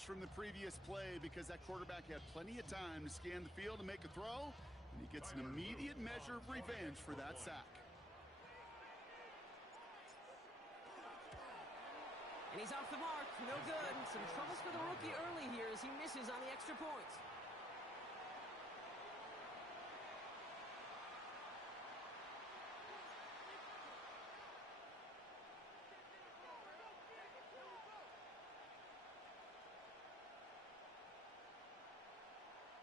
fresh from the previous play because that quarterback had plenty of time to scan the field and make a throw, and he gets an immediate measure of revenge for that sack. And he's off the mark. No good. Some troubles for the rookie early here as he misses on the extra point.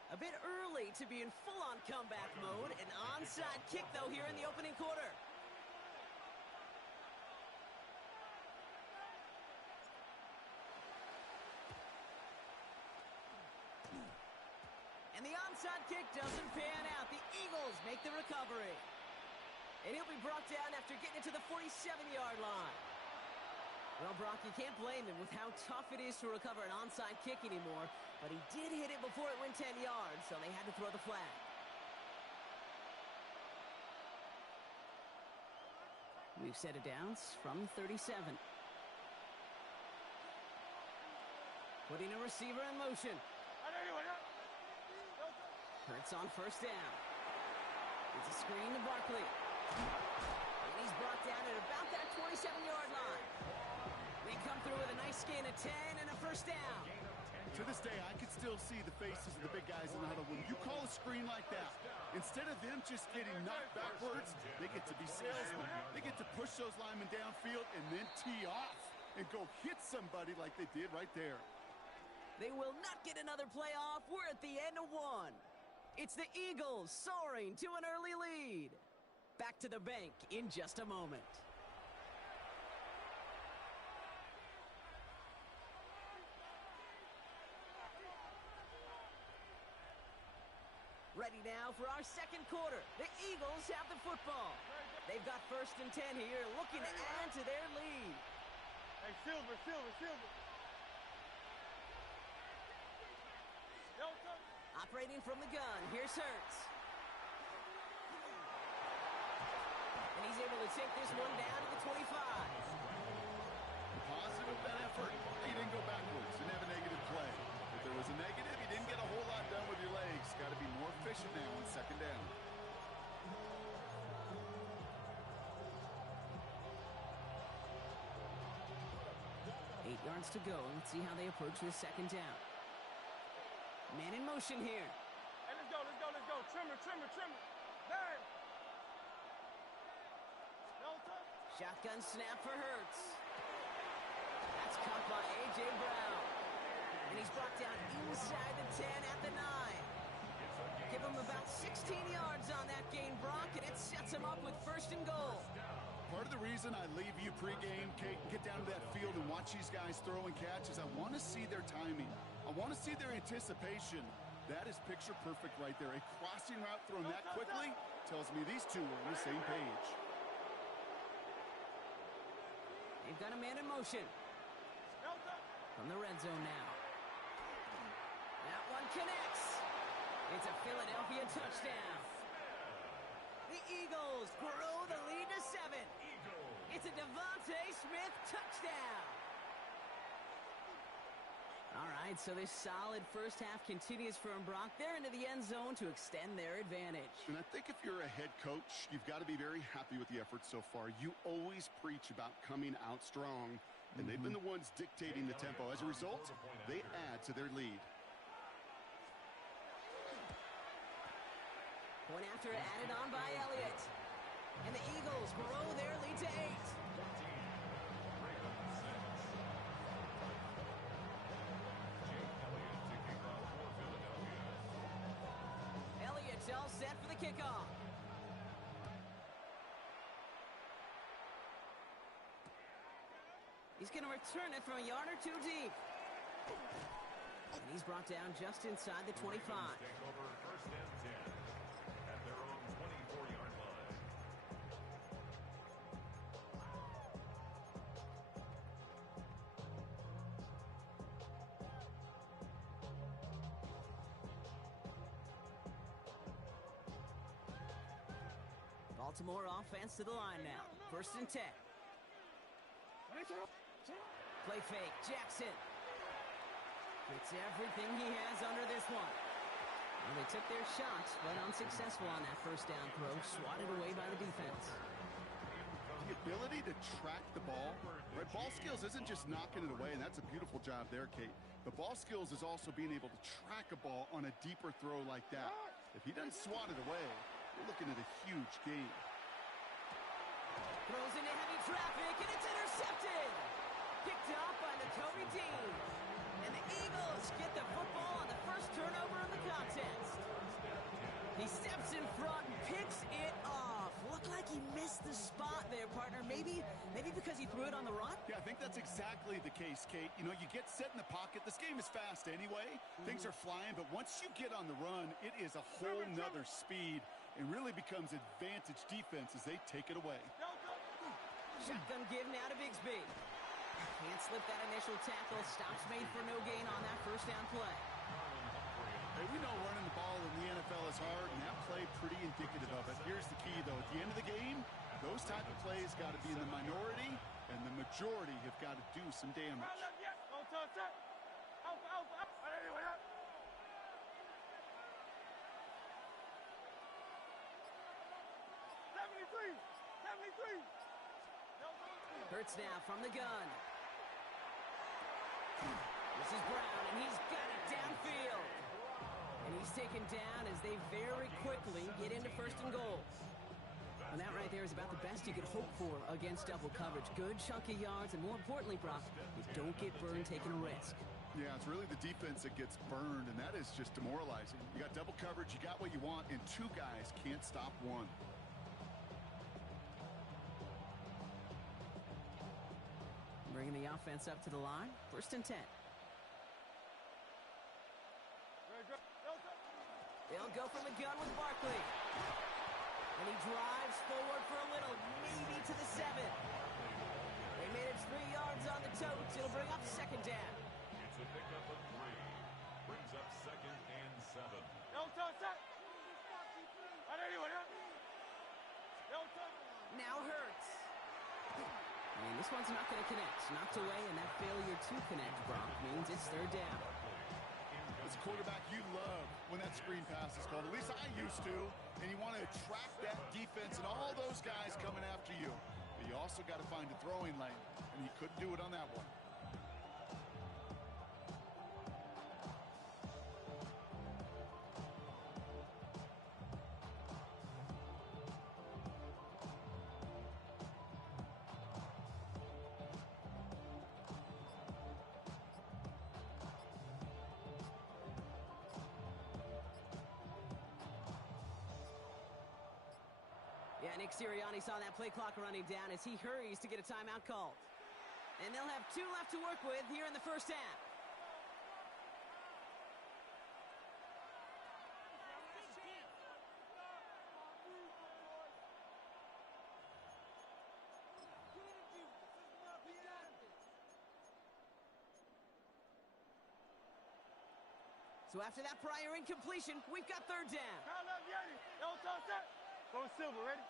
A bit early to be in full-on comeback mode. An onside kick, though, here in the opening quarter. And the onside kick doesn't pan out. The Eagles make the recovery. And he'll be brought down after getting it to the 47-yard line. Well, Brock, you can't blame him with how tough it is to recover an onside kick anymore. But he did hit it before it went 10 yards, so they had to throw the flag. We've set it downs from 37. Putting a receiver in motion. Hurts on first down. It's a screen to Barkley. And he's brought down at about that 27-yard line. They come through with a nice gain of 10 and a first down. To this day, I can still see the faces of the big guys in the huddle. When you call a screen like that, instead of them just getting knocked backwards, they get to be salesmen. They get to push those linemen downfield and then tee off and go hit somebody like they did right there. They will not get another playoff. We're at the end of one. It's the Eagles soaring to an early lead. Back to the bank in just a moment. Ready now for our second quarter. The Eagles have the football. They've got 1st and 10 here, looking to add to their lead. Hey, Silver. Operating from the gun, here's Hurts. And he's able to take this one down to the 25. Positive of that effort, he didn't go backwards, didn't have a negative play. If there was a negative, you didn't get a whole lot done with your legs. Got to be more efficient now on second down. Eight yards to go. Let's see how they approach this second down. Man in motion here. Hey, let's go. Trimmer. Bang. Shotgun snap for Hurts. That's caught by A.J. Brown. And he's brought down inside the 10 at the 9. Give him about 16 yards on that gain, Brock, and it sets him up with 1st and goal. Part of the reason I leave you pregame, Kate, get down to that field and watch these guys throw and catch is I want to see their timing. I want to see their anticipation. That is picture perfect right there. A crossing route thrown that quickly tells me these two are on the same page. They've got a man in motion. From the red zone now. That one connects. It's a Philadelphia touchdown. The Eagles grow the lead to 7. It's a Devontae Smith touchdown. All right, so this solid first half continues for Brock. They're into the end zone to extend their advantage. And I think if you're a head coach, you've got to be very happy with the effort so far. You always preach about coming out strong, and they've been the ones dictating the tempo. As a result, they add to their lead. Point after added on by Elliott. And the Eagles grow their lead to 8. Elliott's all set for the kickoff. He's going to return it from a yard or 2 deep. And he's brought down just inside the 25. Take over 1st and 10 at their own 24-yard line. Baltimore offense to the line now. 1st and 10. Play fake. Jackson. Gets everything he has under this one. Well, they took their shots, but unsuccessful on that first down throw, swatted away by the defense. The ability to track the ball, right? Ball skills isn't just knocking it away, and that's a beautiful job there, Kate. But ball skills is also being able to track a ball on a deeper throw like that. If he doesn't swat it away, we're looking at a huge game. Throws into heavy traffic, and it's intercepted! Picked up by Nakobe Dean. And the Eagles get the football on the first turnover of the contest. He steps in front and picks it off. Looked like he missed the spot there, partner. Maybe because he threw it on the run? Yeah, I think that's exactly the case, Kate. You know, you get set in the pocket. This game is fast anyway. Things are flying, but once you get on the run, it is a whole nother speed and really becomes advantage defense as they take it away. Shotgun give now to Bigsby. Can't slip that initial tackle. Stops made for no gain on that first down play. Hey, we know running the ball in the NFL is hard, and that play pretty indicative of it. Here's the key, though. At the end of the game, those type of plays got to be in the minority, and the majority have got to do some damage. Hurts now from the gun. This is Brown, and he's got it downfield. And he's taken down as they very quickly get into first and goal. And that right there is about the best you could hope for against double coverage. Good chunky yards, and more importantly, Brock, you don't get burned taking a risk. Yeah, it's really the defense that gets burned, and that is just demoralizing. You got double coverage, you got what you want, and two guys can't stop one. Bringing the offense up to the line. First and 10. They'll go from the gun with Barkley. And he drives forward for a little, maybe to the 7. They made it 3 yards on the totes. It'll bring up second down. It's a pickup of 3. Brings up second and 7. Now Hurts. And this one's not going to connect. Knocked away, and that failure to connect, Brock, means it's third down. As a quarterback, you love when that screen pass is called. At least I used to. And you want to attract that defense and all those guys coming after you. But you also got to find a throwing lane, and he couldn't do it on that one. Yeah, Nick Sirianni saw that play clock running down as he hurries to get a timeout called. And they'll have 2 left to work with here in the first half. So after that prior incompletion, we've got third down. Go Silver, ready?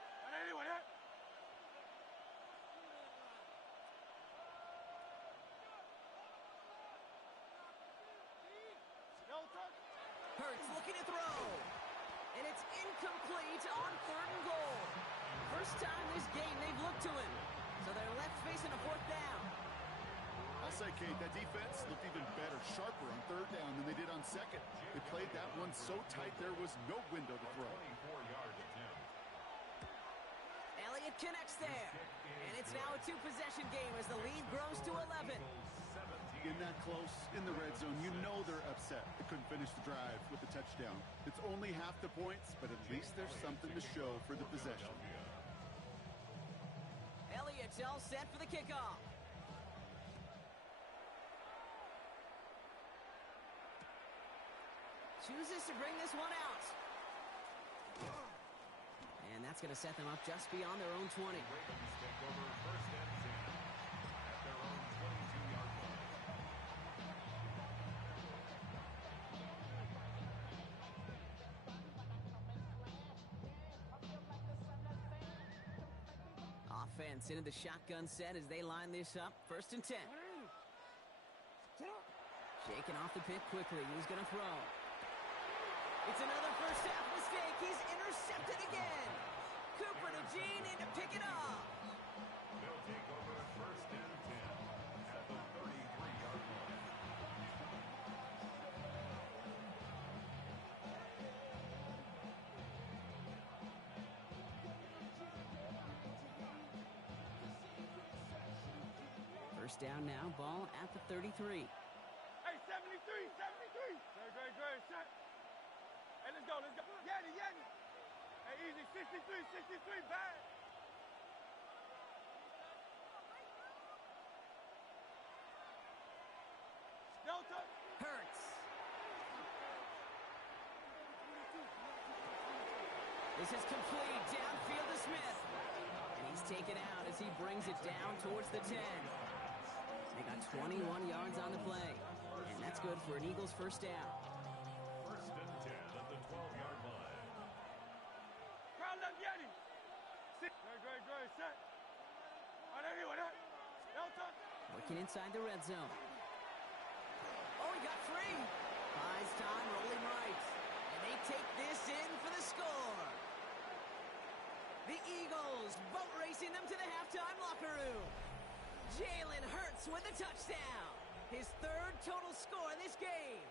Hurts looking to throw. And it's incomplete on third and goal. First time this game they've looked to him. So they're left facing a fourth down. I'll say, Kate, that defense looked even better, sharper on third down than they did on second. They played that one so tight there was no window to throw. 24-yard attempt. Elliott connects there. And it's now a 2-possession game as the lead grows to 11. In that close, in the red zone, you know they're upset. They couldn't finish the drive with the touchdown. It's only half the points, but at least there's something to show for the possession. Elliott's all set for the kickoff. Chooses to bring this one out. And that's going to set them up just beyond their own 20. Ravens take over first and 10 at their own 22-yard line. Offense into the shotgun set as they line this up. First and 10. Shakes Taking off the pick quickly. He's going to throw. It's another first half mistake. He's intercepted again. Cooper to Gene in to pick it off. They'll take over first and 10 at the 33-yard line. First down now, ball at the 33. Hey, 73, 73. Great, shot. Hey, let's go. Yanni. Hey, easy, 63, back. Delta. Hurts. This is complete. Downfield to Smith. And he's taken out as he brings it down towards the 10. They got 21 yards on the play. And that's good for an Eagles first down. First and 10 at the 12-yard line. Crowd left Yanni. Great, shot. On anyone, Delta. Working inside the red zone. Oh, he got free. Buys time, rolling right. And they take this in for the score. The Eagles boat racing them to the halftime locker room. Jalen Hurts with a touchdown. His third total score in this game.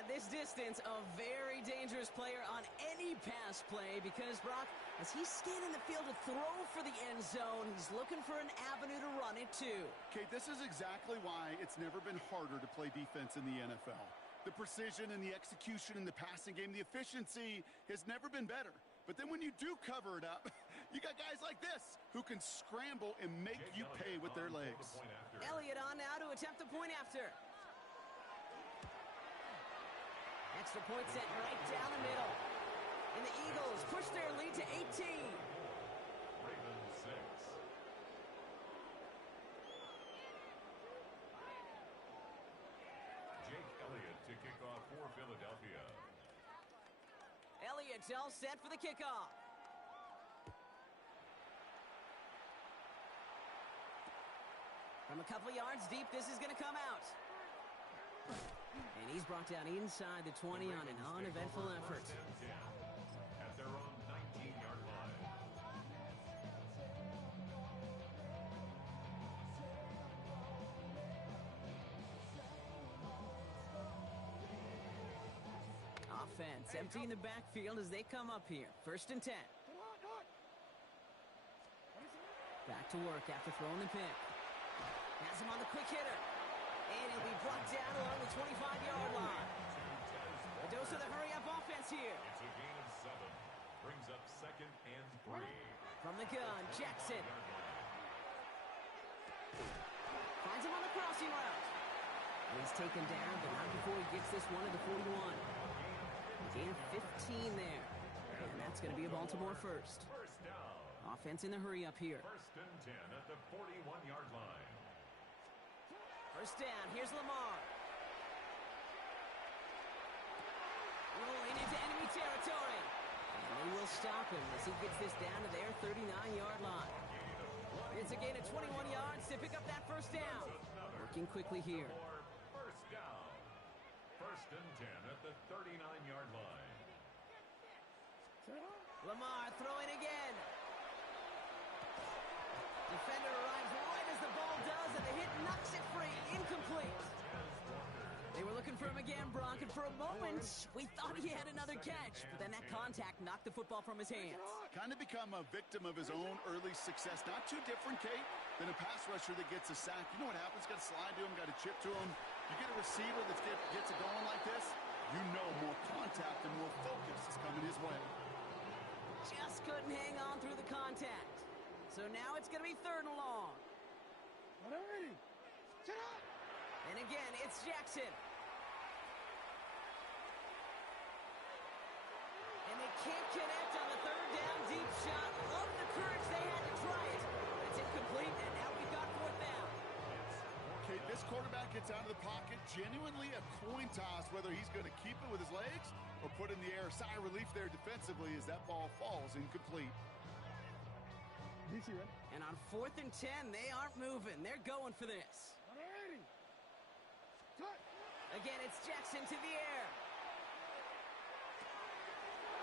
At this distance, a very dangerous player on any pass play because, Brock, as he's scanning the field to throw for the end zone, he's looking for an avenue to run it to. Kate, this is exactly why it's never been harder to play defense in the NFL. The precision and the execution in the passing game, the efficiency has never been better. But then when you do cover it up, you got guys like this who can scramble and make you pay with their legs. Elliott on now to attempt the point after. Extra point set right down the middle. And the Eagles push their lead to 18. Ravens 6. Jake Elliott to kick off for Philadelphia. Elliott's all set for the kickoff. From a couple yards deep, this is going to come out. And he's brought down inside the 20 on an uneventful effort. At their own 19-yard line. Offense emptying the backfield as they come up here. First and 10. Back to work after throwing the pick. Has him on the quick hitter. And he'll be brought down along the 25-yard line. A dose of the hurry-up offense here. It's a gain of 7. Brings up second and 3. From the gun, Jackson. Finds him on the crossing route. And he's taken down, but not before he gets this one to the 41. A gain of 15 there. And that's going to be a Baltimore first. First down. Offense in the hurry-up here. First and 10 at the 41-yard line. First down, here's Lamar. Rolling into enemy territory. And they will stop him as he gets this down to their 39-yard line. It's a gain of 21 yards to pick up that first down. Working quickly here. First down. First and 10 at the 39-yard line. Lamar throwing again. Defender arrives right as the ball does, and the hit knocks it free. Incomplete. They were looking for him again, Brock, and for a moment, we thought he had another catch. But then that contact knocked the football from his hands. Kind of become a victim of his own early success. Not too different, Kate, than a pass rusher that gets a sack. You know what happens? Got to slide to him, got to chip to him. You get a receiver that gets it going like this, you know more contact and more focus is coming his way. Just couldn't hang on through the contact. So now it's going to be third and long. Alrighty. Shut up. And again, it's Jackson. And they can't connect on the third down deep shot. Love the courage they had to try it. But it's incomplete, and now we've got fourth down. Okay, this quarterback gets out of the pocket. Genuinely a coin toss whether he's going to keep it with his legs or put in the air. Sigh of relief there defensively as that ball falls incomplete. And on 4th and 10, they aren't moving. They're going for this. Alrighty. Again, it's Jackson to the air.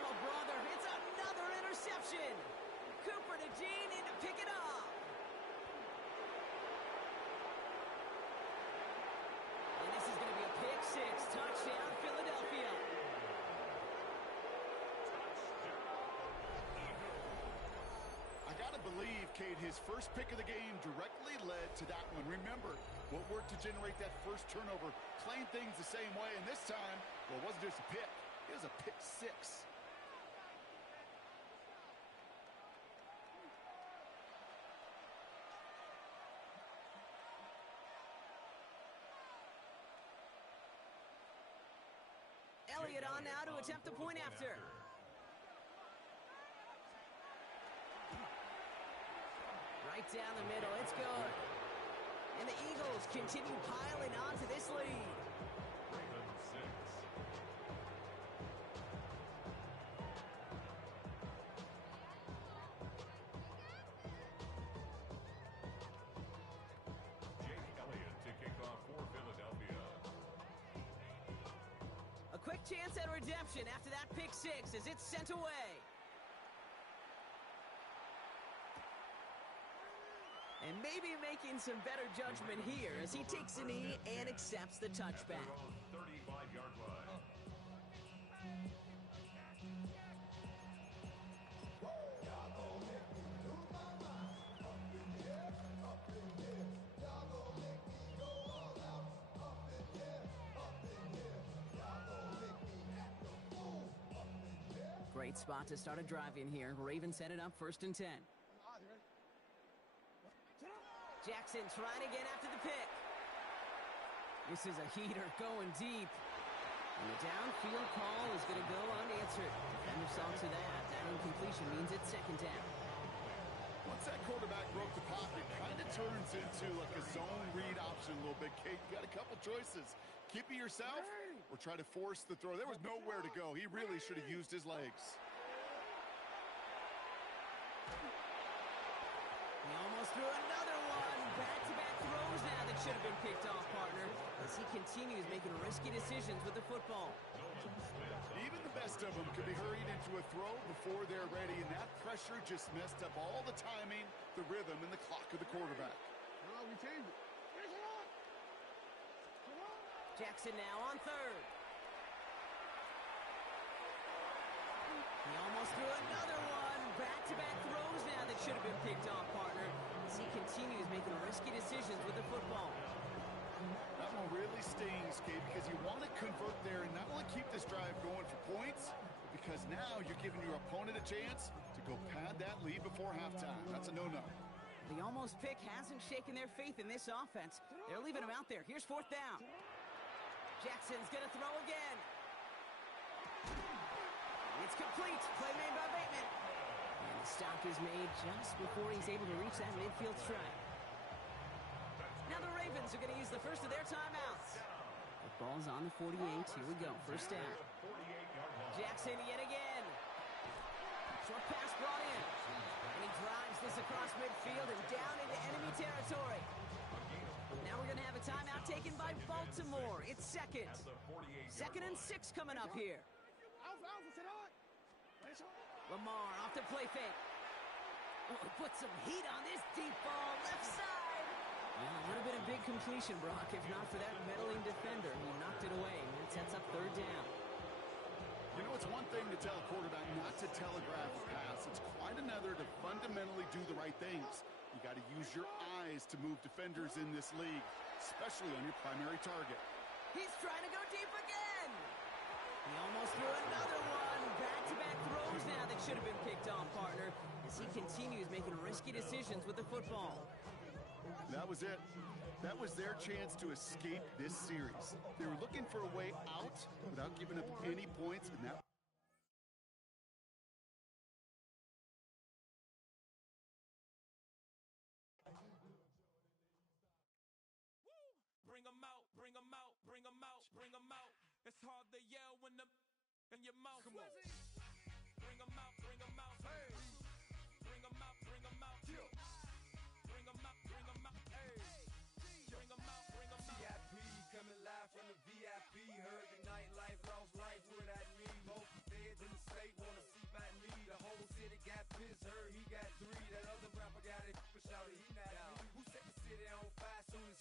Oh, brother, it's another interception. Cooper to Gene in to pick it up. And this is going to be a pick six. Touchdown, Philadelphia. I gotta believe, Kate, his first pick of the game directly led to that one. Remember, what worked to generate that first turnover, playing things the same way, and this time, well, it wasn't just a pick. It was a pick six. Elliott on now to attempt the point after. Right down the middle, it's good. And the Eagles continue piling on to this lead. Ravens 6. Jake Elliott to kick off for Philadelphia. A quick chance at redemption after that pick six as it's sent away. And maybe making some better judgment here as he takes a knee and accepts the touchback. At their own 35-yard line. Great spot to start a drive in here. Ravens set it up 1st and 10. Jackson trying to get after the pick. This is a heater going deep. And the downfield call is going to go unanswered. Defender saw to that. That incompletion means it's 2nd down. Once that quarterback broke the pocket, kind of turns into like a zone read option a little bit. Kate, you got a couple choices. Keep it yourself or try to force the throw. There was nowhere to go. He really should have used his legs. He almost threw another one. Back-to-back throws now that should have been picked off, partner, as he continues making risky decisions with the football. Even the best of them could be hurried into a throw before they're ready, and that pressure just messed up all the timing, the rhythm, and the clock of the quarterback. No, we changed it. Jackson now on 3rd. He almost threw another one. Back-to-back throws now that should have been picked off, partner, as he continues making risky decisions with the football. That one really stings, Kate, because you want to convert there and not only keep this drive going for points, but because now you're giving your opponent a chance to go pad that lead before halftime. That's a no-no. The almost pick hasn't shaken their faith in this offense. They're leaving him out there. Here's 4th down. Jackson's going to throw again. It's complete. Play made by Bateman. And the stop is made just before he's able to reach that midfield strike. Now the Ravens are going to use the first of their timeouts. The ball's on the 48. Here we go. 1st down. Jackson yet again. Short pass brought in. And he drives this across midfield and down into enemy territory. Now we're going to have a timeout taken by Baltimore. It's 2nd. 2nd and 6 coming up here. Lamar off the play fake. Oh, put some heat on this deep ball. Left side. Well, a little bit of big completion, Brock, if not for that meddling defender who knocked it away. And that sets up 3rd down. You know, it's one thing to tell a quarterback not to telegraph a pass. It's quite another to fundamentally do the right things. You got to use your eyes to move defenders in this league, especially on your primary target. He's trying to go deep again. He almost threw another one. Back-to-back throws now that should have been picked off, partner, as he continues making risky decisions with the football. That was it. That was their chance to escape this series. They were looking for a way out without giving up any points, and that Bring 'em out, bring 'em out, bring 'em out, bring 'em out. It's hard to yell when the in your mouth. Come on. Bring 'em out, bring 'em out. Hey. Bring 'em out, bring 'em out. Yeah. Bring 'em out, bring 'em out. Hey. Bring 'em out, bring 'em out. VIP coming live from the VIP.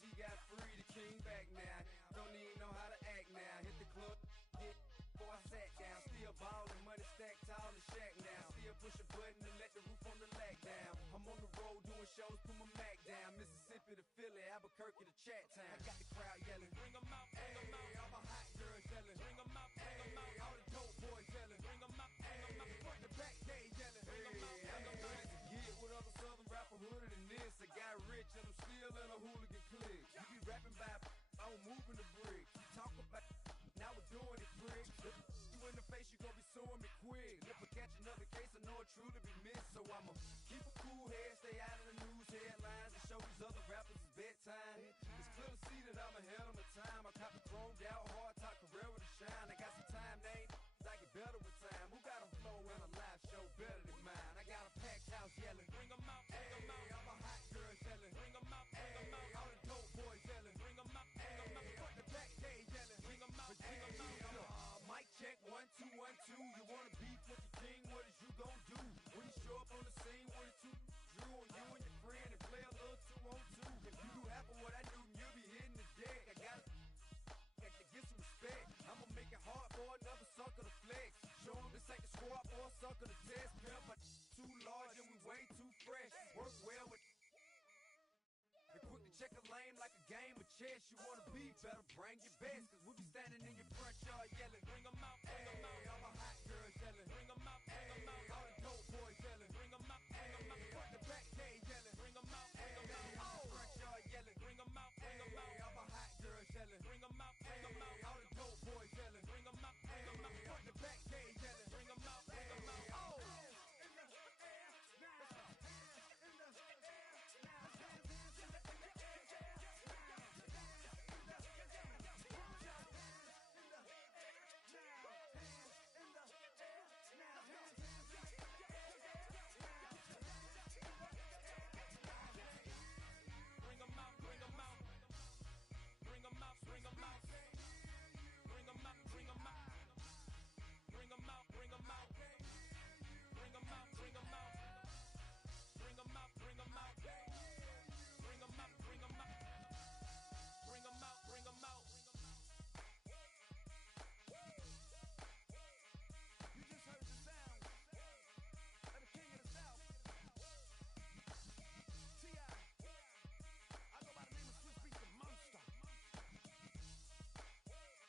she got free, the king back now. Don't even know how to act now. Hit the club, get before I sat down. Still ballin', money stacked tall and shack now. Still push a button and let the roof on the lag down. I'm on the road doing shows, put my Mac down. Mississippi to Philly, Albuquerque to Chat Town. I got the crowd yelling, Bring 'em out, bring 'em out. hey, all my hot girls yelling, Bring 'em out, bring 'em out. hey, all the dope boys yelling, Bring 'em out, bring 'em out. hey, front to back gay yelling, hey, I know money to get with other southern rapper hooded than this. I got rich and I'm still in a hooligan clique. You be rapping by, I'm moving the bricks. You talk about, now we're doing it quick. You in the face, you gon' be suing me quick. If I catch another case, I know it truly be missed. So I'ma keep a cool head, stay out of the news headlines, and show these other rappers it's bedtime. It's clear to see that I'm ahead of my time. I copy chromed out, hard top career with a shine. I got some time, they ain't I get better with time. Who got a flow and a live show better than mine? I got a packed house yelling, Bring 'em out, bring 'em out. hey, all my hot girls yelling, Bring 'em out, bring 'em out. hey, all the dope boys yelling, Bring 'em out, bring 'em out. hey, front to back gay yelling, Bring 'em out, bring 'em out. mic check 1 2 1 2. You wanna beef with the king? What is you gon' do when you show up on the scene? One or two drew on you and your friend and play a little 2-on-2. If you do half of what I do, you'll be hitting the deck. I gotta get some respect. I'ma make it hard for another sucker to flex. Show 'em this ain't the squad for a sucker to test. Pimp, but too large and we way too fresh. Work well with. And quick to check a lane like a game of chess. You wanna be better, bring your best. Cause we be standing in your front yard yelling. Bring 'em out, bring 'em out. Hey, all my hot girls yelling. Bring 'em out, bring 'em out. Hey, all the dope boys yelling. Bring 'em out, bring 'em out. Hey, front to back gay yelling. Bring 'em out, bring 'em Hey, out. front yard yelling. Bring 'em out, bring 'em Hey, out. all my hot girls yelling. Bring 'em out, bring 'em out. Hey, all the dope boys yelling. Bring 'em out, bring 'em out. Hey, front to back gay yelling. Bring 'em out, bring 'em out. Bring 'em out, bring 'em out. Bring 'em out, bring 'em out. Bring 'em out, bring 'em out. Bring 'em out, bring 'em out. Bring 'em out, bring 'em out. Bring 'em out, bring 'em out. Bring 'em out, bring 'em out. Bring 'em out, bring 'em out. You just heard the sound of the king of the south. T.I. I go by the name of Swiss Beats the Monster.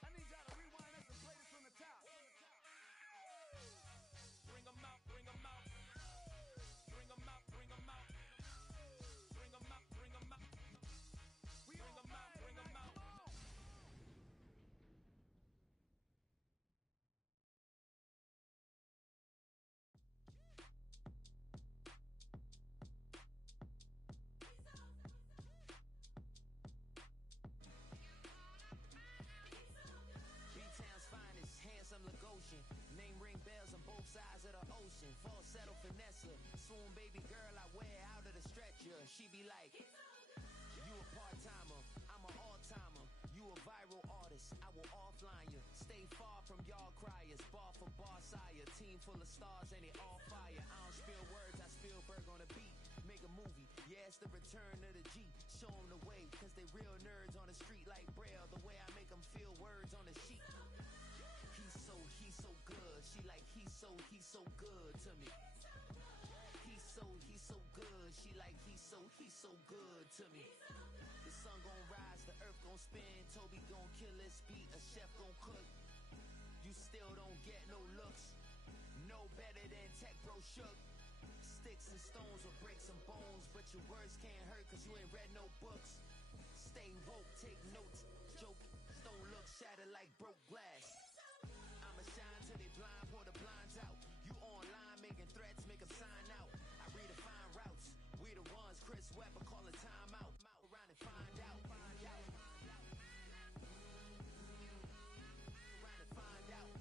I need y'all to rewind this and play this from the top. Bring 'em out, bring 'em out. Bring 'em out, bring 'em out. Bring 'em out, bring 'em out. We Bring 'em out, bring 'em out. B-Town's finest, handsome Lagosian. Name ring bells on both sides of the ocean. Falsetto finesse, swoon baby girl I wear out of the stretcher. She be like, you a part-timer, I'm an all-timer. You a viral artist, I will offline you. Stay far from y'all criers, bar for bar sire. Team full of stars and it all fire. I don't spill words, I Spielberg on a beat. Make a movie, yeah, it's the return of the G. Show 'em the way, cause they real nerds on the street like Braille. The way I make 'em feel words on the sheet. He's so good. She like, he's so good to me. He's so good. She like, he's so good to me. The sun gon' rise, the earth gon' spin. Toby gon' kill this beat, a chef gon' cook. You still don't get no looks. No better than Tech Bro Shook. Sticks and stones will break some bones, but your words can't hurt cause you ain't read no books. Stay woke, take notes, joke. Stone look shattered like broke glass. I'ma shine till they blind, pour the blinds out. You online making threats, make 'em sign out. I redefine routes. We the ones, Chris Webber call a timeout. Around and find out. Around and find out.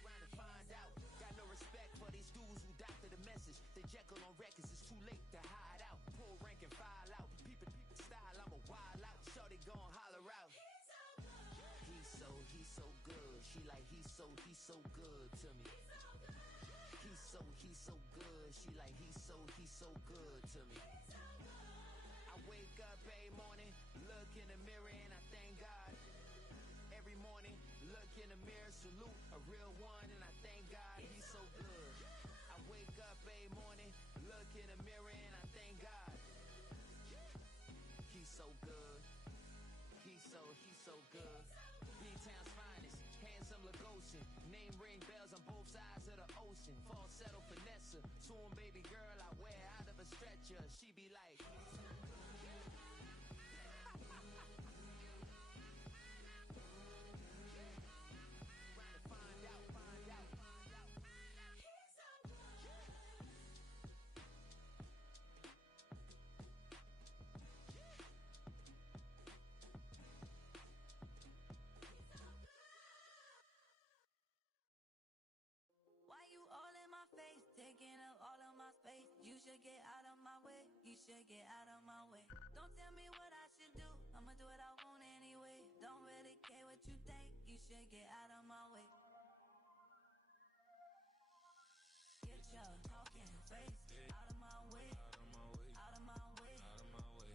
Around and find out. Got no respect for these dudes who doctor the message. They Jekyll on records, it's too late to hide out. Pull rank and file out. Peepin' style, I'm a wild out. Shorty gon' holler out. He's so good. She like, he's so good to me. he's so good. She like, he's so good to me. I wake up every morning, look in the mirror and I thank God. Every morning, look in the mirror, salute a real one and I thank God, he's so good. I wake up every morning, look in the mirror and I thank God. He's so good. He's so good. B-Town's finest, handsome Lagosian. Name ring bells on both sides of the ocean. Falsetto finesse, soon baby girl I wear out of a stretcher. She be like, Why you all in my face, taking up all of my space? You should get out of my way, you should get out of my way. Don't tell me what I should do, I'ma do what I want anyway. Don't really care what you think, you should get out of my way. Get your talking face out of my way, out of my way,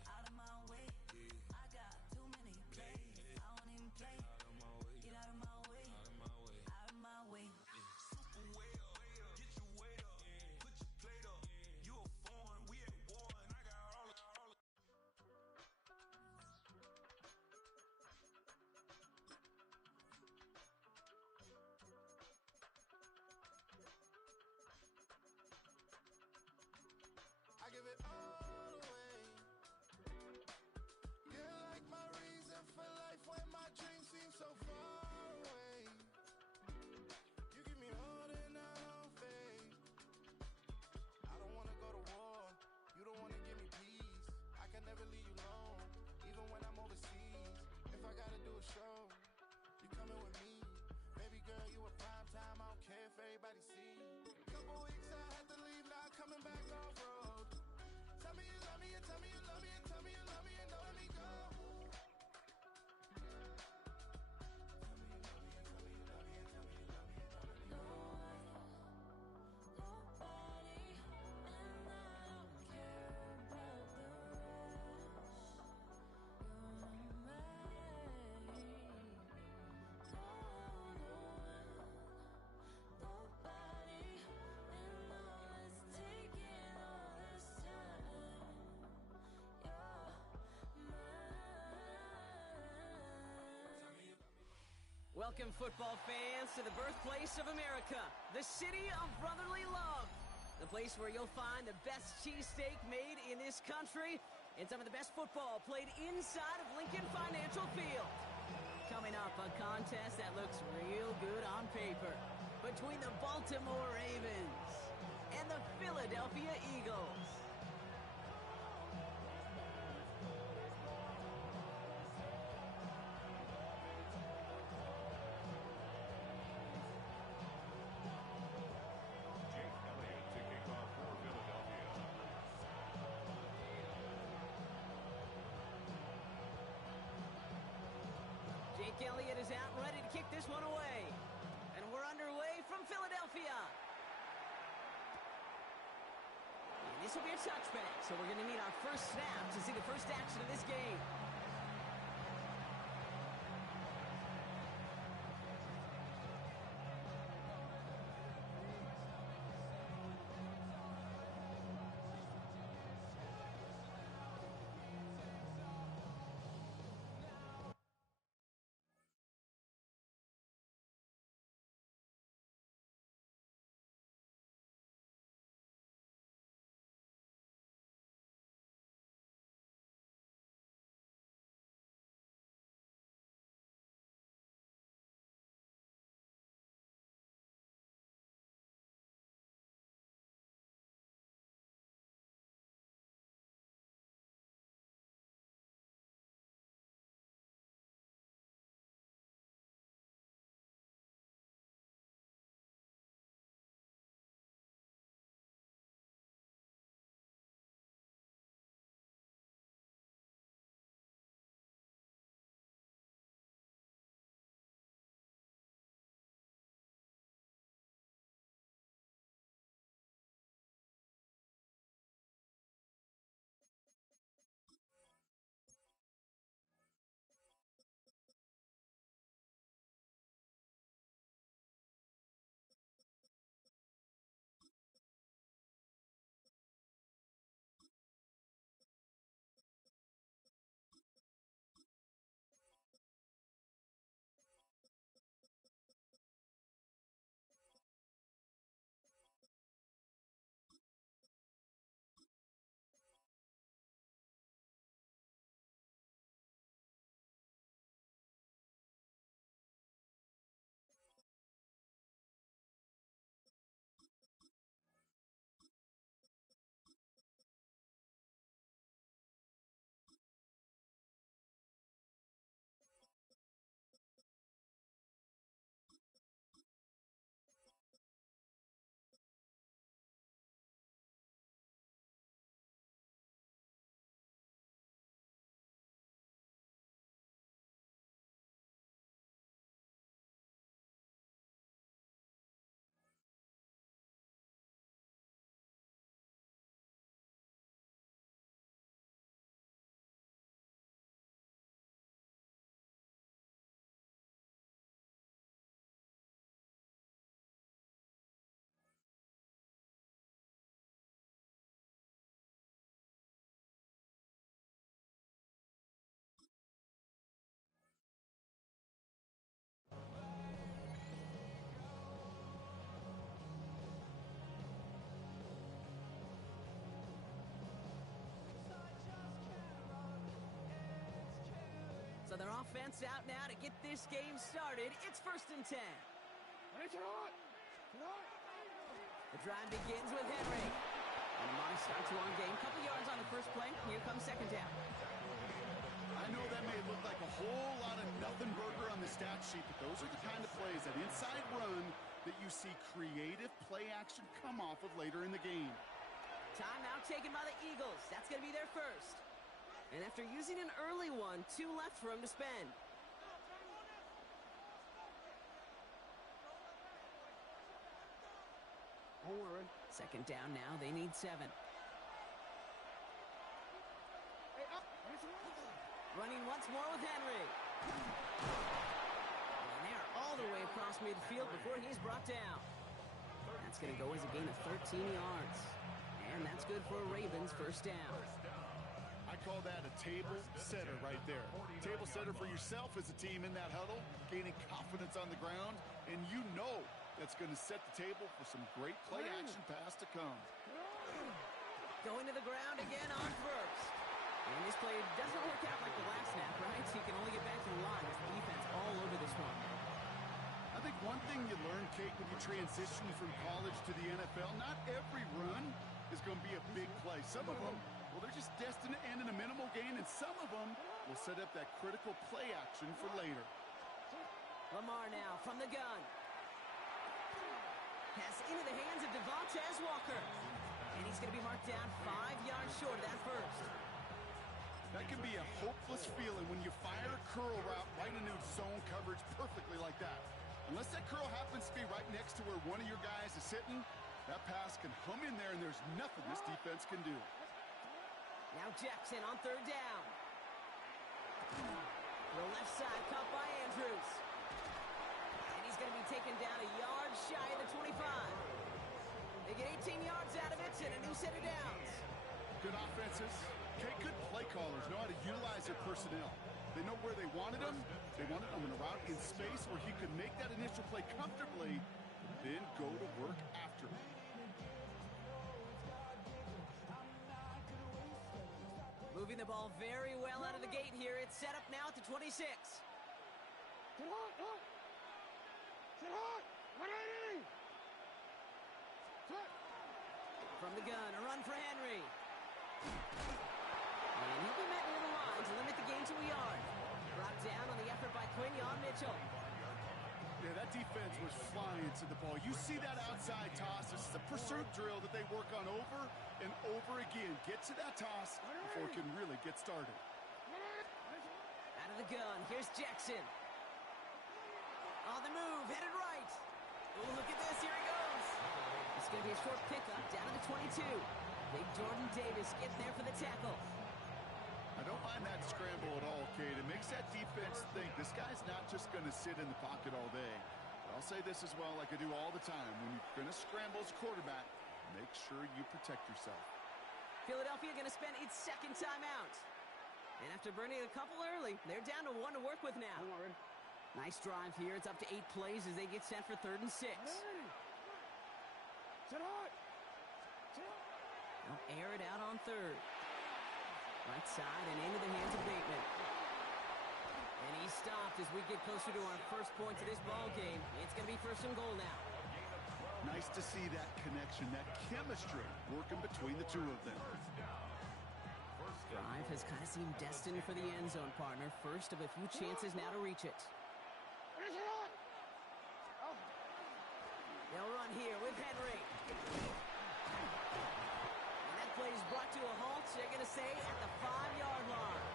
out of my way. I got too many plays, I don't even play. Get out of my way, out of my way. I give it all away. You're like my reason for life when my dreams seem so far away. You give me more than I don't face. I don't wanna go to war. You don't wanna give me peace. I can never leave you alone, even when I'm overseas. If I gotta do a show, you coming with me. Baby girl, you a prime time. I don't care if everybody sees. Couple weeks I had to leave, now I'm coming back off road. Tell me you love me, and tell me you love me, and tell me you love me, and don't let me go. Welcome, football fans, to the birthplace of America, the city of brotherly love. The place where you'll find the best cheesesteak made in this country and some of the best football played inside of Lincoln Financial Field. Coming up, a contest that looks real good on paper between the Baltimore Ravens and the Philadelphia Eagles. Jake Elliott is out and ready to kick this one away. And we're underway from Philadelphia. And this will be a touchback, so we're going to need our first snap to see the first action of this game. So their offense out now to get this game started. It's 1st and 10. The drive begins with Henry. And the Mars starts one game. Couple yards on the first play. Here comes 2nd down. I know that may look like a whole lot of nothing burger on the stat sheet, but those are the kind of plays, that inside run, that you see creative play action come off of later in the game. Timeout taken by the Eagles. That's going to be their first. And after using an early one, 2 left for him to spend. Forward. 2nd down now. They need 7. Running once more with Henry. And they're all the way across midfield before he's brought down. That's going to go as a gain of 13 yards. And that's good for a Ravens 1st down. I call that a table setter right there. Table setter for yourself as a team in that huddle, gaining confidence on the ground, and you know that's going to set the table for some great play action pass to come. Going to the ground again on 1st. And this play doesn't work out like the last snap, right? He can only get back to the line with the defense all over this one. I think one thing you learn, Kate, when you transition from college to the NFL, not every run is going to be a big play. Some of them, well, they're just destined to end in a minimal gain, and some of them will set up that critical play action for later. Lamar now from the gun. Pass into the hands of Devontae Walker. And he's going to be marked down 5 yards short of that first. That can be a hopeless feeling when you fire a curl route right into zone coverage perfectly like that. Unless that curl happens to be right next to where one of your guys is sitting, that pass can hum in there and there's nothing this defense can do. Now Jackson on 3rd down. The left side caught by Andrews. And he's going to be taken down a yard shy of the 25. They get 18 yards out of it and a new set of downs. Good offenses. Okay, good play callers know how to utilize their personnel. They know where they wanted them. They wanted them in a route in space where he could make that initial play comfortably, then go to work after it. Moving the ball very well out of the gate here. It's set up now at the 26. From the gun, a run for Henry. And he'll be met near the line to limit the gain to a yard. Brought down on the effort by Quinion Mitchell. Yeah, that defense was flying to the ball. You see that outside toss. This is a pursuit drill that they work on over and over again. Get to that toss before it can really get started. Out of the gun, here's Jackson. On the move, headed right. Oh, look at this, here he goes. It's going to be a short pickup down to the 22. Big Jordan Davis getting there for the tackle. I don't mind that scramble at all, Kate. It makes that defense think this guy's not just going to sit in the pocket all day. But I'll say this as well, like I do all the time. When you're going to scramble as a quarterback, make sure you protect yourself. Philadelphia going to spend its 2nd timeout. And after burning a couple early, they're down to 1 to work with now. Nice drive here. It's up to 8 plays as they get set for 3rd and 6. They'll air it out on 3rd. Right side and into the hands of Bateman. And he's stopped as we get closer to our first point to this ball game. It's going to be 1st and goal now. Nice to see that connection, that chemistry working between the two of them. Drive has kind of seemed destined for the end zone, partner. First of a few chances now to reach it. They'll run here with Henry. And that play is brought to a halt, they're going to say, at the 5-yard line.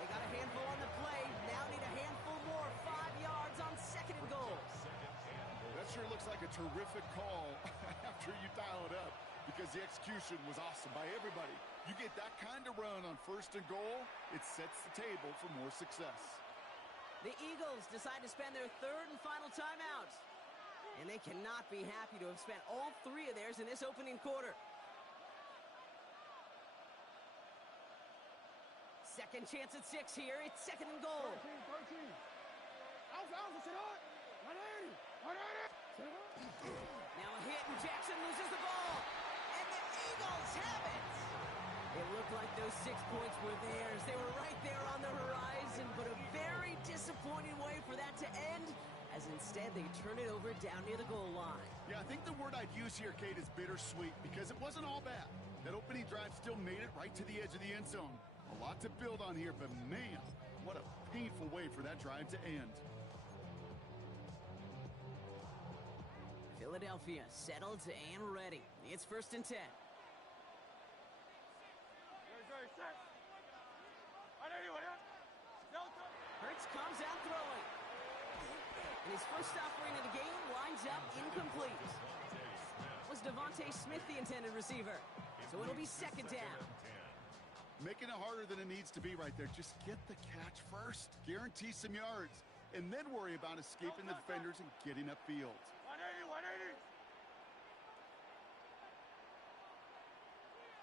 They got a handful on the play, now need a handful more. 5 yards on 2nd and goal. That sure looks like a terrific call after you dial it up, because the execution was awesome by everybody. You get that kind of run on 1st and goal, it sets the table for more success. The Eagles decide to spend their 3rd and final timeout. And they cannot be happy to have spent all 3 of theirs in this opening quarter. 2nd chance at 6 here. It's 2nd and goal. Now a hit and Jackson loses the ball. And the Eagles have it. It looked like those 6 points were theirs. They were right there on the horizon. instead, they turn it over down near the goal line. Yeah, I think the word I'd use here, Kate, is bittersweet, because it wasn't all bad. That opening drive still made it right to the edge of the end zone. A lot to build on here, but man, what a painful way for that drive to end. Philadelphia settled and ready. It's 1st and 10. Hurts comes out throwing. And his first offering of the game winds up incomplete. Was Devontae Smith the intended receiver? So it'll be 2nd down. Making it harder than it needs to be right there. Just get the catch first. Guarantee some yards. And then worry about escaping the defenders and getting upfield. 180.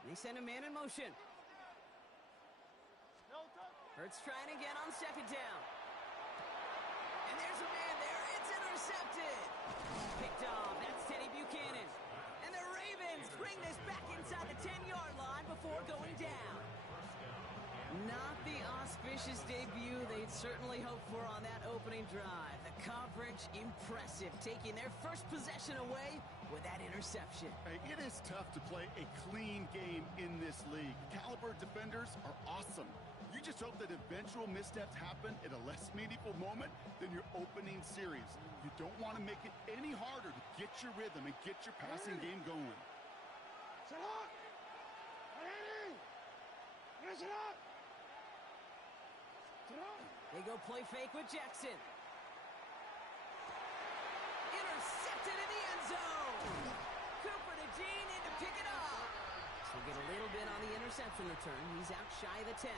They send a man in motion. Hurts trying again on 2nd down. And there's a man there. It's intercepted. Picked off. That's Teddy Buchanan. And the Ravens bring this back inside the 10-yard line before going down. Not the auspicious debut they'd certainly hoped for on that opening drive. The coverage, impressive, taking their first possession away with that interception. Hey, it is tough to play a clean game in this league. Caliber defenders are awesome. You just hope that eventual missteps happen at a less meaningful moment than your opening series. You don't want to make it any harder to get your rhythm and get your passing game going. Sit up! 180! Yes, it up! They go play fake with Jackson. Intercepted in the end zone. Cooper to Jean in to pick it up. So get a little bit on the interception return. He's out shy of the 10.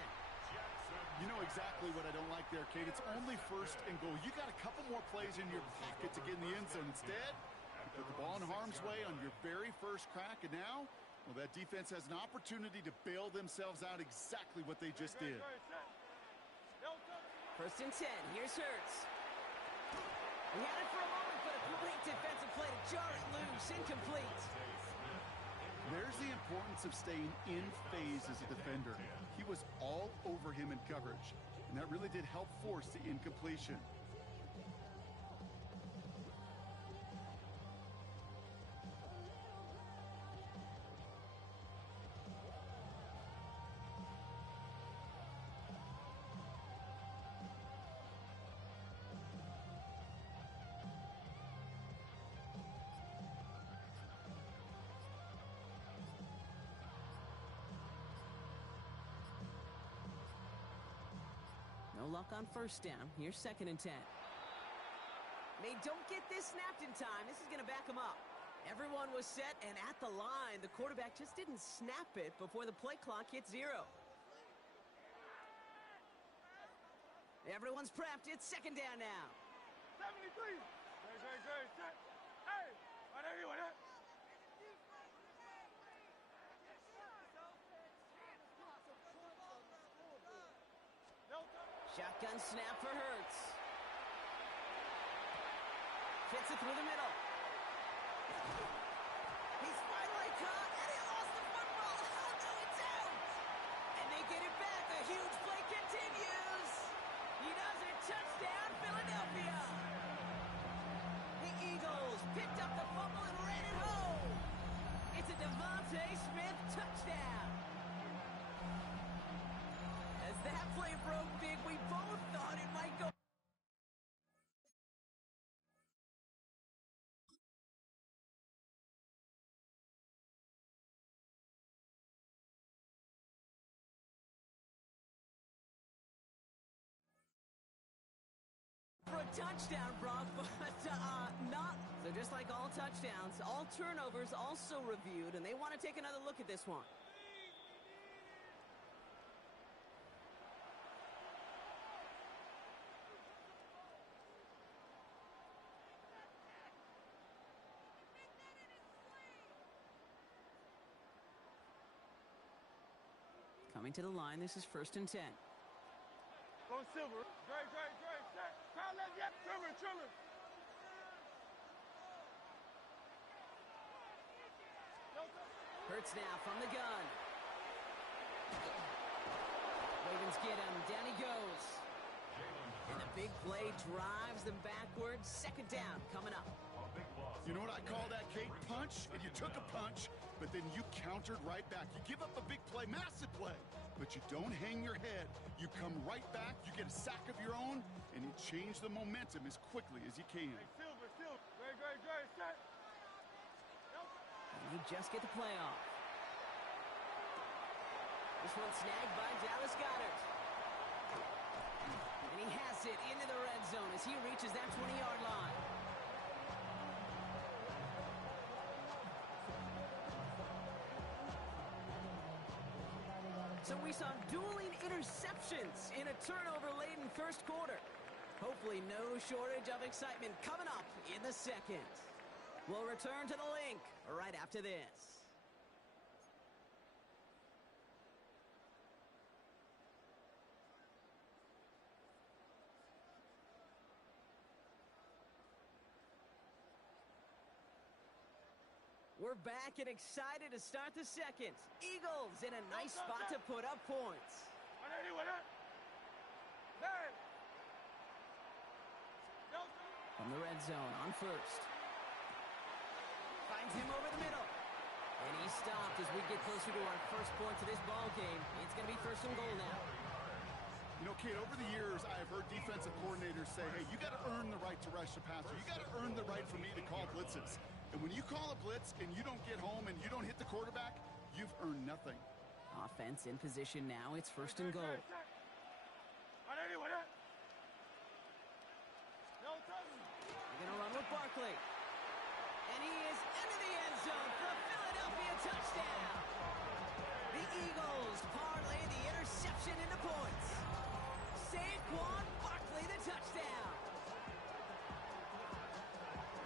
You know exactly what I don't like there, Kate. It's only 1st and goal. You got a couple more plays in your pocket to get in the end zone. Instead, you put the ball in harm's way on your very first crack, and now, well, that defense has an opportunity to bail themselves out exactly what they just did. 1st and 10. Here's Hurts. He had it for a moment, but a great defensive play to jar it loose. Incomplete. There's the importance of staying in phase as a defender. He was all over him in coverage, and that really did help force the incompletion. No luck on 1st down. Here's 2nd and 10. They don't get this snapped in time. This is going to back them up. Everyone was set and at the line. The quarterback just didn't snap it before the play clock hit 0. Everyone's prepped. It's 2nd down now. 73. Hey, 180. Shotgun snap for Hurts. Fits it through the middle. He's finally caught, and he lost the football. Oh, no, it's out. And they get it back. The huge play continues. He does it. Touchdown, Philadelphia. The Eagles picked up the fumble and ran it home. It's a Devontae Smith touchdown. As that play broke big, we both thought it might go. For a touchdown, Brock, but not. So just like all touchdowns, all turnovers also reviewed, and they want to take another look at this one. Coming to the line, this is 1st and 10. Go Silver. Dre. Set. Crowd left. Yep. Trimmer. Hurts now from the gun. Ravens get him. Down he goes. And a big play drives them backwards. Second down coming up. You know what I call that, Kate? Punch, and you took a punch, but then you countered right back. You give up a big play, massive play, but you don't hang your head. You come right back, you get a sack of your own, and you change the momentum as quickly as you can. Hey, Silver, great, set. And you just get the play off. This one snagged by Dallas Goedert. And he has it into the red zone as he reaches that 20-yard line. So we saw dueling interceptions in a turnover-laden first quarter. Hopefully no shortage of excitement coming up in the second. We'll return to the link right after this. We're back and excited to start the second. Eagles in a nice spot to put up points. From the red zone on first. Finds him over the middle. And he stopped as we get closer to our first point to this ball game. It's going to be first and goal now. You know, Kate, over the years, I have heard defensive coordinators say, hey, you got to earn the right to rush the passer. You got to earn the right for me to call blitzes. And when you call a blitz and you don't get home and you don't hit the quarterback, you've earned nothing. Offense in position now. It's first and goal. They're going to run with Barkley. And he is into the end zone for a Philadelphia touchdown. The Eagles parlay the interception into points. Saquon Barkley, the touchdown.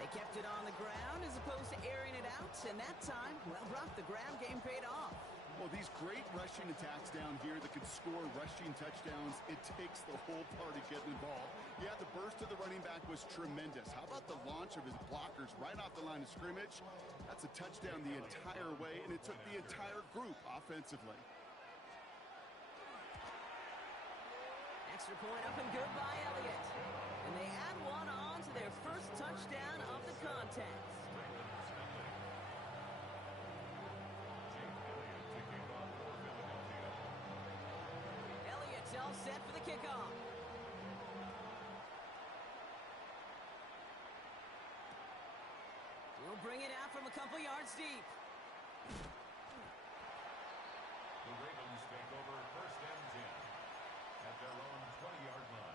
They kept it on the ground as opposed to airing it out, and that time, well, Brock, the ground game paid off. Well, these great rushing attacks down here that can score rushing touchdowns, it takes the whole party getting involved. Yeah, the burst of the running back was tremendous. How about the launch of his blockers right off the line of scrimmage? That's a touchdown the entire way, and it took the entire group offensively. Extra point up and good by Elliott. And they add one on to their first touchdown of the contest. Elliott's all set for the kickoff. We'll bring it out from a couple yards deep. The Ravens take over first and 10 at their own 20-yard line.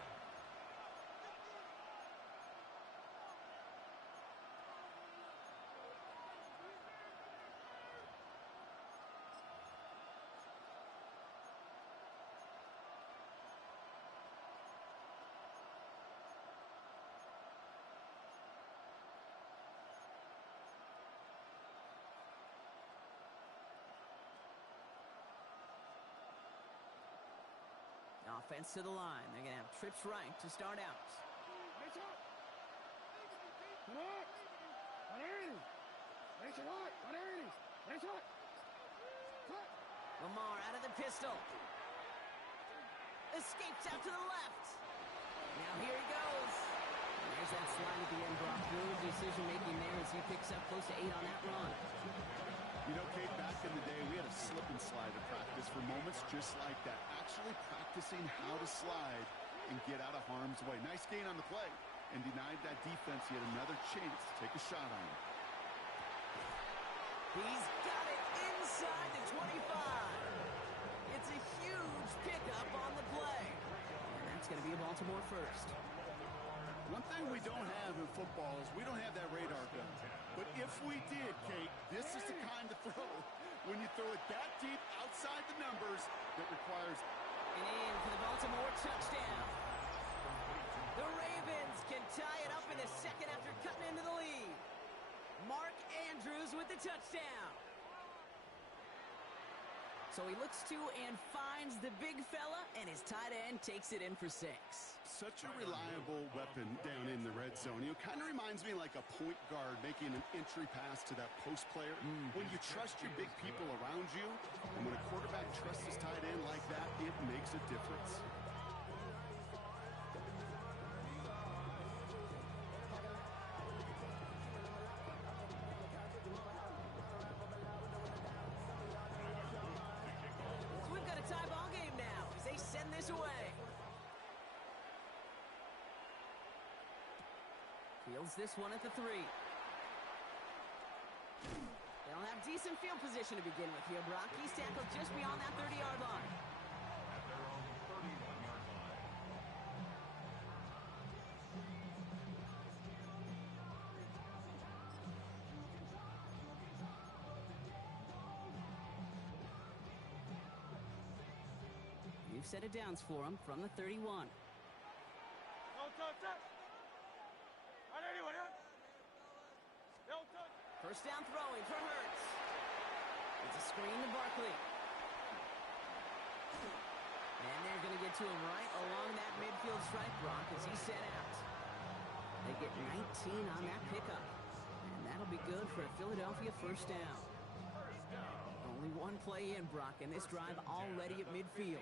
Offense to the line. They're going to have trips right to start out. Lamar out of the pistol. Escapes out to the left. Now here he goes. There's that slide at the end, Brock. Good decision-making there as he picks up close to 8 on that run. You know, Kate, back in the day, we had a slip and slide to practice for moments just like that. Actually practicing how to slide and get out of harm's way. Nice gain on the play and denied that defense yet another chance to take a shot on him. He's got it inside the 25. It's a huge pickup on the play. And that's going to be a Baltimore first. One thing we don't have in football is we don't have that radar gun. But if we did, Kate, this is the kind of throw, when you throw it that deep outside the numbers, that requires... And in for the Baltimore touchdown. The Ravens can tie it up in the second after cutting into the lead. Mark Andrews with the touchdown. So he looks to and finds the big fella, and his tight end takes it in for 6. Such a reliable weapon down in the red zone. You know, kind of reminds me like a point guard making an entry pass to that post player. When you trust your big people around you, and when a quarterback trusts his tight end like that, it makes a difference. Fields this one at the 3. They'll have decent field position to begin with here, Brock. He's tackled just beyond that 30-yard line. At their own 31-yard line. You've set it downs for him from the 31. First down throwing for Hurts. It's a screen to Barkley. And they're going to get to him right along that midfield stripe, Brock, as he's set out. They get 19 on that pickup. And that'll be good for a Philadelphia first down. Only one play in, Brock, and this drive already at midfield.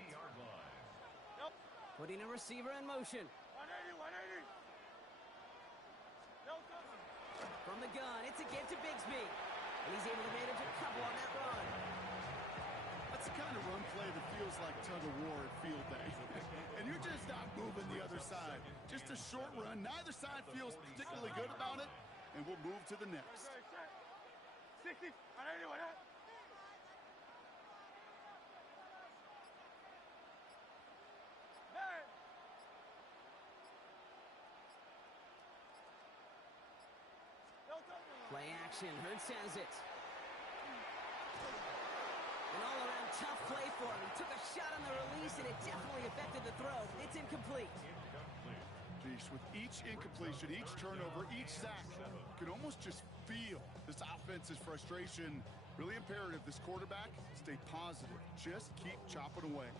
Putting a receiver in motion. From the gun, it's a give to Bigsby. And he's able to manage a couple on that run. That's the kind of run play that feels like tug-of-war at field day. And you're just not moving the other side. Just a short run. Neither side feels particularly good about it. And we'll move to the next. 60. Play action. Hurts has it. An all-around tough play for him. He took a shot on the release, and it definitely affected the throw. It's incomplete. Geez, with each incompletion, each turnover, each sack, you can almost just feel this offense's frustration. Really imperative this quarterback stay positive. Just keep chopping away.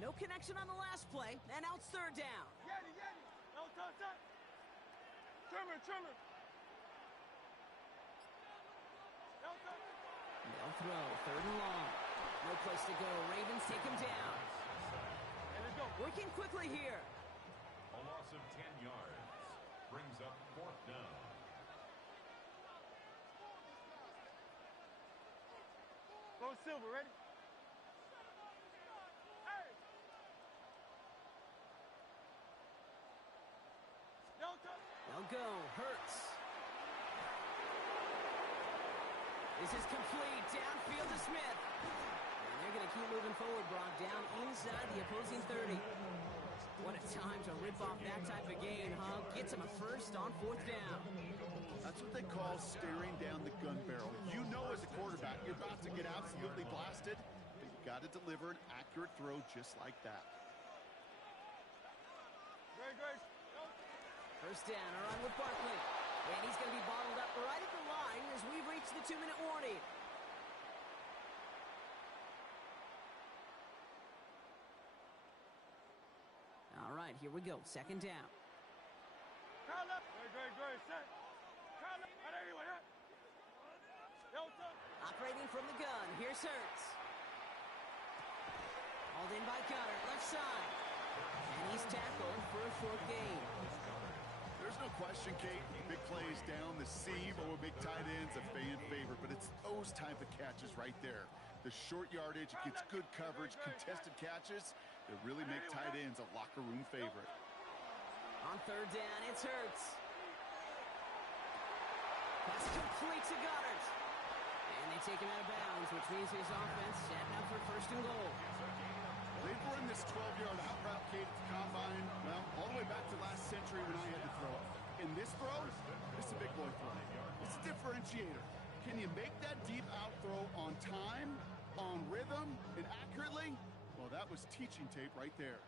No connection on the last play, and now it's third down. They'll throw, third and long. No place to go. Ravens take him down. Working quickly here. A loss of 10 yards. Brings up fourth down. Go Silver, ready? They'll go. Hurts. This is complete. Downfield to Smith. And they're going to keep moving forward, Brock. Down inside the opposing 30. What a time to rip off that type of gain, huh? Gets him a first on fourth down. That's what they call staring down the gun barrel. You know as a quarterback, you're about to get absolutely blasted, but you got to deliver an accurate throw just like that. First down, a run with Barkley. And he's going to be bottled up right at the line as we've reached the 2-minute warning. All right, here we go. Second down. Operating from the gun. Here's Hurts. Hauled in by Goddard, left side. And he's tackled for a short gain. There's no question, Kate. Big plays down the seam or big tight ends, a fan favorite, but it's those type of catches right there. The short yardage, it gets good coverage, contested catches that really make tight ends a locker room favorite. On third down, it's Hurts. Pass complete to Goddard. And they take him out of bounds, which means his offense setting up for first and goal. They've run this 12-yard out route, Kate, at the combine, well, all the way back to last century when I had to throw it. In this throw, this is a big boy throw. It's a differentiator. Can you make that deep out throw on time, on rhythm, and accurately? Well, that was teaching tape right there.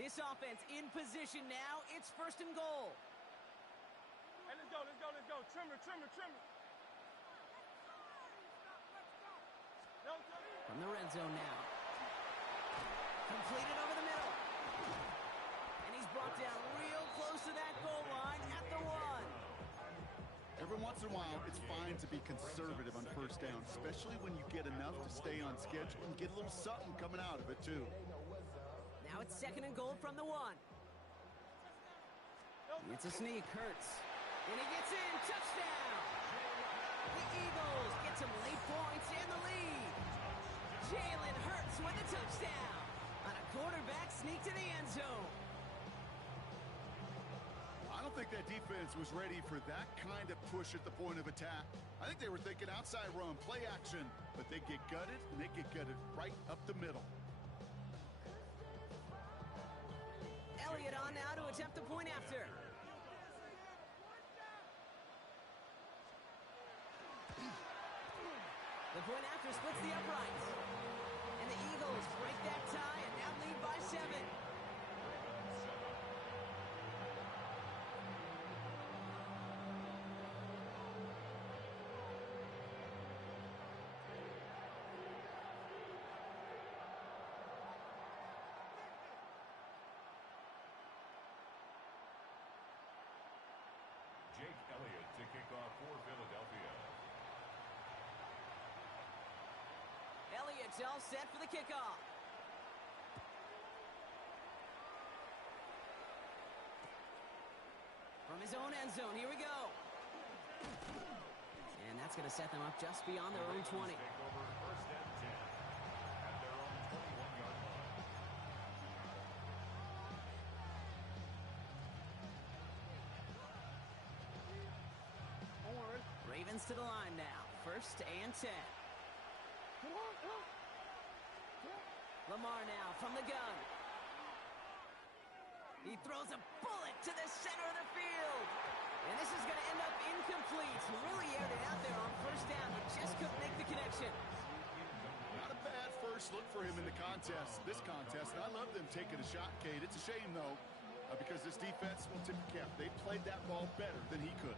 This offense in position now. It's first and goal. Hey, let's go. Trimmer. From the red zone now. Completed over the middle. And he's brought down real close to that goal line at the 1. Every once in a while, it's fine to be conservative on first down, especially when you get enough to stay on schedule and get a little something coming out of it, too. Now it's second and goal from the 1. It's a sneak. Hurts. And he gets in. Touchdown. The Eagles get some late points and the lead. Jalen Hurts with a touchdown. quarterback sneak to the end zone. I don't think that defense was ready for that kind of push at the point of attack. I think they were thinking outside run, play action, but they get gutted, and they get gutted right up the middle. Elliott on now to attempt the point after. The point after splits the uprights. And the Eagles break that tie and now lead by 7. Jake Elliott to kick off for Philadelphia. Elliott's all set for the kickoff. From his own end zone, here we go. And that's going to set them up just beyond their own 20. Take over first and 10 at their own 21-yard line. Ravens to the line now. First and 10. Lamar now from the gun. He throws a bullet to the center of the field. And this is going to end up incomplete. He really aired it out there on first down, but just couldn't make the connection. Not a bad first look for him in the this contest. And I love them taking a shot, Kate. It's a shame, though, because this defense will tip the cap. They played that ball better than he could.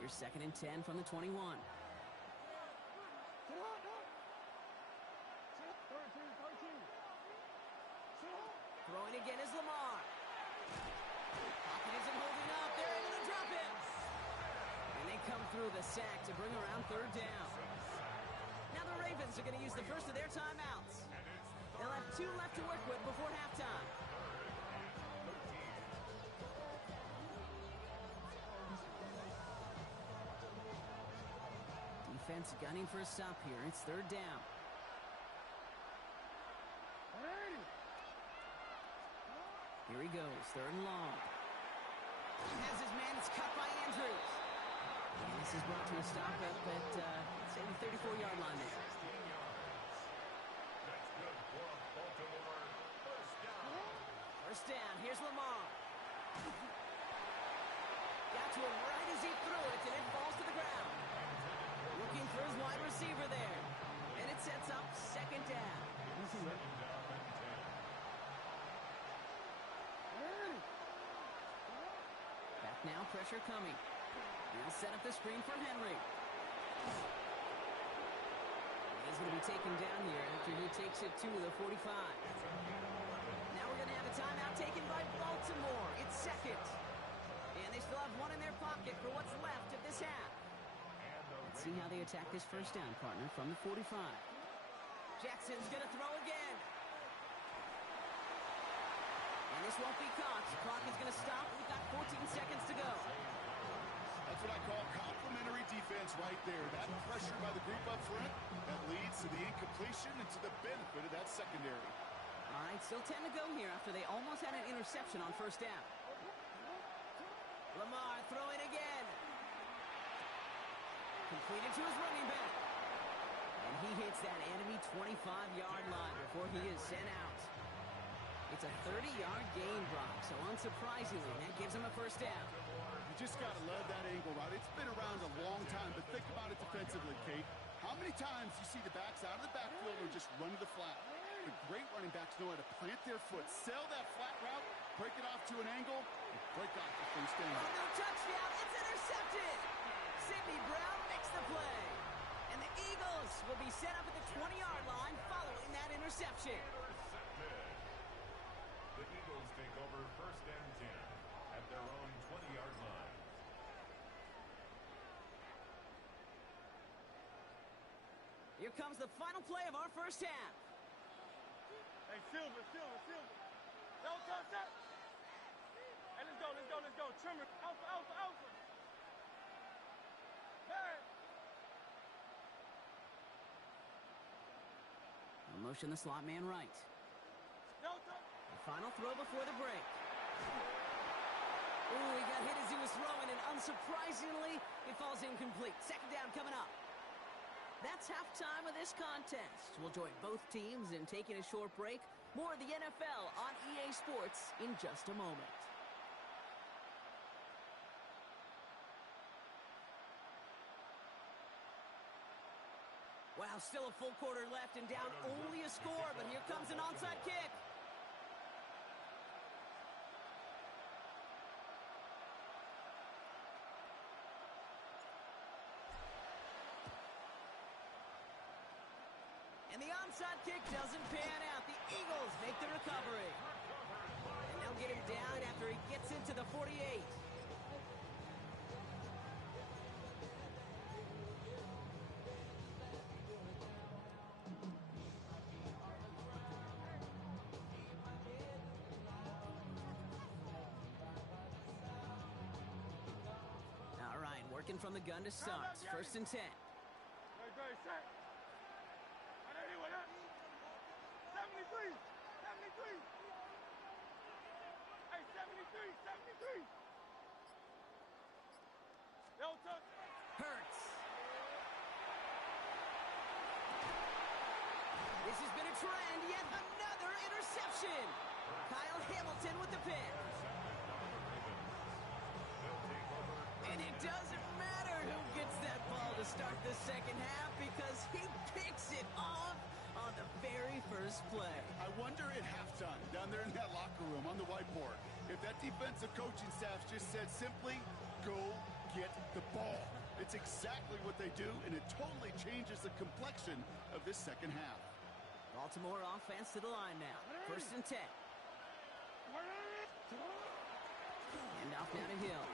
Here's second and 10 from the 21. Throwing again is Lamar. Pocket isn't holding up. They're able to drop it. And they come through the sack to bring around third down. Now the Ravens are going to use the first of their timeouts. They'll have 2 left to work with before halftime. Defense gunning for a stop here. It's third down. Here he goes, third and long. Has his man, it's cut by Andrews. And this is brought to a stop up at, say, the 34-yard line there. That's good for Baltimore. First down. First down, here's Lamar. Got to him right as he threw it, and it falls to the ground. Looking for his wide receiver there. And it sets up second down. Back now, pressure coming. They'll set up the screen for Henry. He's going to be taken down here after he takes it to the 45. Now we're going to have a timeout taken by Baltimore. It's second. And they still have 1 in their pocket for what's left of this half. Let's see how they attack this first down, partner, from the 45. Jackson's going to throw again. And this won't be caught. The clock is going to stop. We've got 14 seconds to go. That's what I call complimentary defense right there. That pressure by the group up front, that leads to the incompletion and to the benefit of that secondary. All right, still 10 to go here after they almost had an interception on first down. Lamar throwing again. Completed to his running back. And he hits that enemy 25-yard line before he is sent out. It's a 30-yard gain, Brock, so unsurprisingly, that gives him a first down. You just got to love that angle, right? It's been around a long time, but think about it defensively, Kate. How many times you see the backs out of the backfield or just run to the flat? The great running backs know how to plant their foot, sell that flat route, break it off to an angle, and break off the first down. Oh, no touchdown. It's intercepted. Sidney Brown makes the play. And the Eagles will be set up at the 20-yard line following that interception. The Eagles take over first and 10 at their own 20-yard line. Here comes the final play of our first half. Hey, Silver. Don't touch that. Hey, let's go. Trimmer. Alpha. Hey. Motion the slot man right. Don't Final throw before the break. Ooh, he got hit as he was throwing, and unsurprisingly, it falls incomplete. Second down coming up. That's halftime of this contest. We'll join both teams in taking a short break. More of the NFL on EA Sports in just a moment. Wow, still a full quarter left and down only a score, but here comes an onside kick. And the onside kick doesn't pan out. The Eagles make the recovery. And they'll get him down after he gets into the 48. All right, working from the gun to start. First and 10. Very, very set. 73. 73. Hey, 73. 73. Yo, touch. Hurts. This has been a trend. Yet another interception. Kyle Hamilton with the pick. And it doesn't matter who gets that ball to start the second half because he picks it off on the very first play. I wonder at halftime, down there in that locker room on the whiteboard, if that defensive coaching staff just said simply, go get the ball. It's exactly what they do, and it totally changes the complexion of this second half. Baltimore offense to the line now. First and 10. And off down a hill.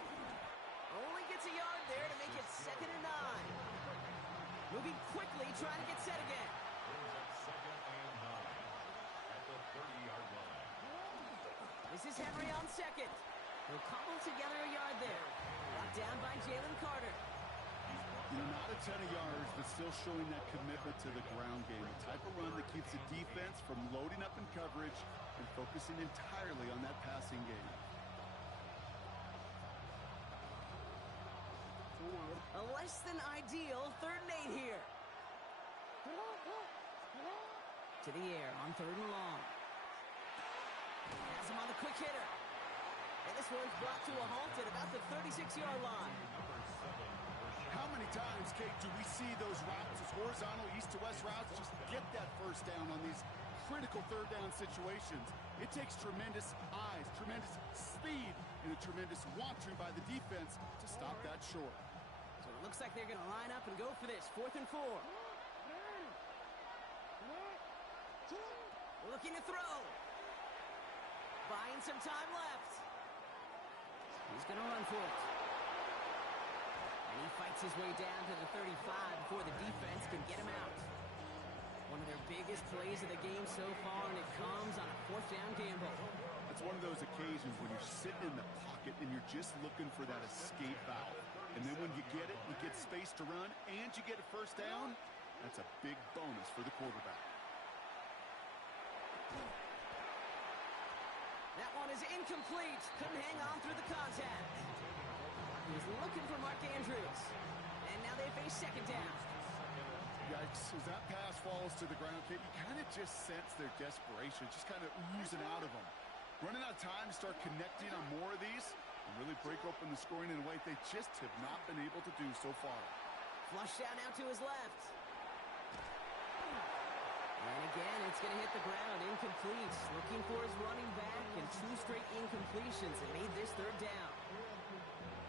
Only gets a yard there to make it 2nd and 9. Moving quickly, trying to get set again. Second and 9 at the 30-yard line. This is Henry on second. He'll cobble together a yard there. Brought down by Jalen Carter. You know, not a ton of yards, but still showing that commitment to the ground game. The type of run that keeps the defense from loading up in coverage and focusing entirely on that passing game. A less than ideal 3rd and 8 here. To the air on 3rd and long. Has him on the quick hitter. And this one's brought to a halt at about the 36-yard line. How many times, Kate, do we see those routes, those horizontal east-to-west routes, just get that first down on these critical 3rd down situations? It takes tremendous eyes, tremendous speed, and a tremendous want-to by the defense to stop that short. So it looks like they're going to line up and go for this. 4th and 4. Looking to throw. Buying some time left. He's going to run for it. And he fights his way down to the 35 before the defense can get him out. One of their biggest plays of the game so far, and it comes on a 4th down gamble. It's one of those occasions when you're sitting in the pocket and you're just looking for that escape valve. And then when you get it, you get space to run, and you get a first down, that's a big bonus for the quarterback. That one is incomplete. Couldn't hang on through the contact. He was looking for Mark Andrews. And now they face 2nd down. Yikes, as that pass falls to the ground, Kate, you kind of just sense their desperation, just kind of oozing out of them. Running out of time to start connecting on more of these and really break open the scoring in a way they just have not been able to do so far. Flushed out now to his left. And again, it's going to hit the ground. Incomplete. Looking for his running back, and 2 straight incompletions that made this 3rd down.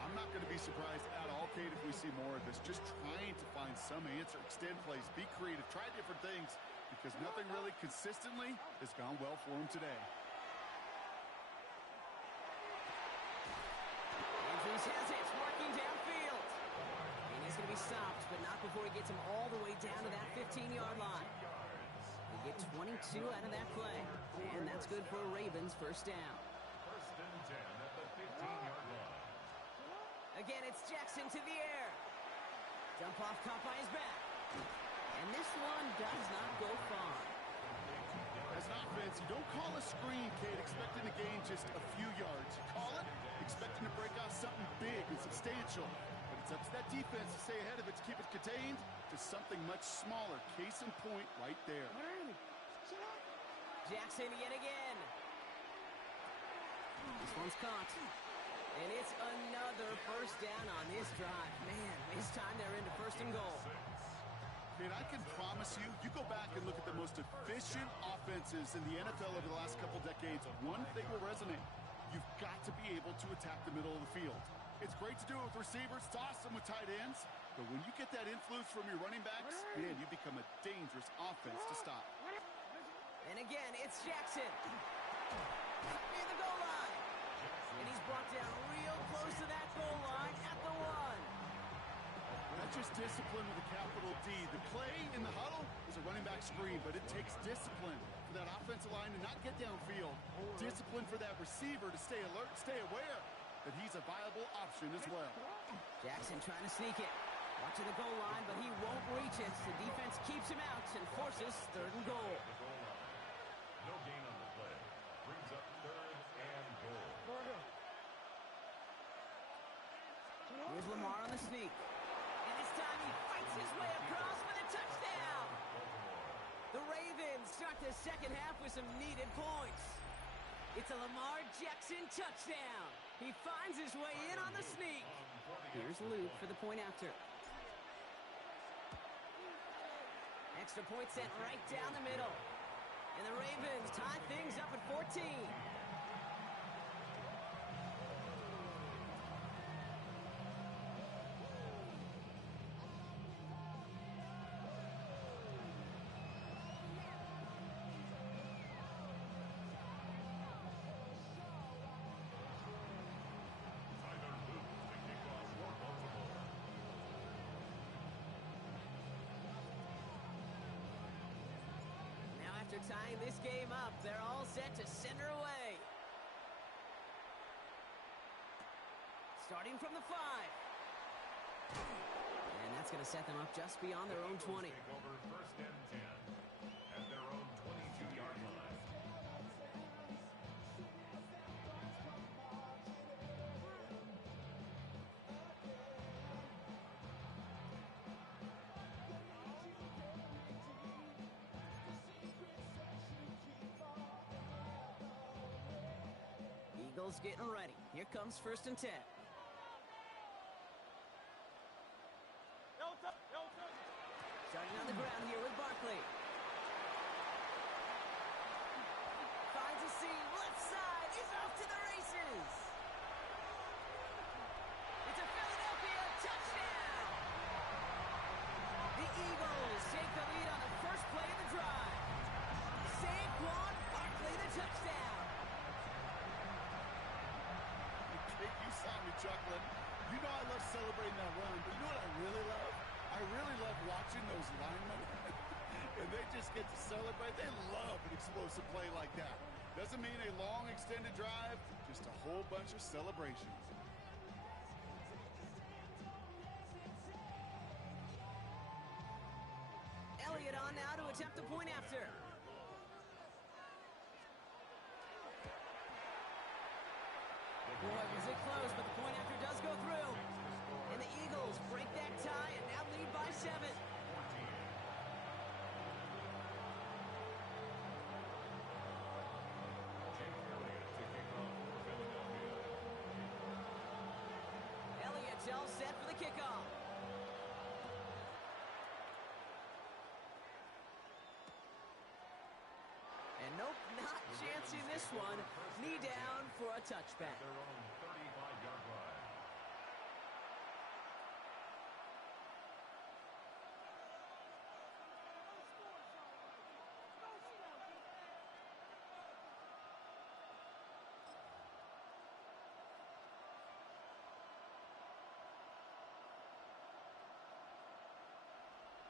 I'm not going to be surprised at all, Kate, if we see more of this. Just trying to find some answer, extend plays, be creative, try different things, because nothing really consistently has gone well for him today. Andrews has it, working downfield. And he's going to be stopped, but not before he gets him all the way down to that 15-yard line. They get 22 out of that play, and that's good for a Ravens first down. First and 10 at the 15-yard line. Again, it's Jackson to the air. Dump off caught by his back. And this one does not go far. Has not been defense, you don't call a screen, Kate, expecting to gain just a few yards. You call it expecting to break off something big and substantial. But it's up to that defense to stay ahead of it, to keep it contained to something much smaller. Case in point right there. Jackson yet again. This one's caught. And it's another first down on this drive. Man, this time they're into first and goal. And I can promise you, you go back and look at the most efficient offenses in the NFL over the last couple decades, one thing will resonate. You've got to be able to attack the middle of the field. It's great to do it with receivers. It's awesome with tight ends. But when you get that influence from your running backs, man, you become a dangerous offense to stop. And again, it's Jackson. Near the goal line. And he's brought down real close to that goal line at the 1. Not just discipline with a capital D. The play in the huddle is a running back screen, but it takes discipline for that offensive line to not get downfield. Discipline for that receiver to stay alert, stay aware that he's a viable option as well. Jackson trying to sneak it. Watching the goal line, but he won't reach it. The defense keeps him out and forces third and goal. No gain on the play. Brings up third and goal. Here's Lamar on the sneak. And this time he fights his way across for the touchdown. The Ravens start the second half with some needed points. It's a Lamar Jackson touchdown. He finds his way in on the sneak. Here's Luke for the point after. Extra point sent right down the middle. And the Ravens tie things up at 14. After tying this game up, they're all set to send her away. Starting from the 5. And that's going to set them up just beyond their own 20. Take over first and 10 at their own 22-yard line. Eagles getting ready. Here comes first and 10. Starting on the ground here with Barkley. Finds a seam, left side, is off to the races. It's a Philadelphia touchdown. The Eagles take the lead on the first play of the drive. Saquon Barkley, the touchdown. You saw me chuckling. You know I love celebrating that run, but you know what I really love? I really love watching those linemen, and they just get to celebrate. They love an explosive play like that. Doesn't mean a long extended drive, just a whole bunch of celebrations. Elliott on now to attempt the point after. Boy, was it close, but the point after does go through. And the Eagles break that tie and now lead by 7. Elliott's all set for the kickoff. And nope, not chancing this one. Knee down for a touchback. Their own 35-yard line.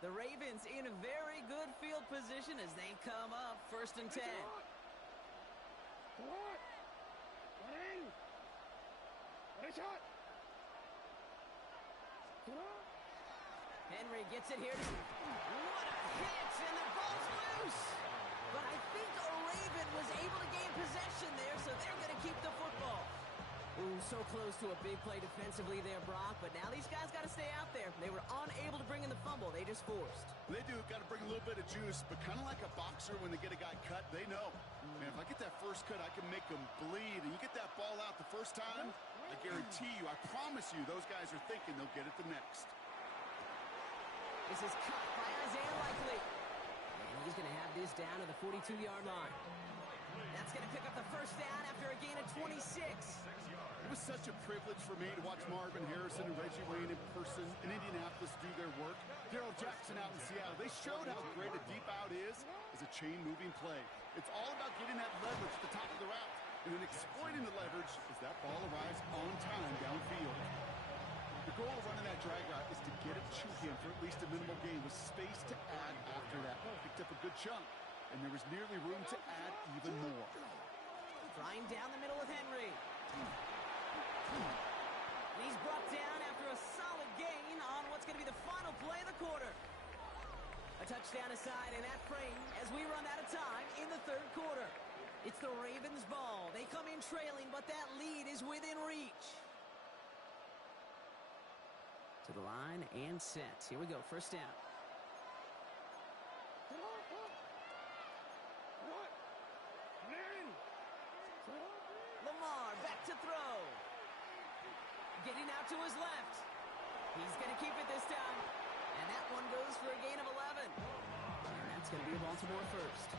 The Ravens in a very good field position as they come up first and 10. Henry gets it here. What a hit, and the ball's loose. But I think a Raven So close to a big play defensively there, Brock, but now these guys got to stay out there. They were unable to bring in the fumble they just forced. They do got to bring a little bit of juice, but kind of like a boxer when they get a guy cut, they know. Man, if I get that first cut, I can make them bleed. And you get that ball out the first time, I guarantee you, I promise you, those guys are thinking they'll get it the next. This is caught by Isaiah Likely. And he's going to have this down to the 42-yard line. That's going to pick up the first down after a gain of 26. It was such a privilege for me to watch Marvin Harrison and Reggie Wayne in person in Indianapolis do their work. Darrell Jackson out in Seattle. They showed how great a deep out is as a chain-moving play. It's all about getting that leverage at the top of the route and then exploiting the leverage as that ball arrives on time downfield. The goal of running that drag route is to get it to him for at least a minimal gain with space to add after that. Picked up a good chunk, and there was nearly room to add even more. Flying down the middle with Henry. And he's brought down after a solid gain on what's going to be the final play of the quarter. A touchdown aside in that frame as we run out of time in the third quarter. It's the Ravens' ball. They come in trailing, but that lead is within reach. To the line and set. Here we go, first down. Lamar back to throw. Getting out to his left. He's going to keep it this time. And that one goes for a gain of 11. And that's going to be a Baltimore first.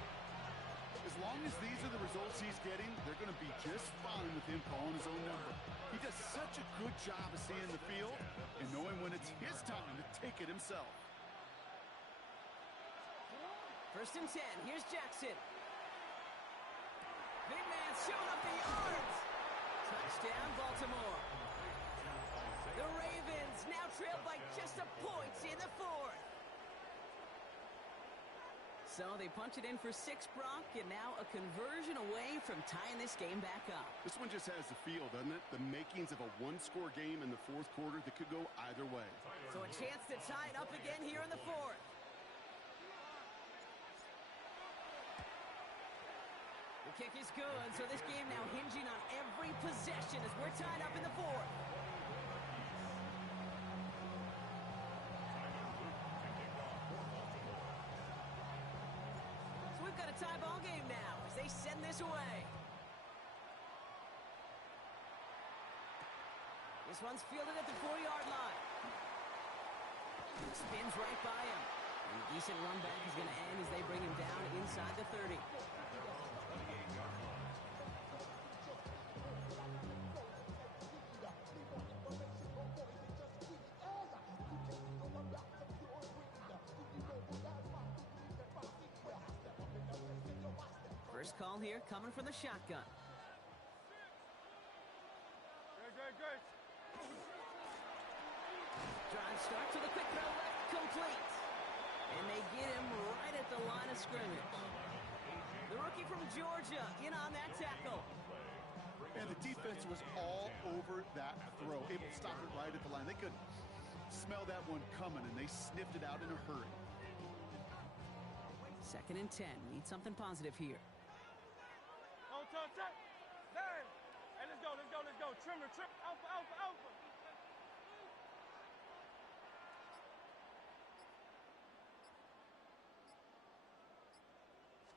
As long as these are the results he's getting, they're going to be just fine with him calling his own number. He does such a good job of seeing the field and knowing when it's his time to take it himself. First and 10. Here's Jackson. Big man showing up the yards. Touchdown, Baltimore. The Ravens now trail by just a point in the fourth. So they punch it in for 6, Brock, and now a conversion away from tying this game back up. This one just has the feel, doesn't it? The makings of a one-score game in the fourth quarter that could go either way. So a chance to tie it up again here in the fourth. The kick is good, so this game now hinging on every possession as we're tied up in the fourth. So we've got a tie ball game now as they send this away. This one's fielded at the 4-yard line. Spins right by him. And a decent run back is going to end as they bring him down inside the 30. First call here coming from the shotgun. Good. Drive starts with a quick throw left, complete. And they get him right at the line of scrimmage. The rookie from Georgia in on that tackle. And the defense was all over that throw, able to stop it right at the line. They could smell that one coming, and they sniffed it out in a hurry. Second and 10. Need something positive here. On touch that. 9. Hey, let's go. Trim. Alpha.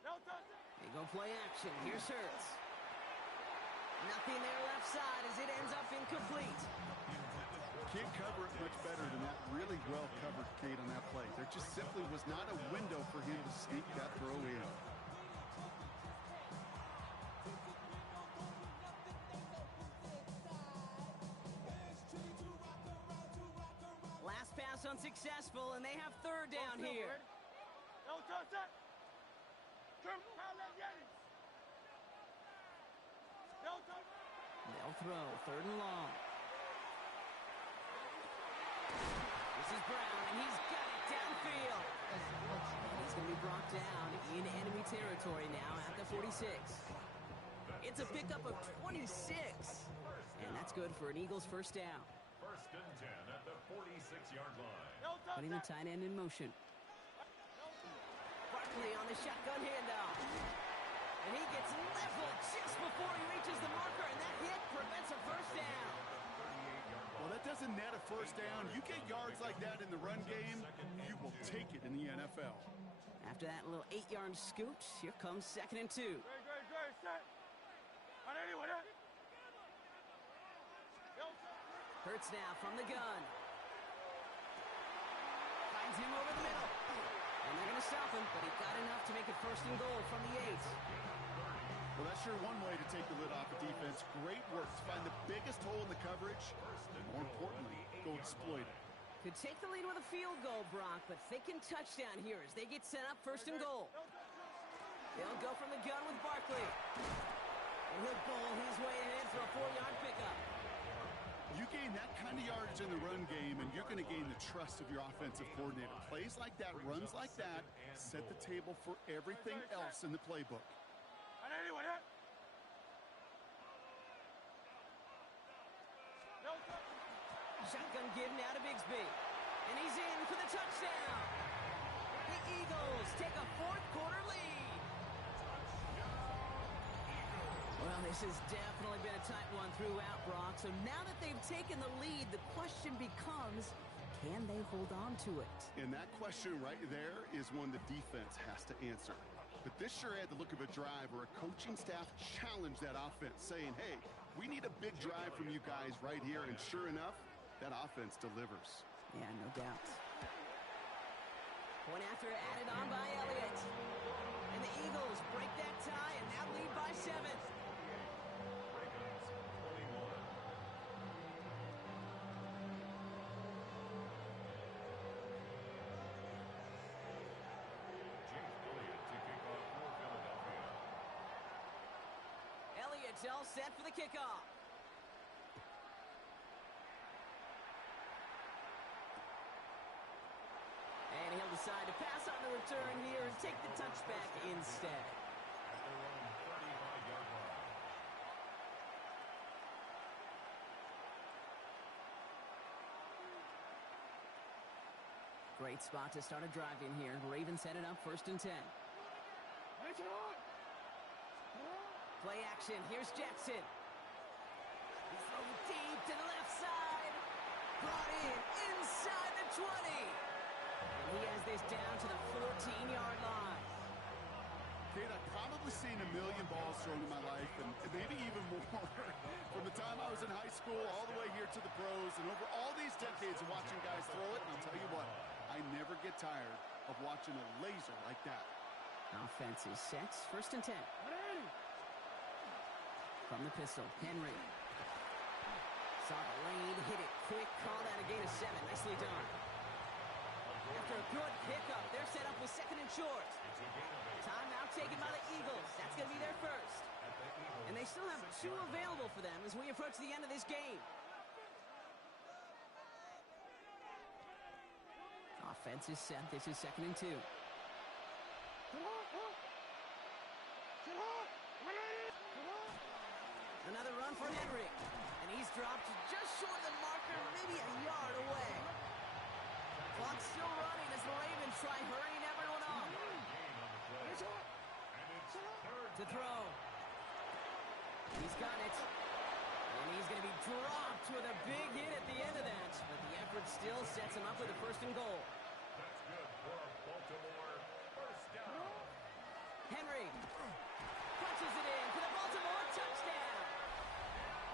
No touch that. They go play action. Here's Hurts. Nothing there left side as it ends up incomplete. Can't cover it much better than that. Really well covered, Kate, on that play. There just simply was not a window for him to sneak that throw in. Last pass unsuccessful, and they have third down here. No touch that. Trim. Pound that Yeti. No touch. They'll throw. Third and long. This is Brown, and he's got it downfield. And he's going to be brought down in enemy territory now at the 46. It's a pickup of 26. And that's good for an Eagles first down. First and 10 at the 46-yard line. No touch Putting the that. tight end in motion. Barkley on the shotgun handoff. And he gets leveled just before he reaches the marker, and that hit prevents a first down. Well, that doesn't net a first down. You get yards like that in the run game, you will take it in the NFL. After that little 8-yard scoot, here comes 2nd and 2. Great, set. On anyone, Hurts now from the gun. Finds him over the middle. And they're going to stop him, but he got enough to make it 1st and goal from the 8. Well, that's sure one way to take the lid off the defense. Great work to find the biggest hole in the coverage, and more importantly, go exploit it. Could take the lead with a field goal, Brock, but thinking touchdown here as they get set up 1st and goal. They'll go from the gun with Barkley. And he'll bowl his way ahead for a 4-yard pickup. You gain that kind of yardage in the run game, and you're going to gain the trust of your offensive coordinator. Plays like that, runs like that, set the table for everything else in the playbook. On anyone, Shotgun give now to Bigsby. And he's in for the touchdown. The Eagles take a 4th quarter lead. Well, this has definitely been a tight one throughout, Brock. So now that they've taken the lead, the question becomes, can they hold on to it? And that question right there is one the defense has to answer. But this sure had the look of a drive where a coaching staff challenged that offense, saying, hey, we need a big drive from you guys right here. And sure enough, that offense delivers. Yeah, no doubt. Point after added on by Elliott. And the Eagles break that tie and now lead by 7. Elliott's all set for the kickoff. And he'll decide to pass on the return here and take the touchback instead. At their own 35-yard line. Great spot to start a drive in here. Ravens headed up 1st and 10. Play action. Here's Jackson. He's throwing deep to the left side. Brought in inside the 20. And he has this down to the 14-yard line. Kate, I've probably seen a million balls thrown in my life, and maybe even more. From the time I was in high school all the way here to the pros, and over all these decades of watching guys throw it, and I'll tell you what, I never get tired of watching a laser like that. Offense is set. 1st and 10. From the pistol, Henry. Saw the lane, hit it quick, called out a gain of 7. Nicely done. After a good pickup, they're set up with 2nd and short. Timeout taken by the Eagles. That's going to be their first. And they still have 2 available for them as we approach the end of this game. Offense is set. This is 2nd and 2. Another run for Henry. And he's dropped just short of the marker, maybe a yard away. Clock's still running as the Ravens try hurrying everyone off. To throw. He's got it. And he's going to be dropped with a big hit at the end of that. But the effort still sets him up with a 1st and goal. That's good for Baltimore. First down. Henry punches it in for the Baltimore touchdown.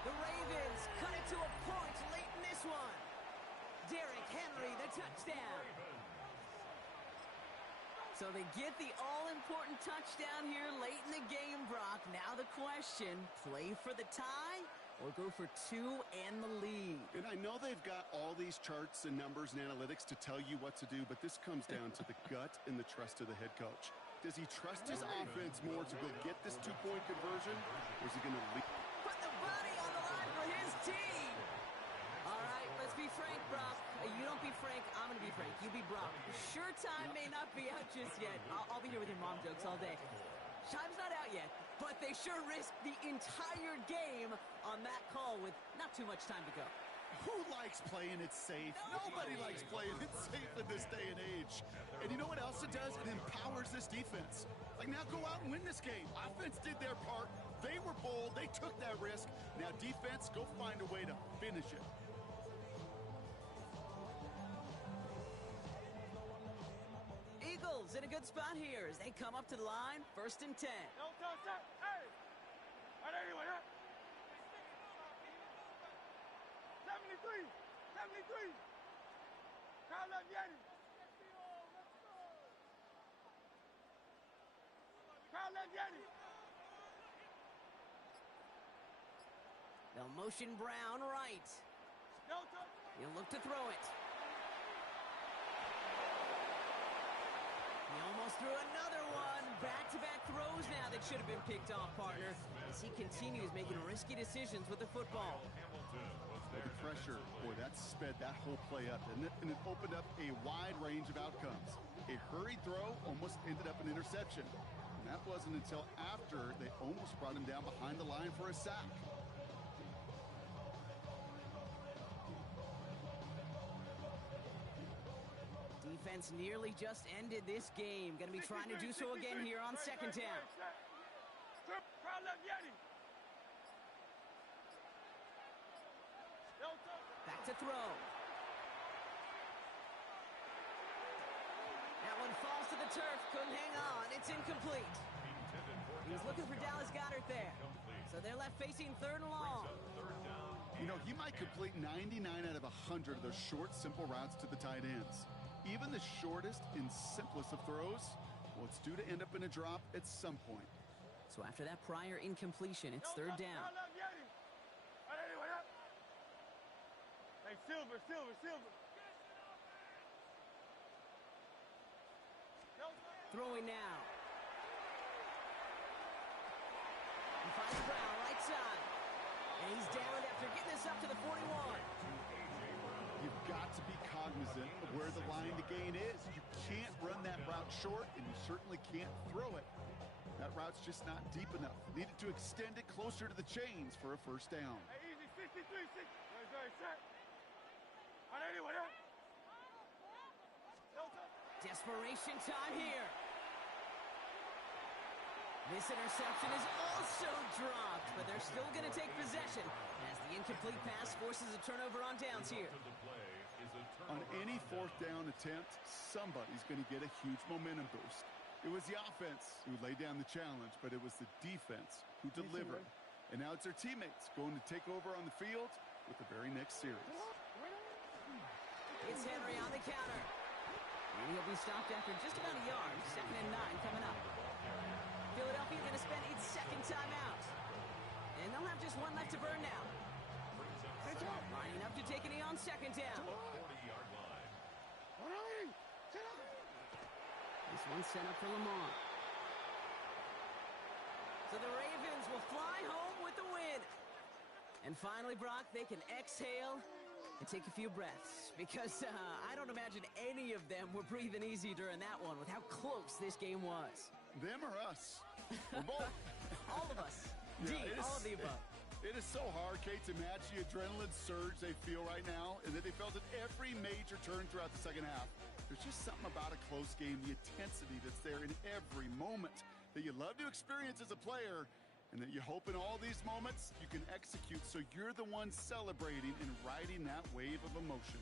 The Ravens cut it to a point late in this one. Derrick Henry, the touchdown. So they get the all-important touchdown here late in the game, Brock. Now the question, play for the tie or go for 2 and the lead? And I know they've got all these charts and numbers and analytics to tell you what to do, but this comes down to the gut and the trust of the head coach. Does he trust his offense more to go get this 2-point conversion, or is he going to lead? Put the body on the line for his team. All right, let's be frank, Brock. You don't be frank, I'm going to be frank. You be Brock. Sure, time may not be out just yet. I'll be here with your mom jokes all day. Time's not out yet, but they sure risked the entire game on that call with not too much time to go. Who likes playing it safe? Nobody likes playing it safe in this day and age. And you know what else it does? It empowers this defense. Like, now go out and win this game. Offense did their part. They were bold. They took that risk. Now defense, go find a way to finish it. Eagles in a good spot here as they come up to the line, 1st and 10. No touch that. Hey! All right, anyway, huh? 73! 73! Crowd left Yeti! Crowd left Yeti! They'll motion Brown right. No touch! He'll look to throw it. He almost threw another one. Back-to-back throws now that should have been picked off, partner, as he continues making risky decisions with the football. Well, the pressure, boy, that sped that whole play up, didn't it? And it opened up a wide range of outcomes. A hurried throw almost ended up an interception. And that wasn't until after they almost brought him down behind the line for a sack. Defense nearly just ended this game. Going to be trying to do so again here on 2nd down. Crowd left Yeti! No touch! Back to throw. That one falls to the turf. Couldn't hang on. It's incomplete. He was looking for Dallas Goedert there. So they're left facing 3rd and long. You know, he might complete 99 out of 100 of those short, simple routes to the tight ends. Even the shortest and simplest of throws, well, it's due to end up in a drop at some point. So after that prior incompletion, it's 3rd down. Crowd left Yeti! All right, anyway, huh? Hey, Silver! No touch! Throwing now. He finds Brown, right side. And he's downed after getting this up to the 41. You've got to be cognizant of where the line to gain is. You can't run that route short, and you certainly can't throw it. That route's just not deep enough. Needed to extend it closer to the chains for a 1st down. Hey, easy, 63, 6. Very set. All right, anyway, huh? No touch! Desperation time here. This interception is also dropped, but they're still going to take possession as the incomplete pass forces a turnover on downs here. On any 4th down attempt, somebody's going to get a huge momentum boost. It was the offense who laid down the challenge, but it was the defense who delivered. And now it's their teammates going to take over on the field with the very next series. It's Henry on the counter. And he'll be stopped after just about a yard. 2nd and 9 coming up. Philadelphia going to spend its 2nd timeout. And they'll have just one left to burn now. Lining up to take a knee on 2nd down. This one's set up for Lamar. So the Ravens will fly home with the win. And finally, Brock, they can exhale and take a few breaths, because I don't imagine any of them were breathing easy during that one with how close this game was. Them or us? Or both? All of us. Yeah, Indeed, all of the above. It is so hard, Kate, to match the adrenaline surge they feel right now, and that they felt at every major turn throughout the 2nd half. There's just something about a close game, the intensity that's there in every moment that you love to experience as a player, and that you hope in all these moments you can execute so you're the one celebrating and riding that wave of emotion.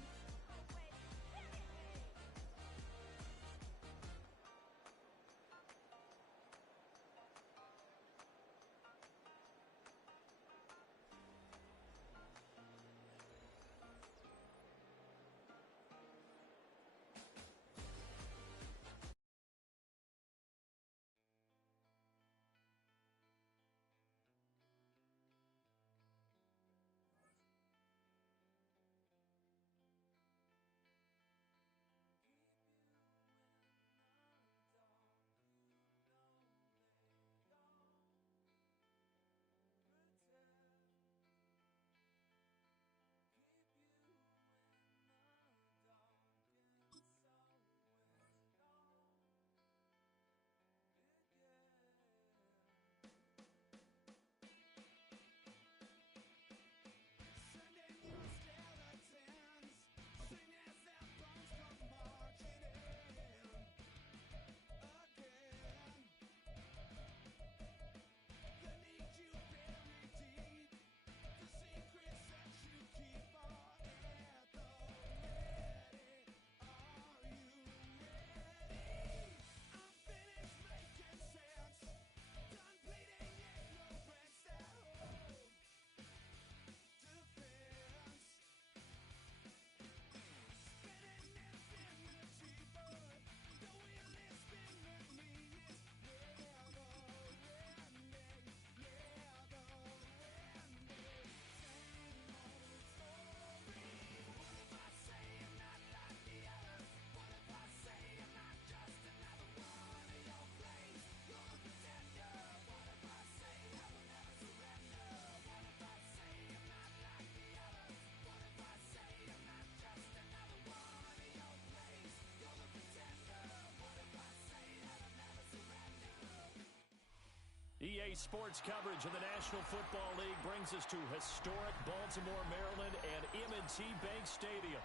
Today's sports coverage of the National Football League brings us to historic Baltimore, Maryland, and M&T Bank Stadium.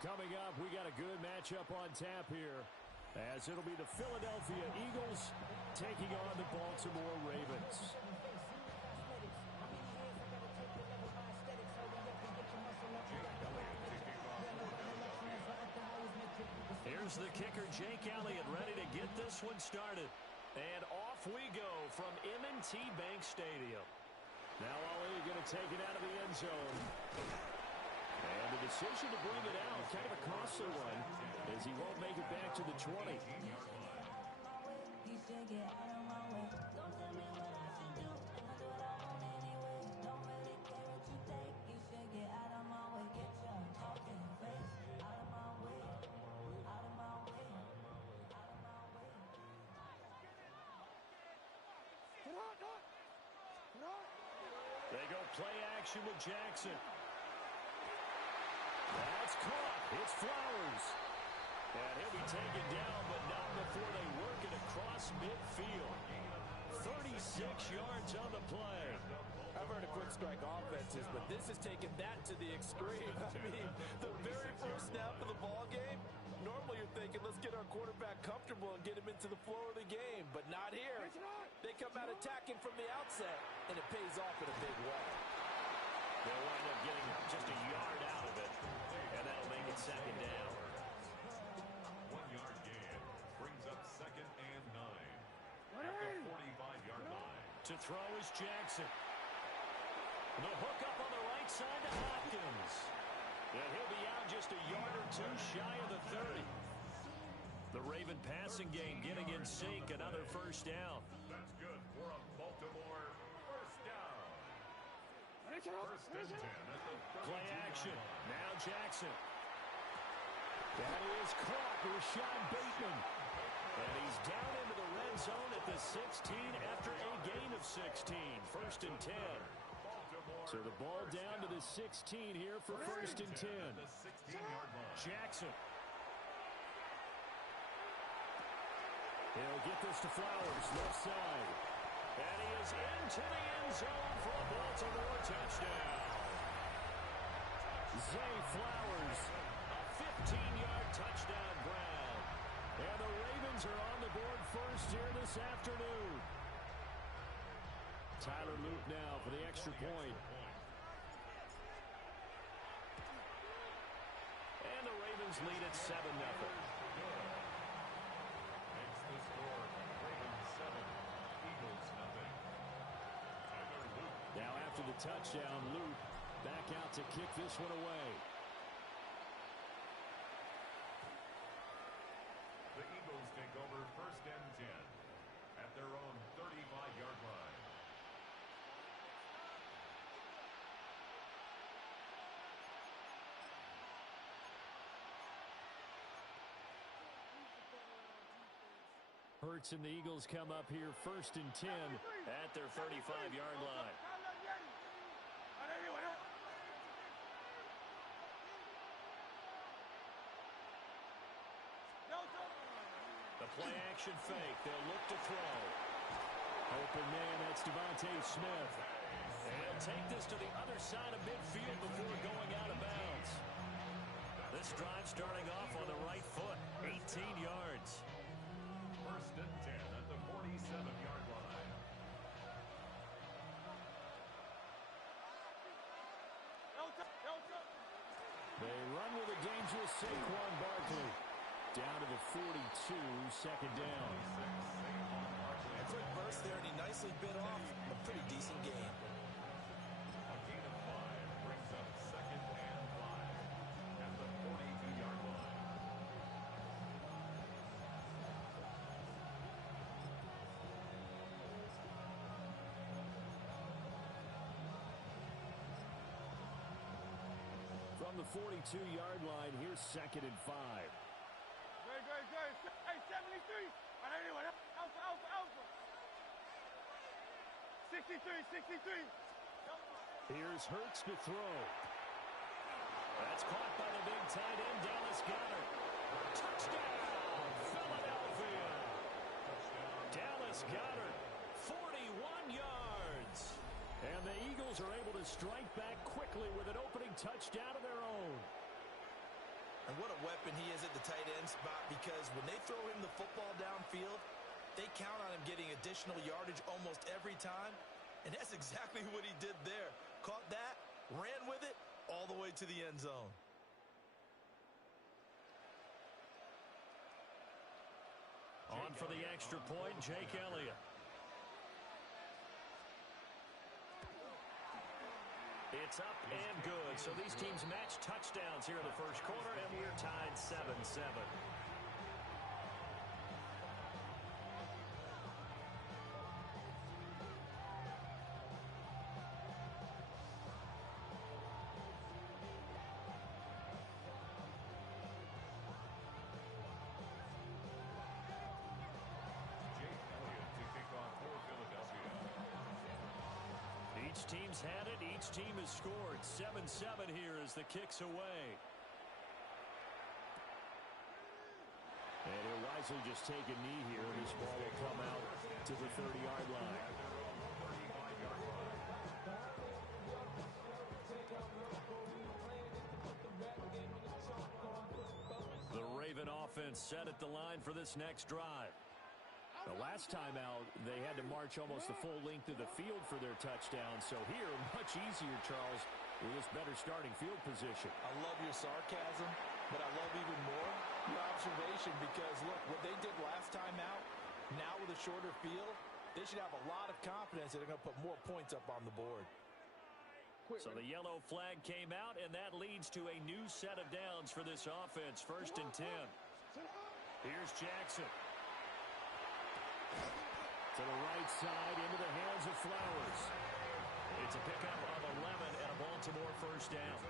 Coming up, we got a good matchup on tap here, as it'll be the Philadelphia Eagles taking on the Baltimore Ravens. Here's the kicker, Jake Elliott, ready to get this one started. And off we go from M&T Bank Stadium. Now Ali going to take it out of the end zone. And the decision to bring it out, kind of a costly one, as he won't make it back to the 20. They go play action with Jackson. That's caught. It's Flowers. And he'll be taken down, but not before they work it across midfield. 36 yards on the play. I've heard of quick strike offenses, but this has taken that to the extreme. I mean, the very first snap of the ball game, normally you're thinking, let's get our quarterback comfortable and get him into the flow of the game, but not here. They come out attacking from the outset, and it pays off in a big way. They'll wind up getting just a yard out of it, and that'll make it second down. 1 yard gain brings up 2nd and 9 at the 45-yard line. To throw is Jackson. The hook up on the right side to Hopkins. And he'll be out just a yard or two shy of the 30. The Raven passing game getting in sync, another first down. That's good for a Baltimore first down. First and 10 at the 32. Play action. Now Jackson. That is caught. Rashad Bateman. And he's down into the red zone at the 16 after a gain of 16. First and 10. So the ball down to the 16 here for first and 10. The 16-yard line. Jackson. He'll get this to Flowers, left side. And he is into the end zone for a Baltimore touchdown. Zay Flowers, a 15-yard touchdown grab. And the Ravens are on the board first here this afternoon. Tyler Luke now for the extra point. And the Ravens lead at 7-0. Makes the score Ravens 7, Eagles nothing. Tyler Luke. Now after the touchdown, Luke back out to kick this one away. The Eagles take over first and 10 at their own 35-yard line. Hurts and the Eagles come up here first and 10 at their 35-yard line. The play action fake. They'll look to throw. Open man, that's Devontae Smith. And he'll take this to the other side of midfield before going out of bounds. This drive starting off on the right foot, 18 yards. First and 10 at the 47-yard line. They run with a dangerous Saquon Barkley. Down to the 42, second down. A quick burst there, and he nicely bit off a pretty decent gain. A gain of 5 brings up 2nd and 5 at the 42-yard line. From the 42-yard line, here's 2nd and 5. Good. Hey, 73. Alpha. 63. Here's Hurts to throw. That's caught by the big tight end, Dallas Goedert. Touchdown, Philadelphia. Dallas Goedert, 41 And the Eagles are able to strike back quickly with an opening touchdown of their own. And what a weapon he is at the tight end spot, because when they throw him the football downfield, they count on him getting additional yardage almost every time. And that's exactly what he did there. Caught that, ran with it, all the way to the end zone. On for the extra point, Jake Elliott. It's up and good. So these teams match touchdowns here in the first quarter, and we're tied 7-7. Each team's had it. Each team has scored. 7-7 here as the kick's away. And he'll wisely just take a knee here. This ball will come out to the 30-yard line. The Raven offense set at the line for this next drive. The last time out, they had to march almost the full length of the field for their touchdown. So here, much easier, Charles, with this better starting field position. I love your sarcasm, but I love even more your observation, because, look, what they did last time out, now with a shorter field, they should have a lot of confidence that they're going to put more points up on the board. So the yellow flag came out, and that leads to a new set of downs for this offense. 1st and 10. Here's Jackson. To the right side, into the hands of Flowers. It's a pickup of 11 and a Baltimore first down.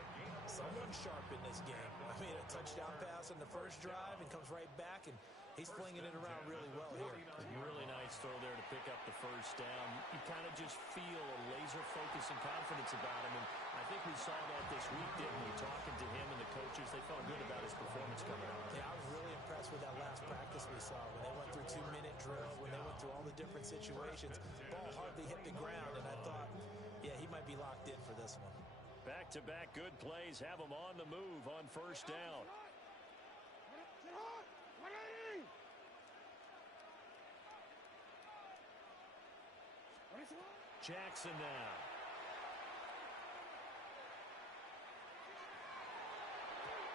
Someone sharp in this game. I mean, a touchdown pass on the first drive and comes right back, and he's flinging it around really well here. Really nice throw there to pick up the first down. You kind of just feel a laser focus and confidence about him, and I think we saw that this week, didn't we? Talking to him and the coaches, they felt good about his performance coming out. Yeah, I was really impressed with that last practice we saw when they went through 2-minute drill, when they went through all the different situations. Ball hardly hit the ground, and I thought, yeah, he might be locked in for this one. Back-to-back good plays have him on the move on first down. Jackson now.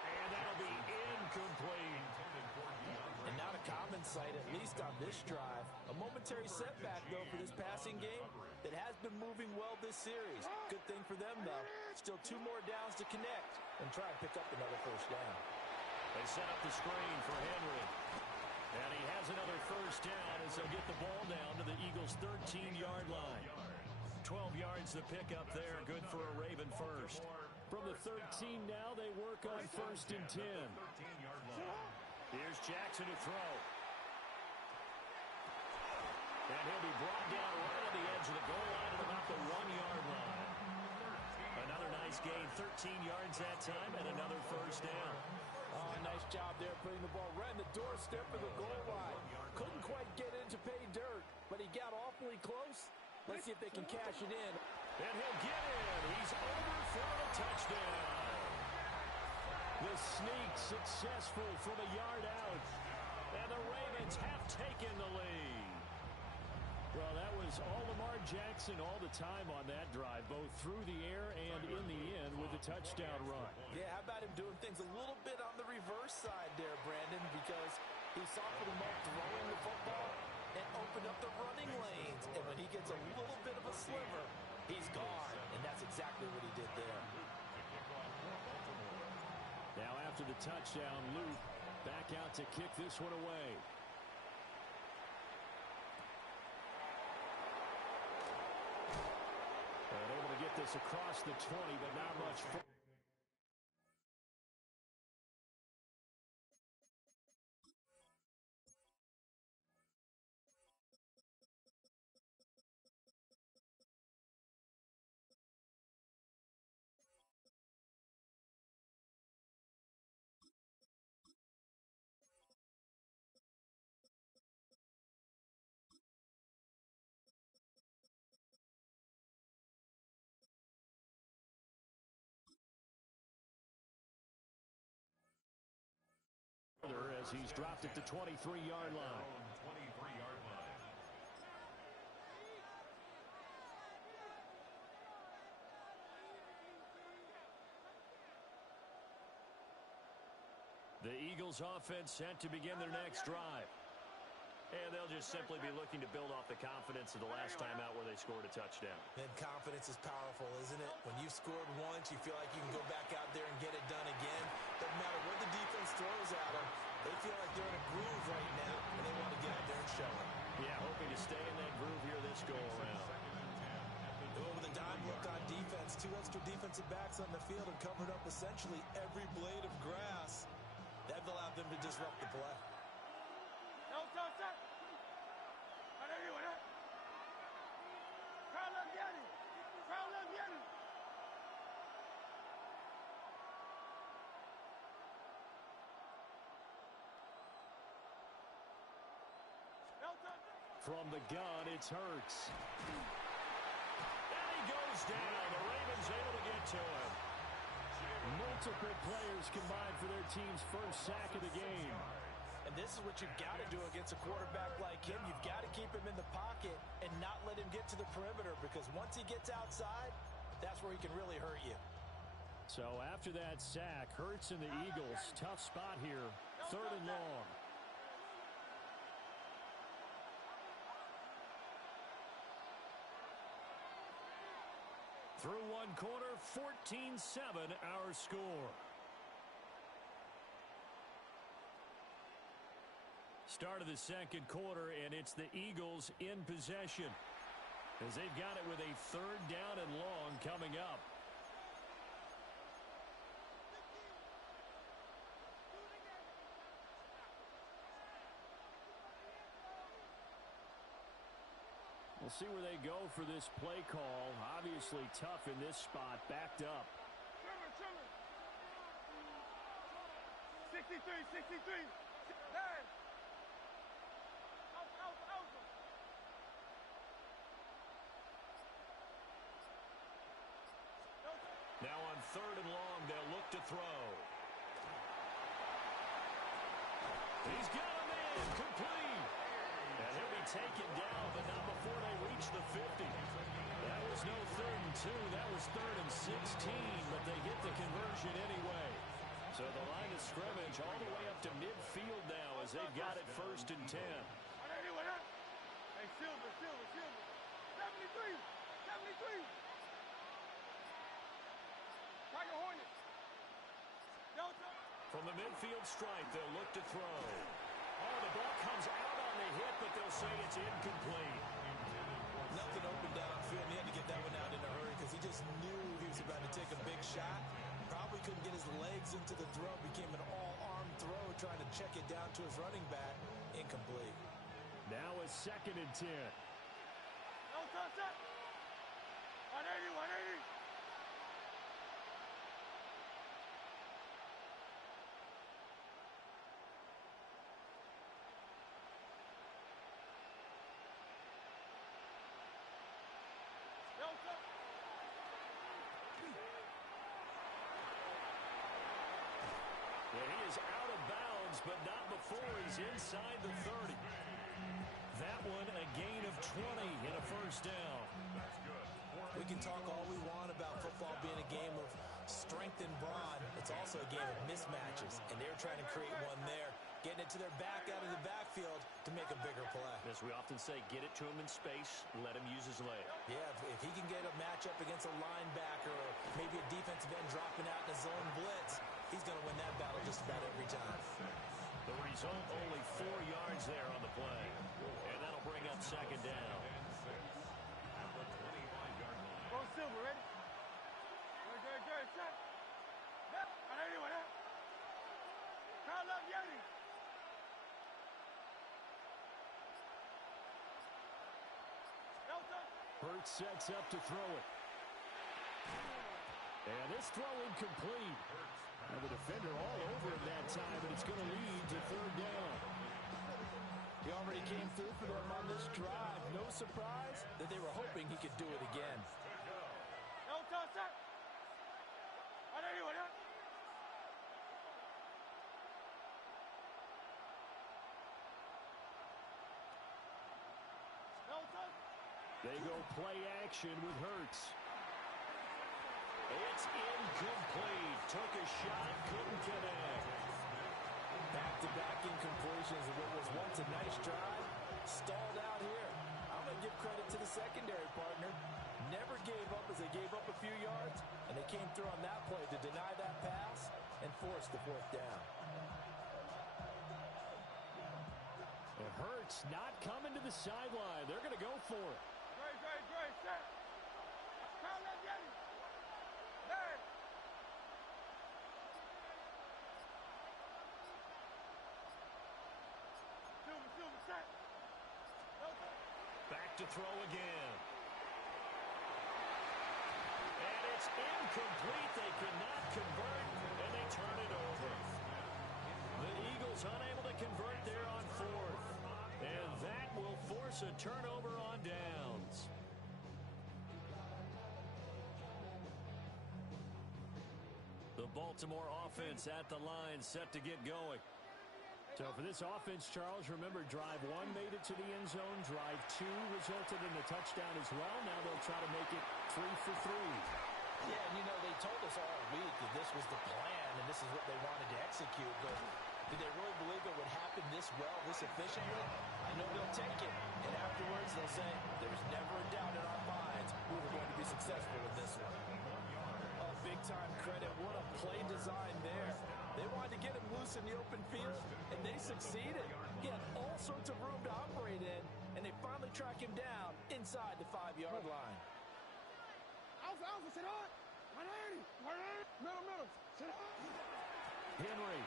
And that'll be incomplete. And not a common sight, at least on this drive. A momentary setback, though, for this passing game that has been moving well this series. Good thing for them, though. Still 2 more downs to connect and try and pick up another first down. They set up the screen for Henry. And he has another first down as they'll get the ball down to the Eagles' 13-yard line. 12 yards the pickup there, good for a Raven first. From the 13 now, they work on 1st and 10. Here's Jackson to throw. And he'll be brought down right on the edge of the goal line at about the 1-yard line. Another nice gain, 13 yards that time, and another first down. Oh, nice job there putting the ball right in the doorstep of the goal line. Couldn't quite get in to pay dirt, but he got awfully close. Let's see if they can cash it in. And he'll get in. He's over for a touchdown. The sneak successful from a yard out. And the Ravens have taken the lead. Well, that was all Lamar Jackson all the time on that drive, both through the air and in the end with the touchdown run. Yeah, how about him doing things a little bit on the reverse side there, Brandon, because he softened him up throwing the football and opened up the running lanes. And when he gets a little bit of a sliver, he's gone. And that's exactly what he did there. Now after the touchdown, Luke back out to kick this one away. And able to get this across the 20, but not much. As he's dropped at the 23-yard line. 23-yard line. The Eagles offense set to begin their next drive. And they'll just simply be looking to build off the confidence of the last time out where they scored a touchdown. And confidence is powerful, isn't it? When you've scored once, you feel like you can go back out there and get it done again. Doesn't matter what the defense throws at them. They feel like they're in a groove right now, and they want to get out there and show it. Yeah, hoping to stay in that groove here this go-around. With a dime look on defense, 2 extra defensive backs on the field and covered up essentially every blade of grass. That allowed them to disrupt the play. From the gun, it's Hurts. And he goes down. The Ravens able to get to him. Multiple players combined for their team's first sack of the game. And this is what you've got to do against a quarterback like him. You've got to keep him in the pocket and not let him get to the perimeter, because once he gets outside, that's where he can really hurt you. So after that sack, Hurts and the Eagles, tough spot here, 3rd and long. Through one quarter, 14-7 our score. Start of the second quarter, and it's the Eagles in possession, as they've got it with a 3rd down and long coming up. We'll see where they go for this play call. Obviously tough in this spot, backed up. 63, 63. Now on 3rd and long, they'll look to throw. He's got him in, complete. And he'll be taken down, but not before they reach the 50. That was no 3rd and 2. That was 3rd and 16, but they get the conversion anyway. So the line of scrimmage all the way up to midfield now, as they've got it 1st and 10. Hey, Silver. 73. Tiger Hornet. Delta. From the midfield stripe, they'll look to throw. Oh, the ball comes out on the hit, but they'll say it's incomplete. Nothing open downfield. He had to get that one out in a hurry because he just knew he was about to take a big shot. Probably couldn't get his legs into the throw. Became an all-arm throw, trying to check it down to his running back. Incomplete. Now a 2nd and 10. No touch. 180. Yeah, he is out of bounds, but not before he's inside the 30. That one a gain of 20 and a 1st down. We can talk all we want about football being a game of strength and brawn. It's also a game of mismatches, and they're trying to create one there, getting it to their back out of the backfield to make a bigger play. As we often say, get it to him in space, let him use his leg. Yeah, if he can get a matchup against a linebacker or maybe a defensive end dropping out in a zone blitz, he's going to win that battle just about every time. The result, only 4 yards there on the play. And that'll bring up 2nd down. Go Silver, ready? Good, shot. Yep, 180. Kyle up, Yeti. Hurts sets up to throw it. And this throw incomplete. And the defender all over him that time, and it's going to lead to 3rd down. He already came through for them on this drive. No surprise that they were hoping he could do it again. No touch. 180. They go play action with Hurts. It's incomplete. Took a shot, couldn't connect. Back-to-back incompletions of what was once a nice drive. Stalled out here. I'm going to give credit to the secondary partner. Never gave up as they gave up a few yards, and they came through on that play to deny that pass and force the fourth down. It hurts not coming to the sideline. They're going to go for it. Great, set. Call that Yeti. There. Silver, set. Back to throw again. And it's incomplete. They cannot convert, and they turn it over. The Eagles unable to convert there on fourth. And that will force a turnover on downs. The Baltimore offense at the line, set to get going. So for this offense, Charles, remember, drive one made it to the end zone. Drive two resulted in a touchdown as well. Now they'll try to make it 3 for 3. Yeah, and they told us all week that this was the plan and this is what they wanted to execute. But did they really believe it would happen this well, this efficiently? I know they'll take it. And afterwards, they'll say, there's never a doubt in our minds we were going to be successful in this one. Oh, big-time credit. What a play design there. They wanted to get him loose in the open field, and they succeeded. He had all sorts of room to operate in, and they finally track him down inside the 5-yard line. Alpha, sit on. 180. Middle. Sit on. Henry.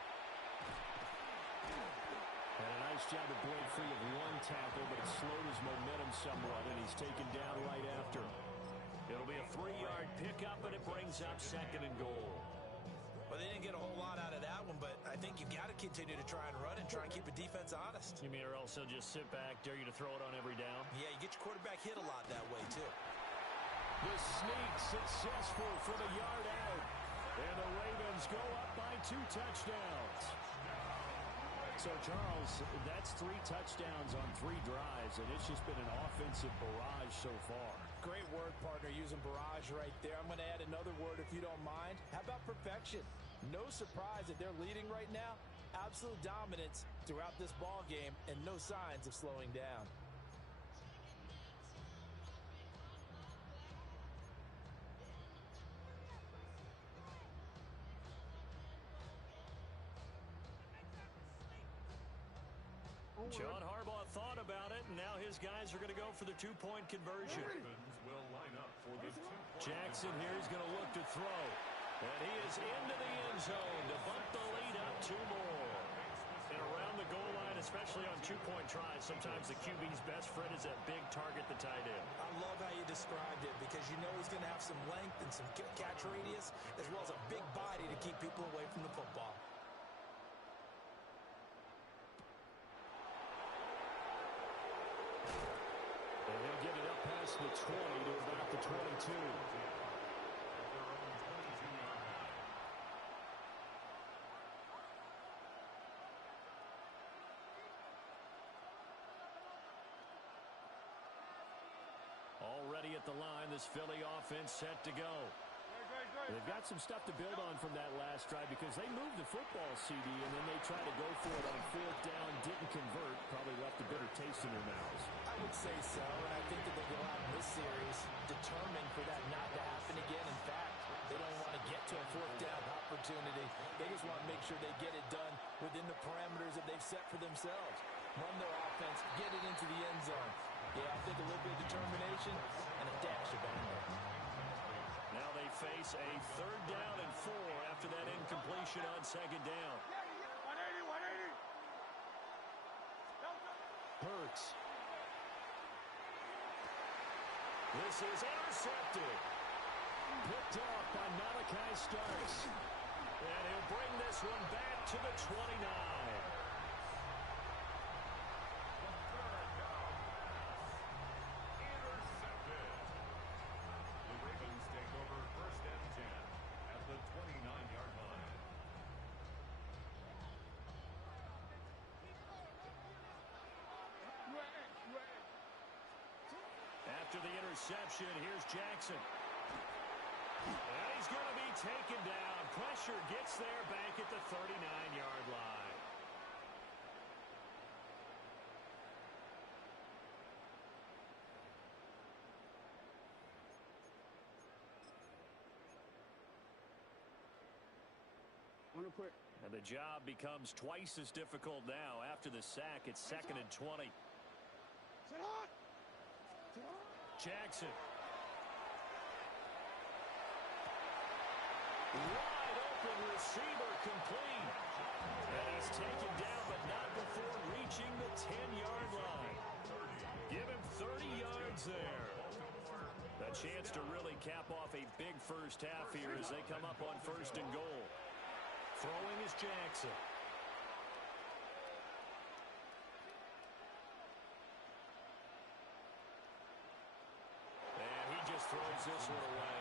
Had a nice job to break free of one tackle, but it slowed his momentum somewhat, and he's taken down right after. It'll be a 3-yard pickup, and it brings up 2nd and goal. Well, they didn't get a whole lot out of that one, but I think you've got to continue to try and run and try and keep the defense honest. You mean or else they'll just sit back, dare you to throw it on every down? Yeah, you get your quarterback hit a lot that way, too. The sneak successful from a yard out. And the Ravens go up by 2 touchdowns. So, Charles, that's 3 touchdowns on 3 drives, and it's just been an offensive barrage so far. Great word, partner, using barrage right there. I'm going to add another word if you don't mind. How about perfection? No surprise that they're leading right now. Absolute dominance throughout this ball game and no signs of slowing down. John Harbaugh thought about it, and now his guys are going to go for the 2-point conversion. Will line up for the 2-point. Jackson here is going to look to throw. And he is into the end zone to bump the lead up 2 more. And around the goal line, especially on 2-point tries, sometimes the QB's best friend is that big target, the tight end. I love how you described it because you know he's going to have some length and some catch radius as well as a big body to keep people away from the football. And he'll get it up past the 20 to about the 22. Already at the line, this Philly offense set to go. They've got some stuff to build on from that last drive because they moved the football, CD, and then they tried to go for it on 4th down, didn't convert, probably left a bitter taste in their mouths. I would say so, and I think that they'll go out in this series determined for that not to happen again. In fact, they don't want to get to a 4th down opportunity. They just want to make sure they get it done within the parameters that they've set for themselves. Run their offense, get it into the end zone. Yeah, I think a little bit of determination and a dash of anger. Now they face a 3rd down and 4 after that incompletion on 2nd down. 180. Hurts. This is intercepted. Picked off by Malachi Starks. And he'll bring this one back to the 29. After the interception, here's Jackson. And he's going to be taken down. Pressure gets there back at the 39-yard line. And the job becomes twice as difficult now. After the sack, it's 2nd and 20. Jackson. Wide open receiver complete. And he's taken down, but not before reaching the 10-yard line. Give him 30 yards there. A chance to really cap off a big first half here as they come up on 1st and goal. Throwing is Jackson. And he just throws this one away.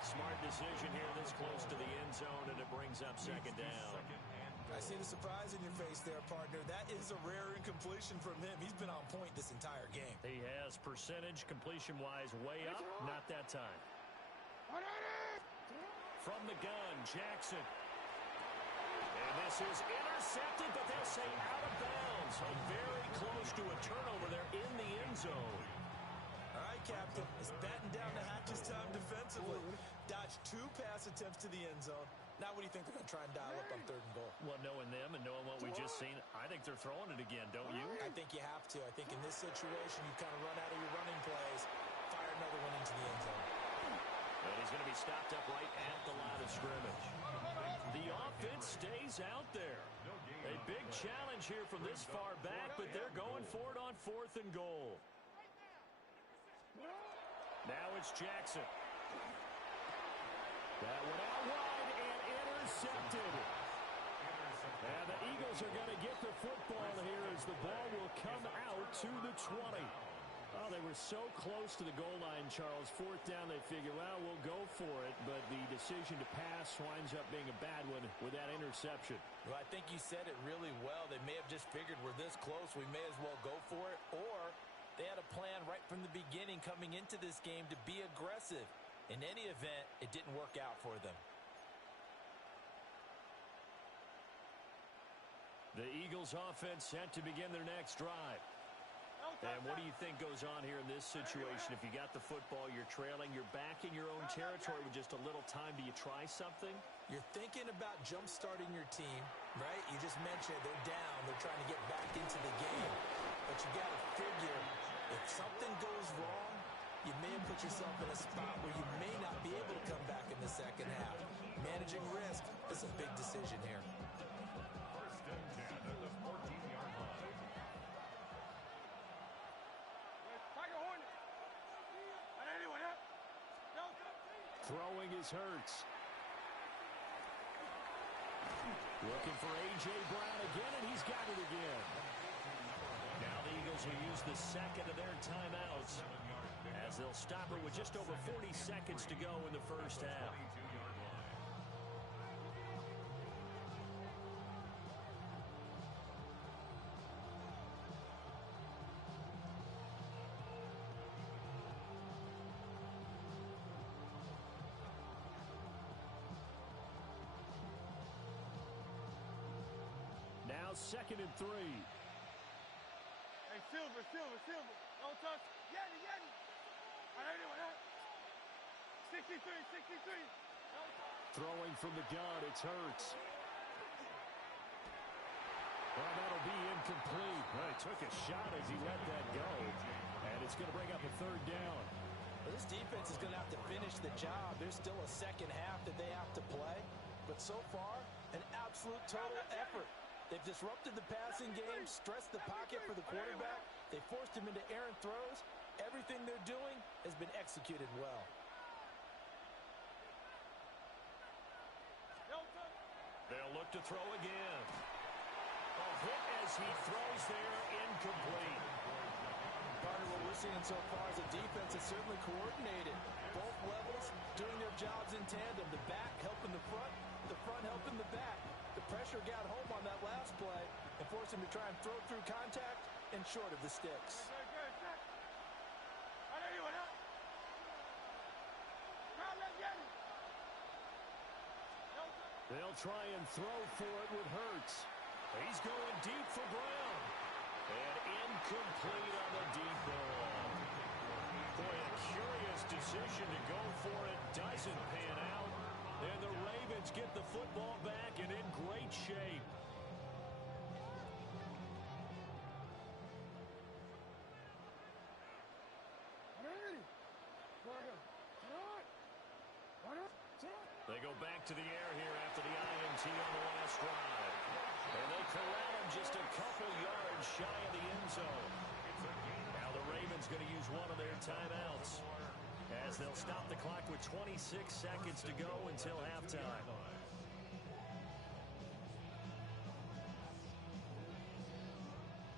Smart decision here this close to the end zone, and it brings up 2nd down. I see the surprise in your face there, partner. That is a rare incompletion from him. He's been on point this entire game. He has percentage completion-wise way up. Not that time. From the gun, Jackson. And this is intercepted, but they'll say out of bounds. So very close to a turnover there in the end zone. All right, Captain. It's batten down the hatches time defensively. Dodged 2 pass attempts to the end zone. Now what do you think they're going to try and dial up on 3rd and goal? Well, knowing them and knowing what we just seen, I think they're throwing it again, don't you? I think you have to. I think in this situation, you kind of run out of your running plays, fire another one into the end zone. And he's going to be stopped up right at the line of scrimmage. The offense stays out there. A big challenge here from this far back, but they're going for it on 4th and goal. Now it's Jackson. That one out wide and intercepted. And the Eagles are going to get the football here as the ball will come out to the 20. Oh, they were so close to the goal line, Charles. 4th down, they figure, well, we'll go for it. But the decision to pass winds up being a bad one with that interception. Well, I think you said it really well. They may have just figured we're this close, we may as well go for it. Or they had a plan right from the beginning coming into this game to be aggressive. In any event, it didn't work out for them. The Eagles offense set to begin their next drive. And what do you think goes on here in this situation? If you got the football, you're trailing, you're back in your own territory with just a little time. Do you try something? You're thinking about jump-starting your team, right? You just mentioned they're down. They're trying to get back into the game. But you got to figure if something goes wrong, you may have put yourself in a spot where you may not be able to come back in the second half. Managing risk is a big decision here. Throwing is Hurts. Looking for A.J. Brown again, and he's got it again. Now the Eagles will use the 2nd of their timeouts as they'll stop it with just over 40 seconds to go in the first half. Now 2nd and 3. Hey, Silver. Don't touch. Yeti. All right, anyway, 63. Throwing from the gun, it's Hurts. Well, that'll be incomplete. Well, he took a shot as he let that go. And it's going to bring up a 3rd down. Well, this defense is going to have to finish the job. There's still a second half that they have to play. But so far, an absolute total effort. They've disrupted the passing game, stressed the pocket for the quarterback. They forced him into errant throws. Everything they're doing has been executed well. They'll look to throw again. A hit as he throws there, incomplete. Partner, what we're seeing so far is a defense that's certainly coordinated. Both levels doing their jobs in tandem. The back helping the front helping the back. The pressure got home on that last play and forced him to try and throw through contact and short of the sticks. All right, anyway, They'll try and throw for it with Hurts. He's going deep for Brown. And incomplete on the deep ball. Boy, a curious decision to go for it. Doesn't pan out. And the Ravens get the football back and in great shape. They go back to the air here after the INT on the last drive. And they corral him just a couple yards shy of the end zone. Now the Ravens going to use one of their timeouts as they'll stop the clock with 26 seconds to go until halftime.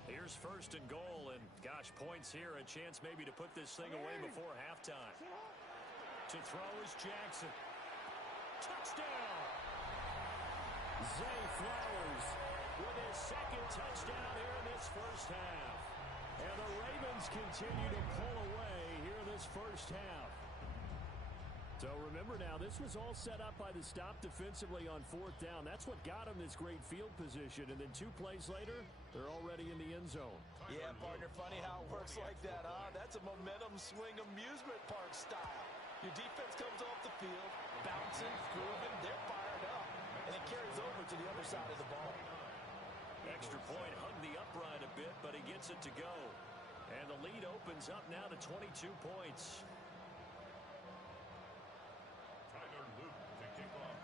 Here's first and goal, and gosh, points here, a chance maybe to put this thing away before halftime. To throw is Jackson. Touchdown! Zay Flowers with his second touchdown here in this first half. And the Ravens continue to pull away here in this first half. So remember now, this was all set up by the stop defensively on fourth down. That's what got them this great field position. And then 2 plays later, they're already in the end zone. Yeah, partner, funny how it works like that, huh? That's a momentum swing amusement park style. Your defense comes off the field, bouncing, grooving, they're fired up. And it carries over to the other side of the ball. Extra point hugged the upright a bit, but he gets it to go. And the lead opens up now to 22 points.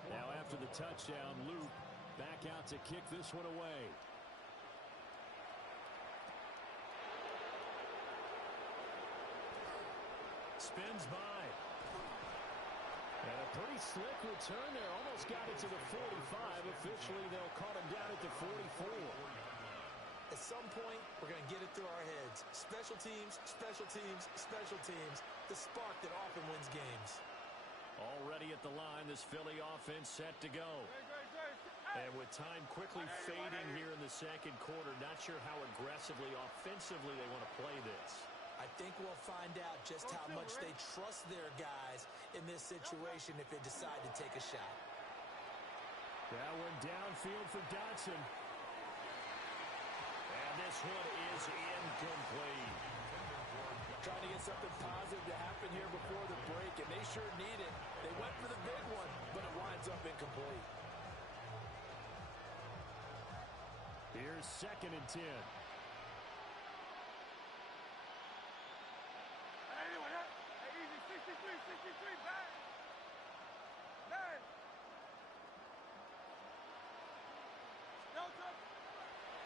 Now after the touchdown, Luke back out to kick this one away. Spins by. And a pretty slick return there. Almost got it to the 45. Officially, they'll call him down at the 44. At some point, we're going to get it through our heads. Special teams, special teams, special teams. The spark that often wins games. Already at the line, this Philly offense set to go. And with time quickly fading here in the second quarter, not sure how aggressively, offensively they want to play this. I think we'll find out just how much they trust their guys in this situation if they decide to take a shot. That one downfield for Dotson. And this one is incomplete. Trying to get something positive to happen here before the break, and they sure need it. They went for the big one, but it winds up incomplete. Here's 2nd and 10.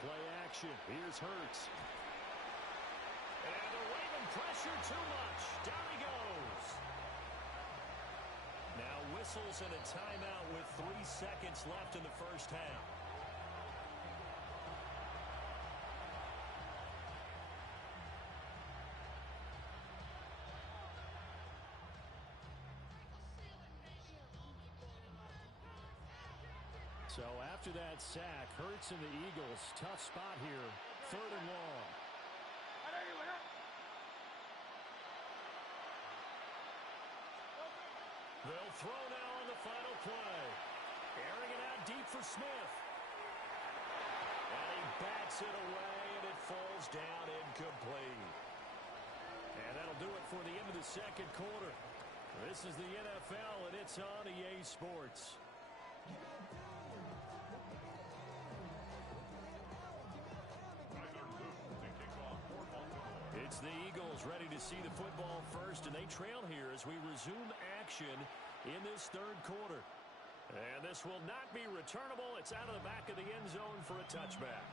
Play action. Here's Hurts. And the Raven pressure too much. Down he goes. Now whistles and a timeout with 3 seconds left in the first half. So after that sack, Hurts and the Eagles, tough spot here, 3rd and long. They'll throw now on the final play. Airing it out deep for Smith. And he bats it away, and it falls down incomplete. And that'll do it for the end of the second quarter. This is the NFL, and it's on EA Sports. It's the Eagles ready to see the football first, and they trail here as we resume action in this 3rd quarter. And this will not be returnable. It's out of the back of the end zone for a touchback.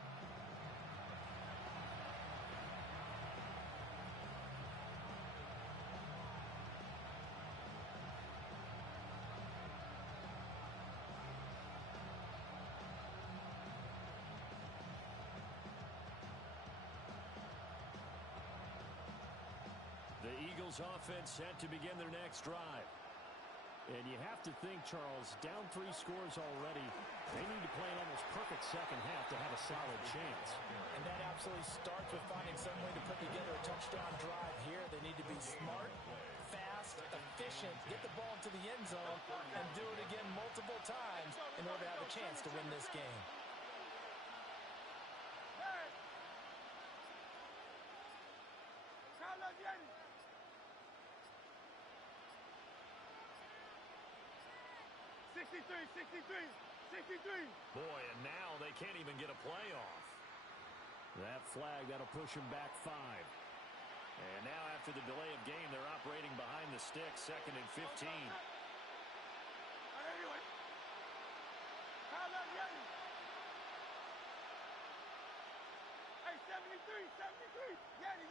The Eagles offense set to begin their next drive. And you have to think, Charles, down 3 scores already, they need to play an almost perfect second half to have a solid chance. And that absolutely starts with finding some way to put together a touchdown drive here. They need to be smart, fast, efficient. efficient, get the ball into the end zone, and do it again multiple times in order to have a chance to win this game. Boy, and now they can't even get a play off. That flag, that'll push them back 5. And now after the delay of game, they're operating behind the sticks, 2nd and 15. Hey, 73. Yanni.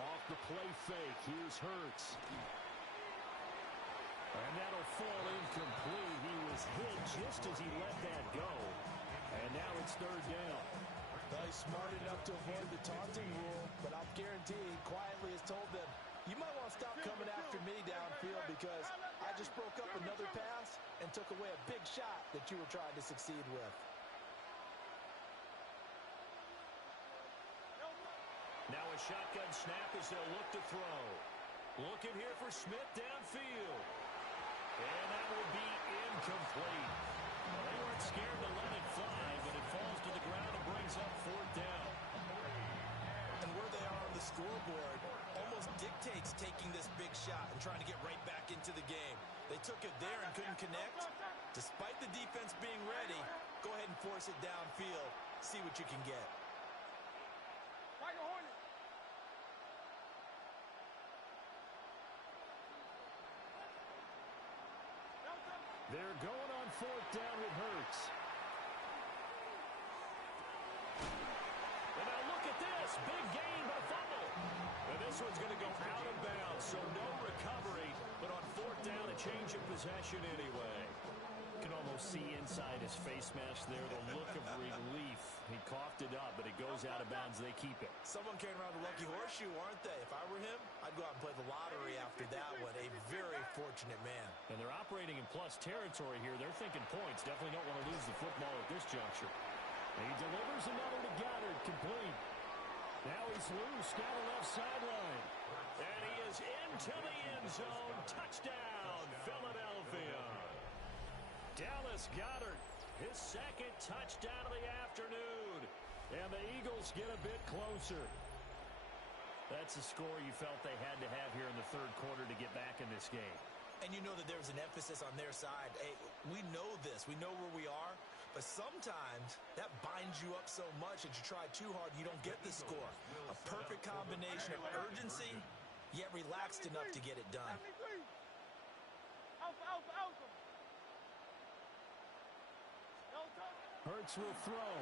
Off the play fake, here's Hurts. And that'll fall incomplete. He was hit just as he let that go. And now it's 3rd down. Well, he's smart enough to avoid the taunting rule, but I'll guarantee he quietly has told them, you might want to stop coming after me downfield because I just broke up another pass and took away a big shot that you were trying to succeed with. Now a shotgun snap as they'll look to throw. Looking here for Smith downfield. And that will be incomplete. Well, they weren't scared to let it fly, but it falls to the ground and brings up 4th down. And where they are on the scoreboard almost dictates taking this big shot and trying to get right back into the game. They took it there and couldn't connect. Despite the defense being ready, go ahead and force it downfield. See what you can get. They're going on 4th down with Hurts. And now look at this. Big gain, but a fumble. And this one's going to go out of bounds, so no recovery. But on 4th down, a change of possession anyway. You can almost see inside his face mask there the look of relief. He coughed it up, but it goes out of bounds. They keep it. Someone carrying around the lucky horseshoe, aren't they? If I were him, I'd go out and play the lottery after that one. A very fortunate man. And they're operating in plus territory here. They're thinking points. Definitely don't want to lose the football at this juncture. And he delivers another to Goddard, complete. Now he's loose down the left sideline. And he is into the end zone. Touchdown, Philadelphia. Dallas Goedert, his 2nd touchdown of the afternoon. And the Eagles get a bit closer. That's a score you felt they had to have here in the 3rd quarter to get back in this game. And you know that there's an emphasis on their side. Hey, we know this. We know where we are. But sometimes that binds you up so much that you try too hard, you don't get the score. A perfect combination of urgency, yet relaxed enough to get it done. Hurts will throw.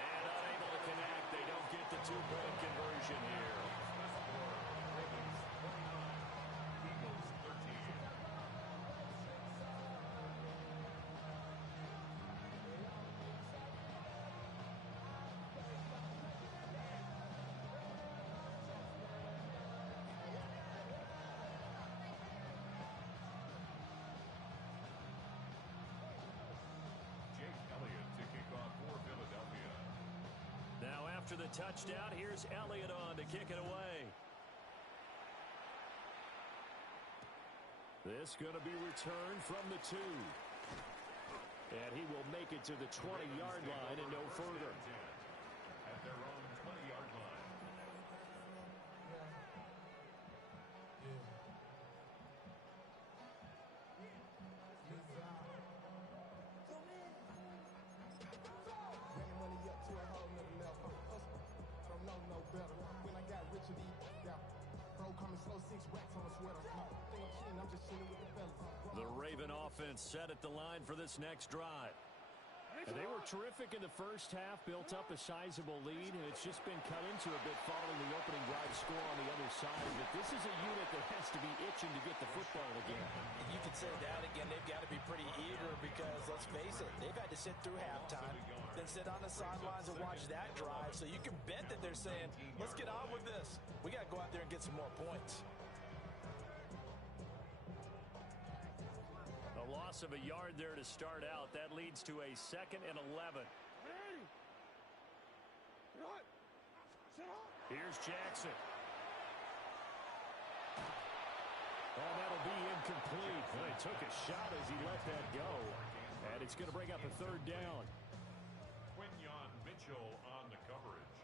And unable to connect. They don't get the 2-point conversion here. After the touchdown, here's Elliott on to kick it away. This going to be returned from the 2. And he will make it to the 20-yard line and no further. At their own 20-yard line. The Raven offense set at the line for this next drive. And they were terrific in the first half, built up a sizable lead, and it's just been cut into a bit following the opening drive score on the other side. But this is a unit that has to be itching to get the football again. You could say that again. They've got to be pretty eager because, let's face it, they've had to sit through halftime, then sit on the sidelines and watch that drive. So you can bet that they're saying, let's get on with this. We got to go out there and get some more points. A loss of a yard there to start out. That leads to a 2nd and 11. Here's Jackson. Oh, that'll be incomplete. Well, he took a shot as he let that go. And it's going to bring up a third down. Quinyon Mitchell on the coverage.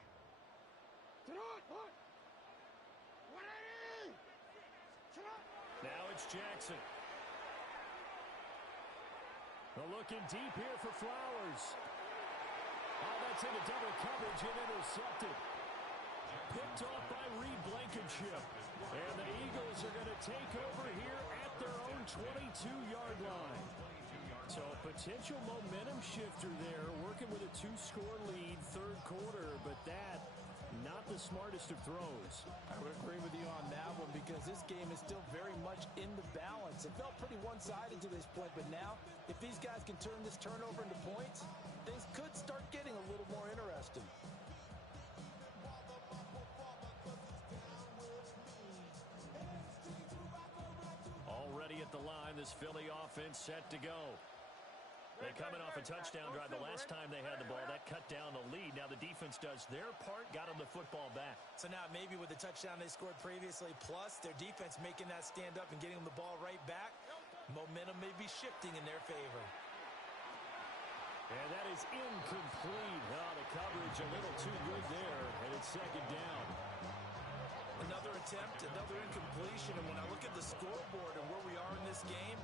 Now it's Jackson. Looking deep here for Flowers. Oh, that's into double coverage and intercepted. Picked off by Reed Blankenship. And the Eagles are going to take over here at their own 22-yard line. So a potential momentum shifter there, working with a 2-score lead, third quarter, but that not the smartest of throws. I would agree with you on that one because this game is still very much in the balance. It felt pretty one-sided to this point, but now if these guys can turn this turnover into points, things could start getting a little more interesting. Already at the line, this Philly offense set to go. They're coming off a touchdown drive the last time they had the ball. That cut down the lead. Now the defense does their part, got them the football back. So now maybe with the touchdown they scored previously, plus their defense making that stand up and getting them the ball right back, momentum may be shifting in their favor. And that is incomplete. Oh, the coverage a little too good there, and it's second down. Another attempt, another incompletion, and when I look at the scoreboard and where we are in this game,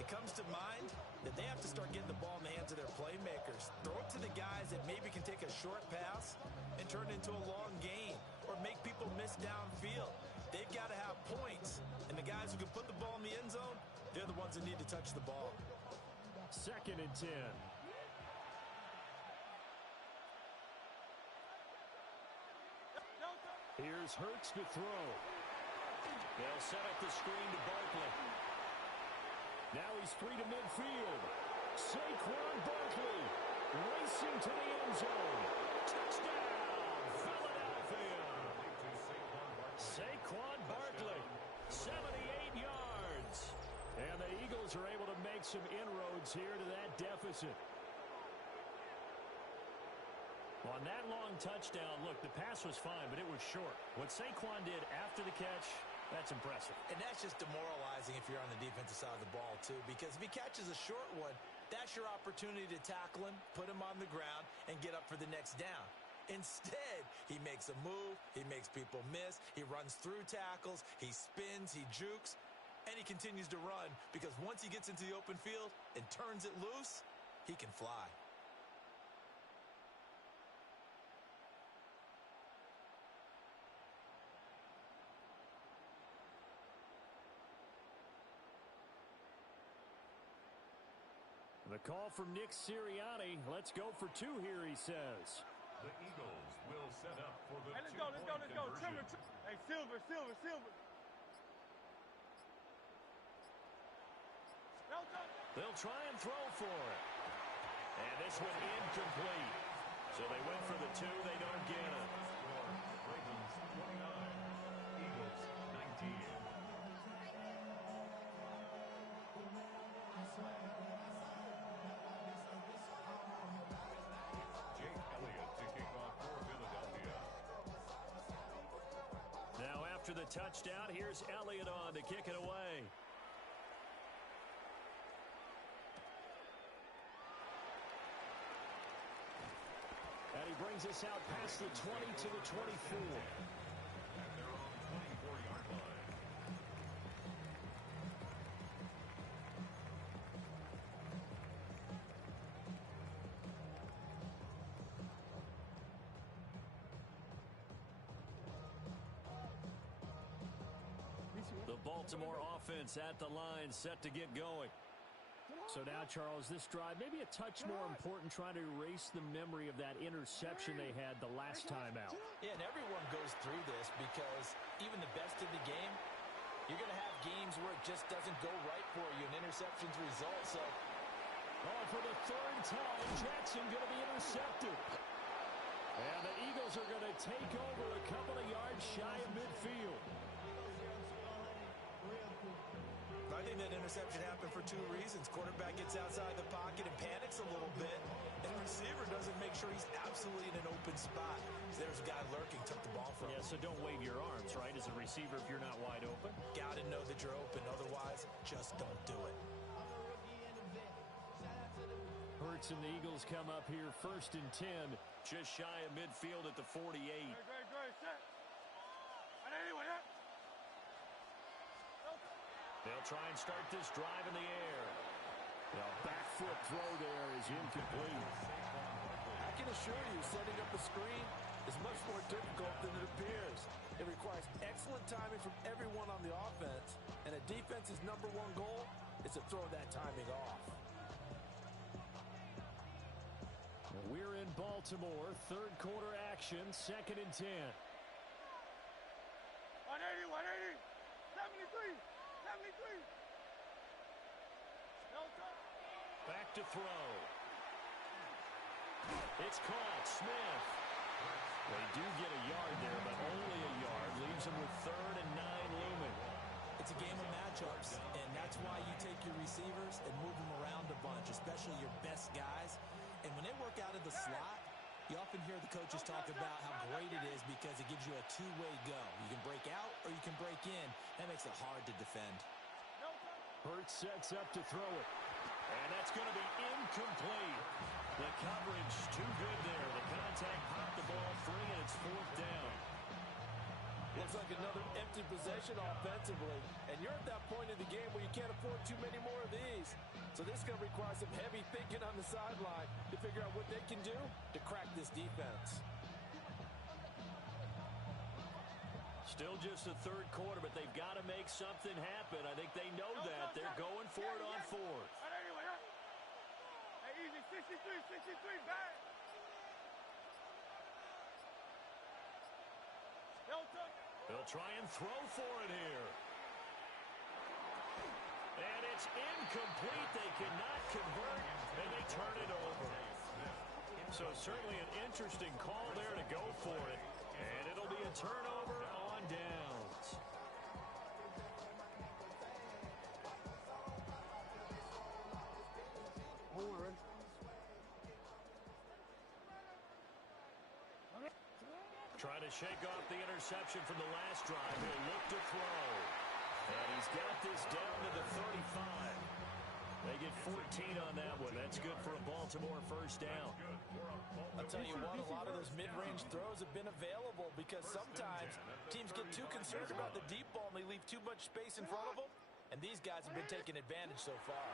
it comes to mind that they have to start getting the ball in the hands of their playmakers. Throw it to the guys that maybe can take a short pass and turn it into a long gain or make people miss downfield. They've got to have points, and the guys who can put the ball in the end zone, they're the ones that need to touch the ball. 2nd and 10. Here's Hurts to throw. They'll set up the screen to Barkley. Now he's free to midfield. Saquon Barkley racing to the end zone. Touchdown, Philadelphia. Saquon Barkley, 78 yards. And the Eagles are able to make some inroads here to that deficit. On that long touchdown, look, the pass was fine, but it was short. What Saquon did after the catch, that's impressive. And that's just demoralizing if you're on the defensive side of the ball, too, because if he catches a short one, that's your opportunity to tackle him, put him on the ground, and get up for the next down. Instead, he makes a move, he makes people miss, he runs through tackles, he spins, he jukes, and he continues to run because once he gets into the open field and turns it loose, he can fly. The call from Nick Sirianni. Let's go for 2 here, he says. The Eagles will set up for the Hey, let's go. conversion. Hey, Silver. They'll try and throw for it. And this one incomplete. So they went for the 2. They don't get it. Ravens 29, Eagles 19. Jake Elliott to kick off for Philadelphia. Now after the touchdown, here's Elliott on to kick it away. And he brings us out past the 20 to the 24. At their own 24-yard line. The Baltimore offense at the line, set to get going. So now, Charles, this drive maybe a touch more important, trying to erase the memory of that interception they had the last time out. Yeah, and everyone goes through this because even the best in the game, you're going to have games where it just doesn't go right for you, and interceptions result. So, for the 3rd time, Jackson going to be intercepted. And the Eagles are going to take over a couple of yards shy of midfield. I think that interception happened for 2 reasons. Quarterback gets outside the pocket and panics a little bit, and receiver doesn't make sure he's absolutely in an open spot. So there's a guy lurking, took the ball from him. Yeah, so don't wave your arms, right, as a receiver if you're not wide open. Gotta know that you're open. Otherwise, just don't do it. Hurts and the Eagles come up here 1st and 10, just shy of midfield at the 48. Great, set. And anyway, They'll try and start this drive in the air. The back foot throw there is incomplete. I can assure you, setting up a screen is much more difficult than it appears. It requires excellent timing from everyone on the offense, and a defense's #1 goal is to throw that timing off. We're in Baltimore, 3rd quarter action, 2nd and 10. 180, 73. No touch. Back to throw. It's caught. Smith. They do get a yard there, but only a yard. Leaves them with 3rd and 9 looming. It's a game of matchups, and that's why you take your receivers and move them around a bunch, especially your best guys. And when they work out of the slot, you often hear the coaches talk about how great it is because it gives you a two-way go. You can break out or you can break in. That makes it hard to defend. Hurts sets up to throw it. And that's going to be incomplete. The coverage too good there. The contact popped the ball free, and it's 4th down. Looks like another empty possession offensively. And you're at that point in the game where you can't afford too many more of these. So this is going to require some heavy thinking on the sideline to figure out what they can do to crack this defense. Still just the 3rd quarter, but they've got to make something happen. I think they know that. They're going for it on 4th. Hey, easy, 63, back. They'll try and throw for it here. And it's incomplete. They cannot convert, and they turn it over. So certainly an interesting call there to go for it. And it'll be a turnover on downs. Trying to shake off the interception from the last drive. He'll look to throw. And he's got this down to the 35. They get 14 on that one. That's good for a Baltimore 1st down. I'll tell you what, a lot of those mid-range throws have been available because sometimes teams get too concerned about the deep ball and they leave too much space in front of them. And these guys have been taking advantage so far.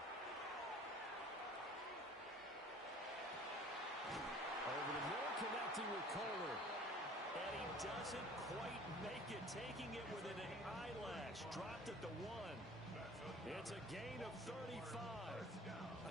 Over the middle, connecting with Kohler. And he doesn't quite make it, taking it within an eyelash. Dropped at the 1. It's a gain of 35.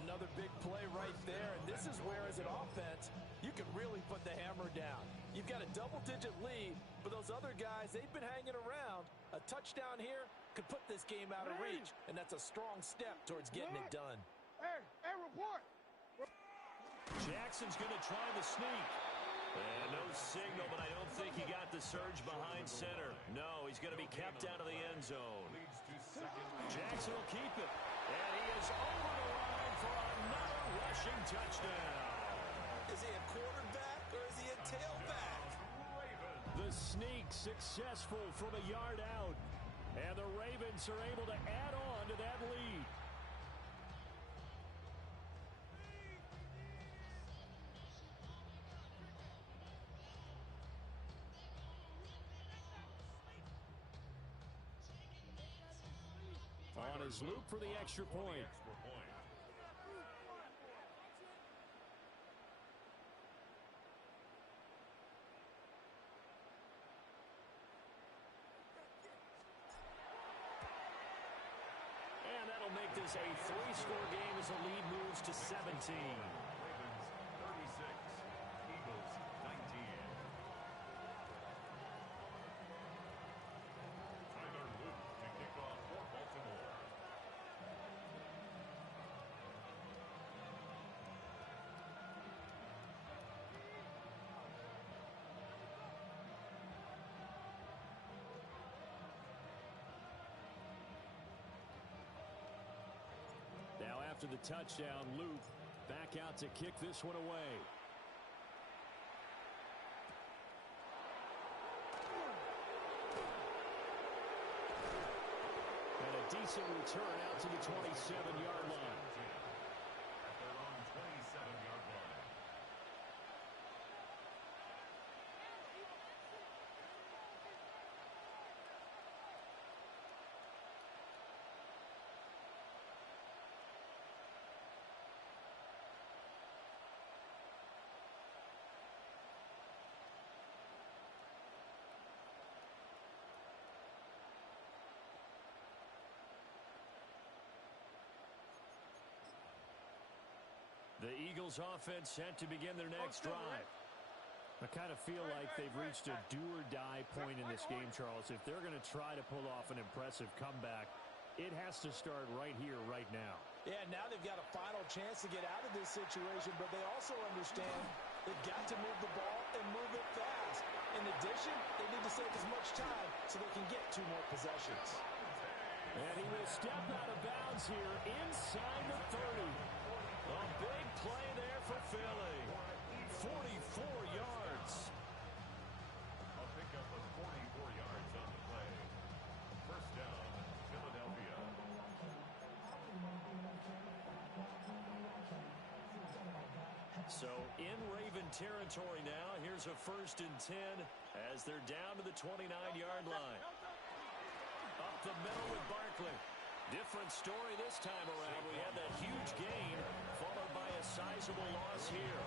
Another big play right there, and this is where, as an offense, you can really put the hammer down. You've got a double-digit lead, but those other guys, they've been hanging around. A touchdown here could put this game out of reach, and that's a strong step towards getting it done. Hey, report. Jackson's going to try the sneak. And no signal, but I don't think he got the surge behind center. No, he's going to be kept out of the end zone. Jackson will keep it. And he is over the line for another rushing touchdown. Is he a quarterback or is he a tailback? The sneak successful from a yard out. And the Ravens are able to add on to that lead. On his loop for the extra point. And that'll make this a 3-score game as the lead moves to 17. Ravens 36, Eagles 19. Tyler Luke to kick off for Baltimore. Now after the touchdown, Luke back out to kick this one away. decent return out to the 27-yard line. At their own 27-yard line. The Eagles offense set to begin their next drive. I kind of feel like they've reached a do-or-die point in this game, Charles. If they're going to try to pull off an impressive comeback, it has to start right here, right now. Yeah, now they've got a final chance to get out of this situation, but they also understand they've got to move the ball and move it fast. In addition, they need to save as much time so they can get 2 more possessions. And he will step out of bounds here inside the 30. A big play there for Philly. 44 yards. A pickup of 44 yards on the play. First down, Philadelphia. So in Raven territory now. Here's a 1st and 10 as they're down to the 29-yard line. Up the middle with Barkley. Different story this time around. We had that huge gain followed by a sizable loss here.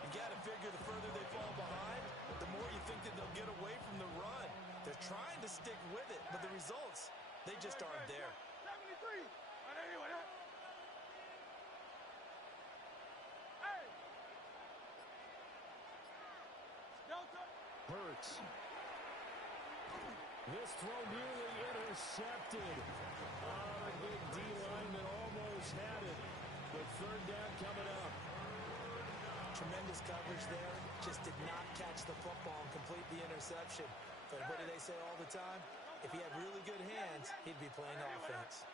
You got to figure the further they fall behind, the more you think that they'll get away from the run. They're trying to stick with it, but the results, they just aren't there. 73. Hey. Delta. Hurts. This throw nearly intercepted. A big D lineman almost had it. But 3rd down coming up. Tremendous coverage there. Just did not catch the football and complete the interception. But what do they say all the time? If he had really good hands, he'd be playing offense.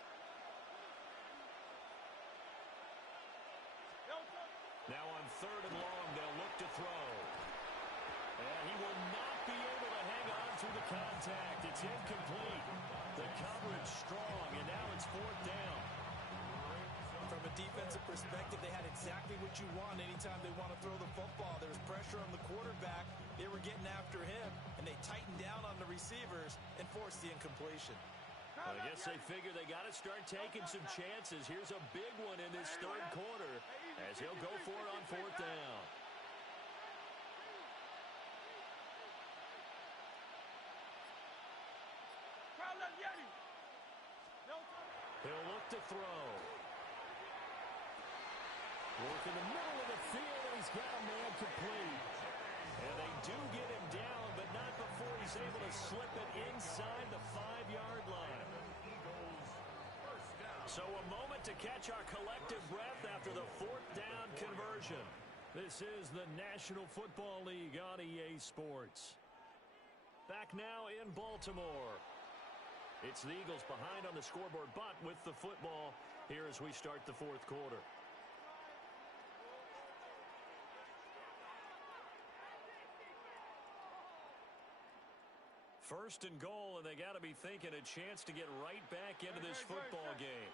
Now on 3rd and long, they'll look to throw. And he will not be able to hang on to the contact. It's incomplete. The coverage strong, and now it's 4th down. From a defensive perspective, they had exactly what you want anytime they want to throw the football. There was pressure on the quarterback. They were getting after him, and they tightened down on the receivers and forced the incompletion. I guess they figure they got to start taking some chances. Here's a big one in this 3rd quarter as he'll go for it on 4th down. He'll look to throw. Work in the middle of the field, and he's got a man complete. And they do get him down, but not before he's able to slip it inside the 5-yard line. So a moment to catch our collective breath after the 4th down conversion. This is the National Football League on EA Sports. Back now in Baltimore. It's the Eagles behind on the scoreboard, but with the football here as we start the 4th quarter. First and goal, and they got to be thinking a chance to get right back into this football game.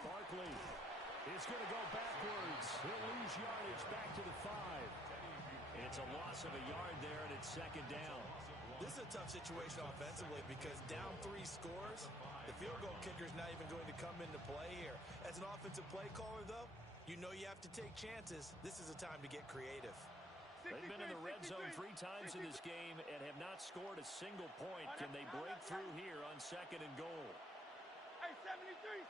Barkley is going to go backwards. He'll lose yardage back to the 5. It's a loss of a yard there, and it's 2nd down. This is a tough situation offensively because down 3 scores, the field goal kicker's not even going to come into play here. As an offensive play caller, though, you know you have to take chances. This is a time to get creative. They've been in the red zone 3 times in this game and have not scored a single point. Can they break through here on 2nd and goal? Hey, 73.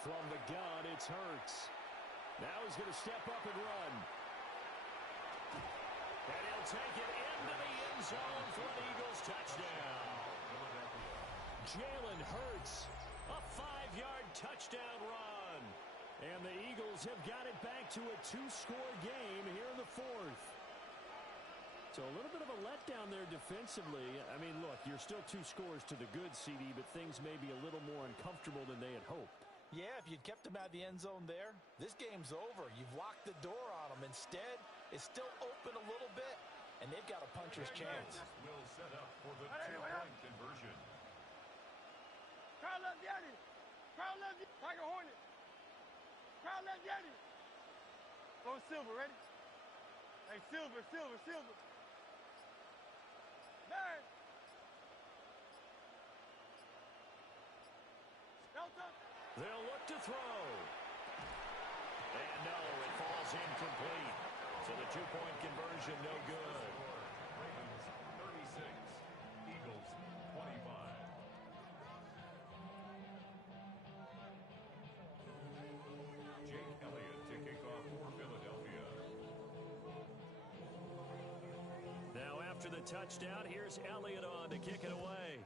From the gun, it's Hurts. Now he's going to step up and run. And he'll take it into the end zone for an Eagles touchdown. Jalen Hurts, a 5-yard touchdown run. And the Eagles have got it back to a 2-score game here in the 4th. So a little bit of a letdown there defensively. I mean, look, you're still 2 scores to the good, CD, but things may be a little more uncomfortable than they had hoped. Yeah, if you'd kept him out of the end zone there, this game's over. You've locked the door on him. Instead, it's still open a little bit, and they've got a puncher's chance. Will set up for the two-point conversion. Crowd left Yeti. Crowd left Yeti. Tiger Hornet. Crowd left Yeti. Go Silver, ready? Hey, Silver. Man. Delta. They'll look to throw. And no, it falls incomplete. So the two-point conversion, no good. Ravens 36, Eagles 25. Jake Elliott to kick off for Philadelphia. Now after the touchdown, here's Elliott on to kick it away.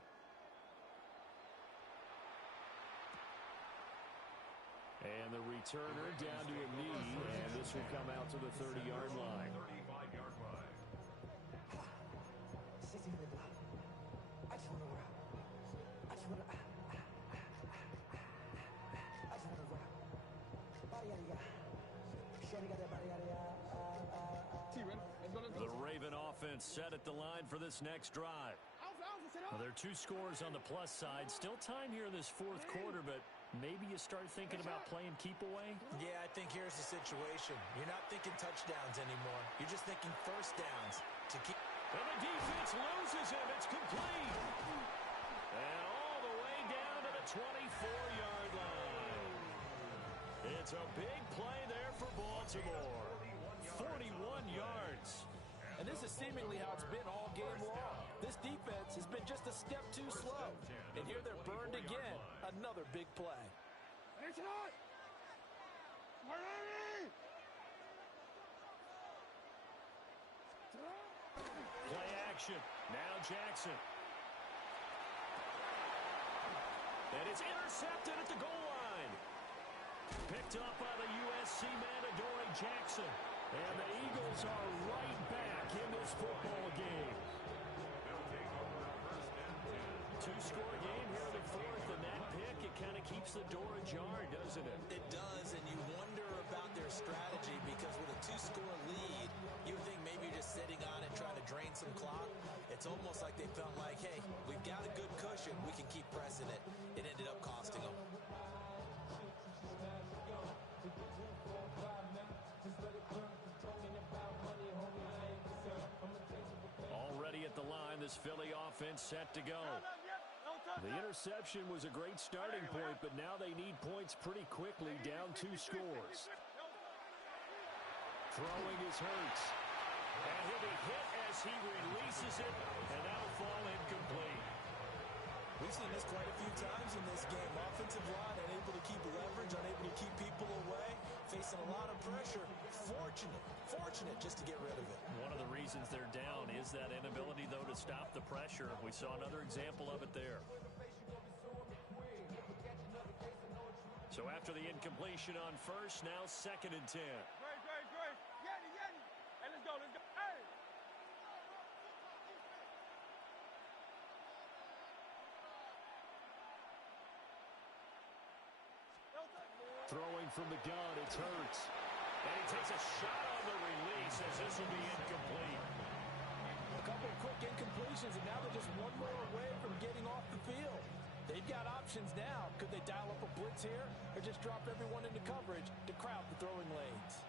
And the returner down to a knee, and this will come out to the 30-yard line. 35-yard line. The Raven offense set at the line for this next drive. Well, there are two scores on the plus side. Still time here in this fourth quarter, but maybe you start thinking about playing keep away? Yeah, I think here's the situation. You're not thinking touchdowns anymore. You're just thinking first downs to keep. And the defense loses him. It's complete. And all the way down to the 24-yard line. It's a big play there for Baltimore. 41 yards. And this is seemingly how it's been all game long. This defense has been just a step too slow. And here they're burned again. Another big play. Play action. Now Jackson. And it's intercepted at the goal line. Picked up by the USC man, Adoree Jackson. And the Eagles are right back in this football game. Two-score game here in the fourth, and that pick, it kind of keeps the door ajar, doesn't it? It does, and you wonder about their strategy because with a two-score lead, you would think maybe you're just sitting on it trying to drain some clock. It's almost like they felt like, hey, we've got a good cushion. We can keep pressing it. It ended up costing them. Already at the line, this Philly offense set to go. The interception was a great starting point, but now they need points pretty quickly, down 2 scores. Throwing is Hurts. And he'll be hit as he releases it, and that'll fall incomplete. We've seen this quite a few times in this game. Offensive line unable to keep leverage, unable to keep people away, facing a lot of pressure. Fortunate just to get rid of it. One of the reasons they're down is that inability, though, to stop the pressure. We saw another example of it there. So after the incompletion on first, now 2nd and 10. Great. Yeti. Hey, let's go. Hey! Throwing from the gun, it's Hurts. And he takes a shot on the release as this will be incomplete. A couple of quick incompletions, and now they're just one more away from getting off the field. They've got options now. Could they dial up a blitz here or just drop everyone into coverage to crowd the throwing lanes?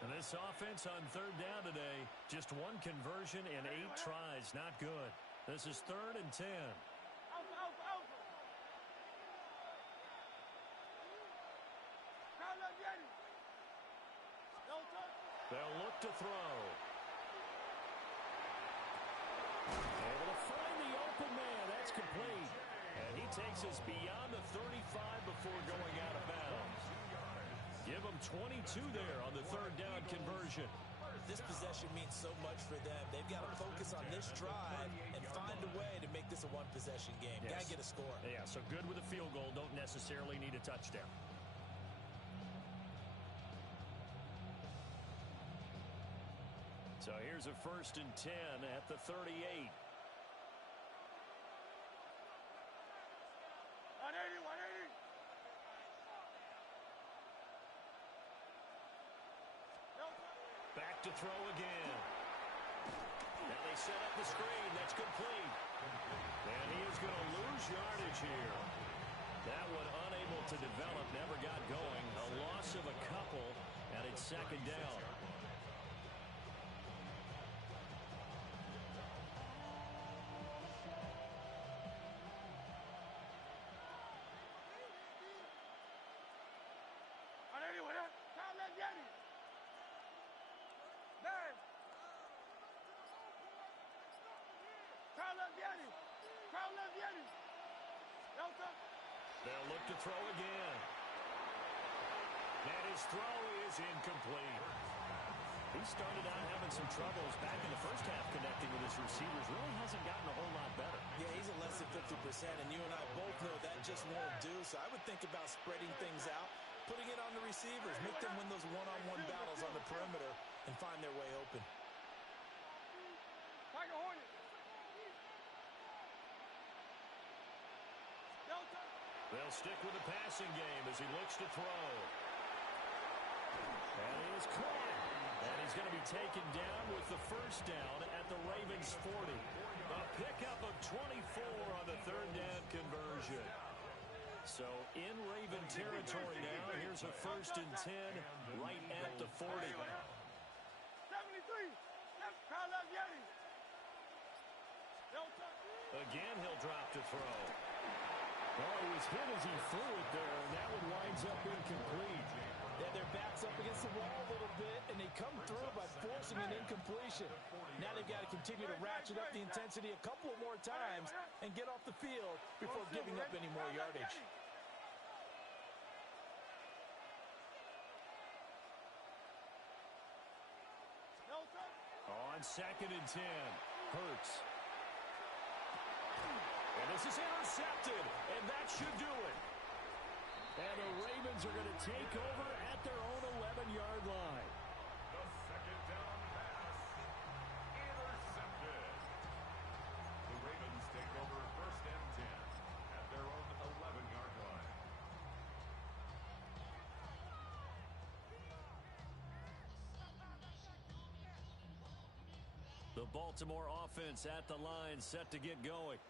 And this offense on 3rd down today, just 1 conversion in 8 tries. Not good. This is 3rd and 10. Alpha. Crowd left Yeti. Delta. They'll look to throw. Able to find the open man. That's complete. And he takes us beyond the 35 before going out of bounds. Give them 22 there on the 3rd down conversion. This possession means so much for them. They've got to focus on this drive and find a way to make this a one-possession game. Yes. Got to get a score. Yeah, so good with a field goal. Don't necessarily need a touchdown. So here's a 1st and 10 at the 38. 180. to throw again. Now they set up the screen. That's complete. And he is going to lose yardage here. That one unable to develop, never got going. A loss of a couple, and it's second down. They'll look to throw again. And his throw is incomplete. He started out having some troubles back in the first half connecting with his receivers. Really hasn't gotten a whole lot better. Yeah, he's at less than 50%, and you and I both know that just won't do. So I would think about spreading things out, putting it on the receivers, make them win those one-on-one battles on the perimeter, and find their way open. They'll stick with the passing game as he looks to throw. And he is caught. And he's going to be taken down with the first down at the Ravens 40. A pickup of 24 on the third down conversion. So in Raven territory now, here's a 1st and 10 right at the 40. 73. Again, he'll drop to throw. Oh, he was hit as he threw it there, and that one winds up incomplete. Yeah, their backs up against the wall a little bit, and they come through by forcing an incompletion. Now they've got to continue to ratchet up the intensity a couple more times and get off the field before giving up any more yardage. On 2nd and 10, Hurts. And this is intercepted, and that should do it. And the Ravens are going to take over at their own 11-yard line. The second down pass intercepted. The Ravens take over 1st and 10 at their own 11-yard line. The Baltimore offense at the line, set to get going.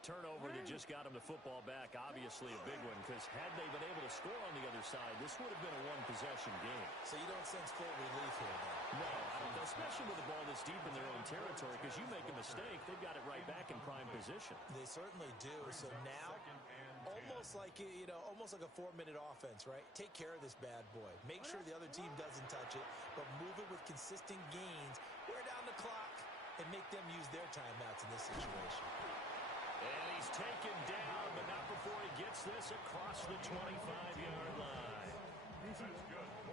Turnover that just got him the football back, obviously a big one, because had they been able to score on the other side, this would have been a one-possession game. So you don't sense full relief here, then? No, I don't know, especially with the ball this deep in their own territory, because you make a mistake, they've got it right back in prime position. They certainly do. So now, almost like a 4-minute offense, right? Take care of this bad boy. Make sure the other team doesn't touch it, but move it with consistent gains. Wear down the clock and make them use their timeouts in this situation. And he's taken down, but not before he gets this across the 25-yard line.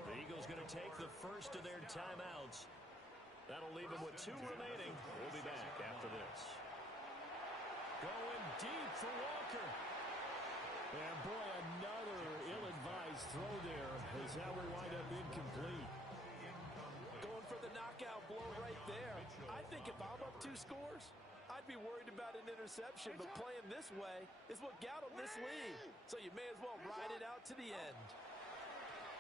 The Eagles going to take the first of their timeouts. That'll leave them with 2 remaining. We'll be back after this. Going deep for Walker. And boy, another ill-advised throw there as that will wind up incomplete. Going for the knockout blow right there. I think if I'm up 2 scores, I'd be worried about an interception, but playing this way is what got them this lead. So you may as well ride it out to the end.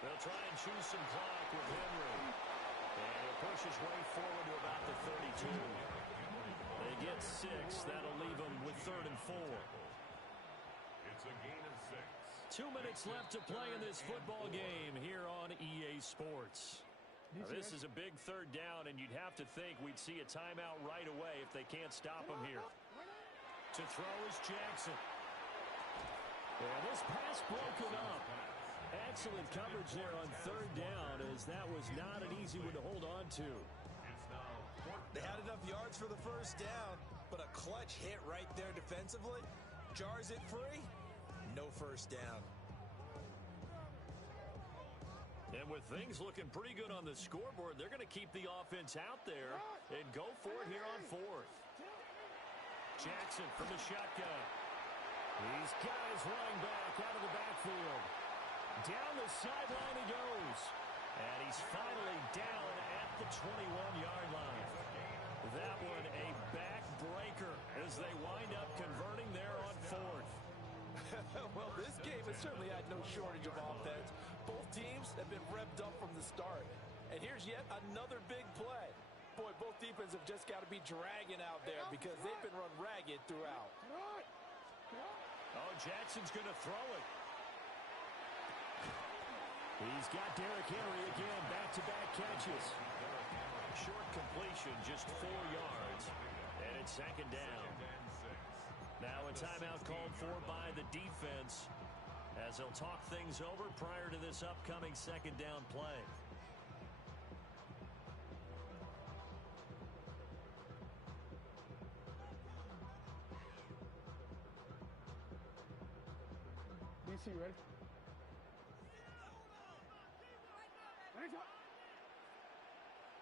They'll try and choose some clock with Henry. And he'll push his way forward to about the 32. They get 6. That'll leave them with 3rd and 4. It's a gain of 6. 2 minutes left to play in this football game here on EA Sports. Now, this is a big 3rd down, and you'd have to think we'd see a timeout right away if they can't stop him here. To throw is Jackson. And this pass broken up. Excellent coverage there on 3rd down, as that was not an easy one to hold on to. They had enough yards for the 1st down, but a clutch hit right there defensively. Jars it free. No 1st down. And with things looking pretty good on the scoreboard, they're going to keep the offense out there and go for it here on 4th. Jackson from the shotgun. These guys running back out of the backfield. Down the sideline he goes. And he's finally down at the 21-yard line. That one a backbreaker as they wind up converting there on 4th. Well, this game has certainly had no shortage of offense. Both teams have been revved up from the start. And here's yet another big play. Boy, both defenses have just got to be dragging out there because they've been run ragged throughout. Oh, Jackson's going to throw it. He's got Derrick Henry again, back-to-back catches. Short completion, just 4 yards, and it's second down. Now a timeout called for by the defense as they'll talk things over prior to this upcoming second down play. DC, ready?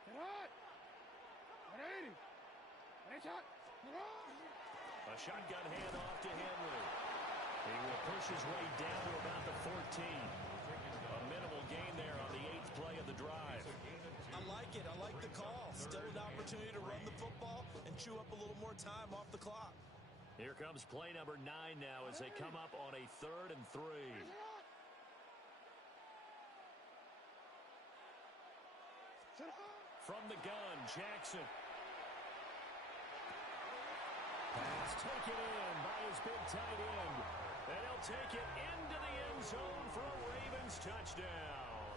Get out! 180! Headshot! A shotgun handoff to Henry. He will push his way down to about the 14. A minimal gain there on the 8th play of the drive. I like it. I like the call. Still an opportunity to run the football and chew up a little more time off the clock. Here comes play number 9 now as they come up on a 3rd and 3. From the gun, Jackson. Pass taken in by his big tight end. And he'll take it into the end zone for a Ravens touchdown.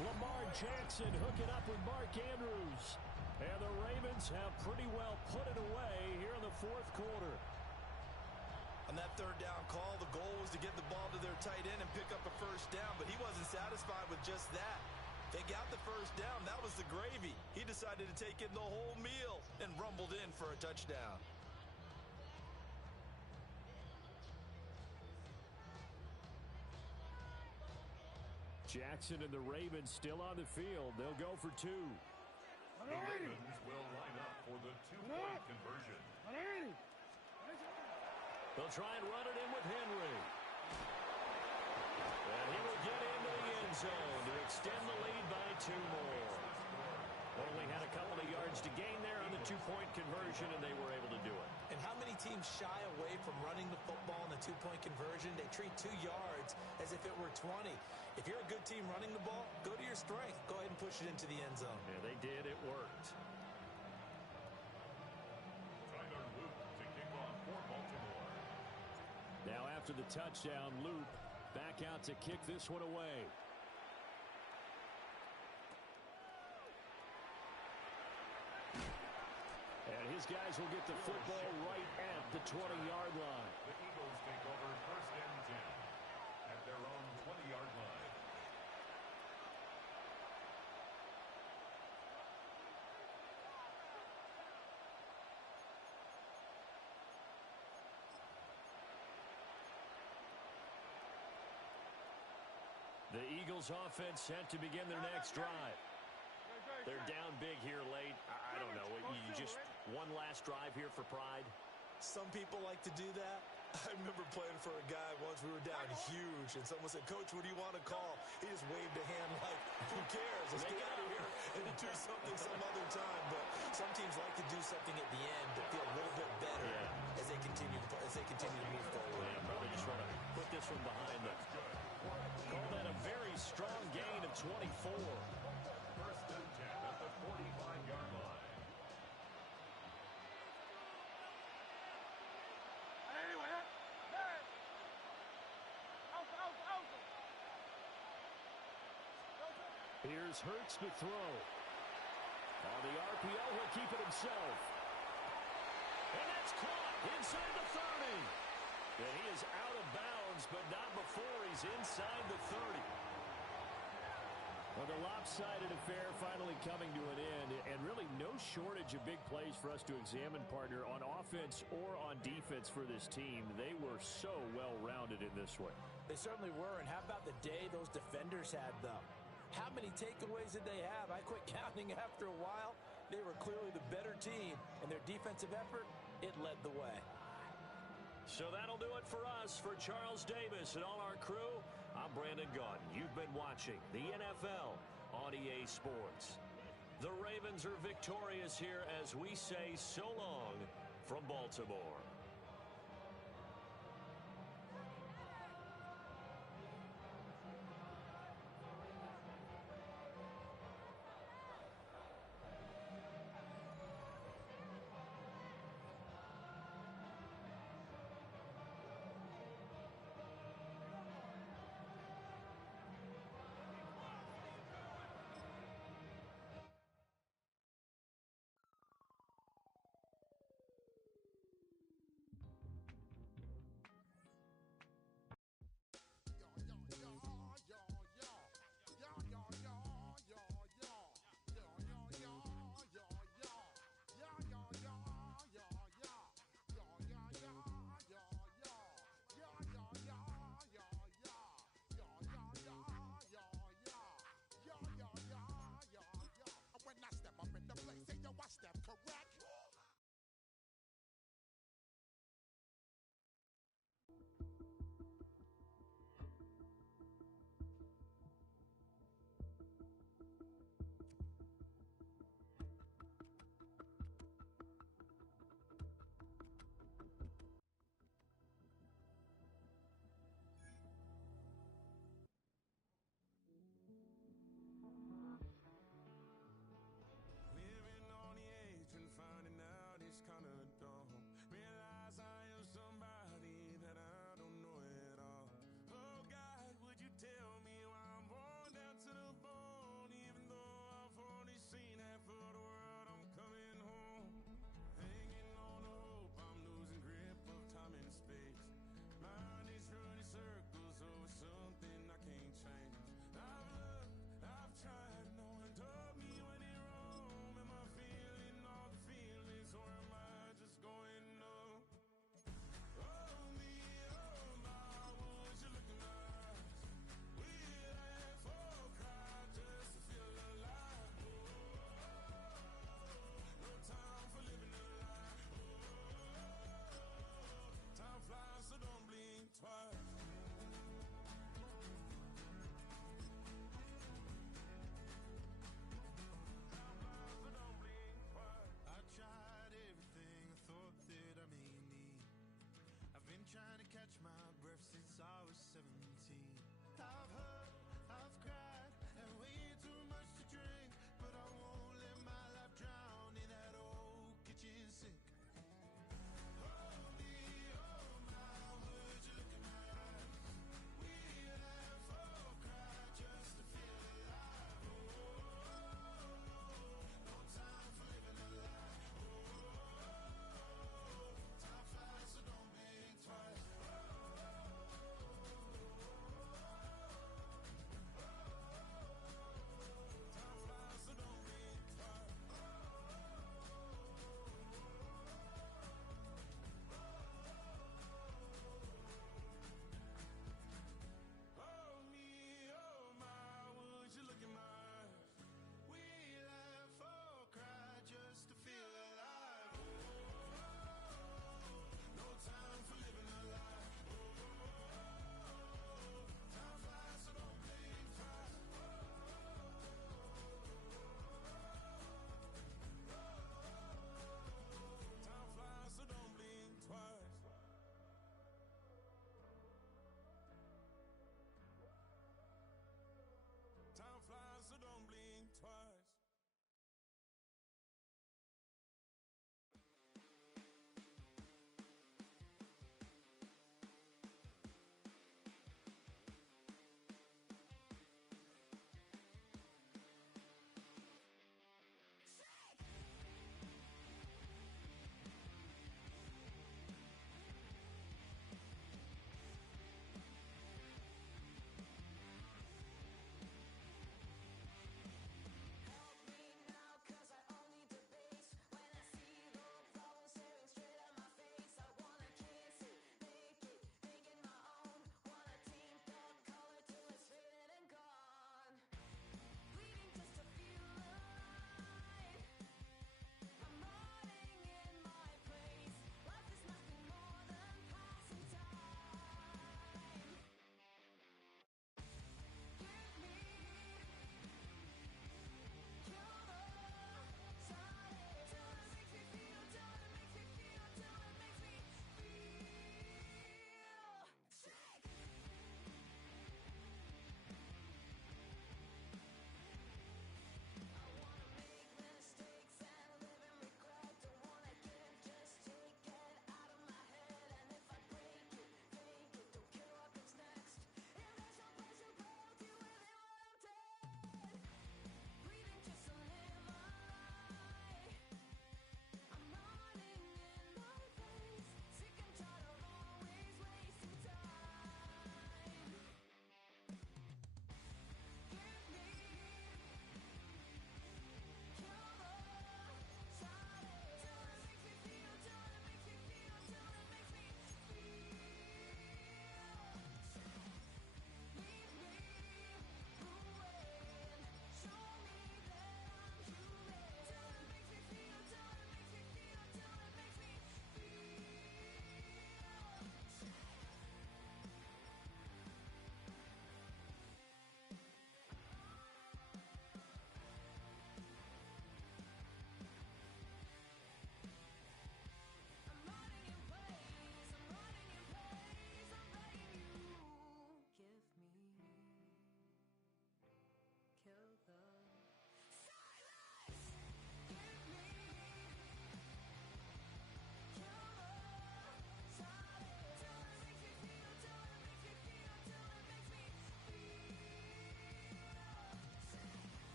Lamar Jackson hooking up with Mark Andrews. And the Ravens have pretty well put it away here in the 4th quarter. On that 3rd down call, the goal was to get the ball to their tight end and pick up a first down, but he wasn't satisfied with just that. They got the first down. That was the gravy. He decided to take in the whole meal and rumbled in for a touchdown. Jackson and the Ravens still on the field. They'll go for 2. The Ravens will line up for the 2-point conversion. They'll try and run it in with Henry. And he will get into the end zone to extend the lead by 2 more. Only had a couple of yards to gain there on the 2-point conversion, and they were able to do it. And how many teams shy away from running the football in the 2-point conversion? They treat 2 yards as if it were 20. If you're a good team running the ball, go to your strength. Go ahead and push it into the end zone. Yeah, they did. It worked. Tyler Luke to kick off for Baltimore. Now after the touchdown, Loop back out to kick this one away. And his guys will get the football right at the 20-yard line. The Eagles take over 1st and 10 at their own 20-yard line. The Eagles offense set to begin their next drive. They're down big here late. I don't know. You just one last drive here for pride. Some people like to do that. I remember playing for a guy once. We were down huge, and someone said, "Coach, what do you want to call?" He just waved a hand like, "Who cares? Let's get out of here and do something some other time." But some teams like to do something at the end to feel a little bit better as they continue to move forward. Yeah, probably just want to put this one behind them. Call that a very strong gain of 24. 1st and 10 at the 45-yard line. Here's Hurts to throw. On the RPO, he'll keep it himself. And that's caught inside the 30. And he is out of bounds, but not before he's inside the 30. Well, the lopsided affair finally coming to an end, and really no shortage of big plays for us to examine, partner, on offense or on defense for this team. They were so well-rounded in this one. They certainly were, and how about the day those defenders had, though? How many takeaways did they have? I quit counting after a while. They were clearly the better team, and their defensive effort, it led the way. So that'll do it for us. For Charles Davis and all our crew, I'm Brandon Gaudin. You've been watching the NFL on EA Sports. The Ravens are victorious here as we say so long from Baltimore.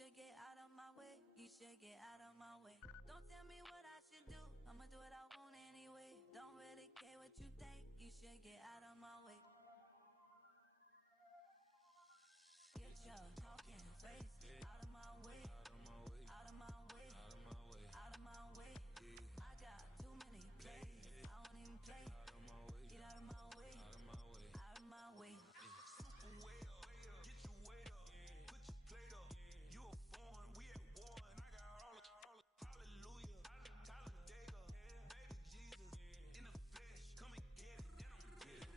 should get out of my way. You should get out of my way. Don't tell me what I should do. I'ma do what I want anyway. Don't really care what you think. You should get out of my way. Get your talking face out of my way. Out of my way. Out of my way. I got too many plays. I don't even play. Get out of my way. Out of my way. Super way up, get your weight up, put your plate up. You a foreign, we at war, and I got all the hallelujah, Talladega, baby Jesus, in the flesh, come and get it, and I'm get it.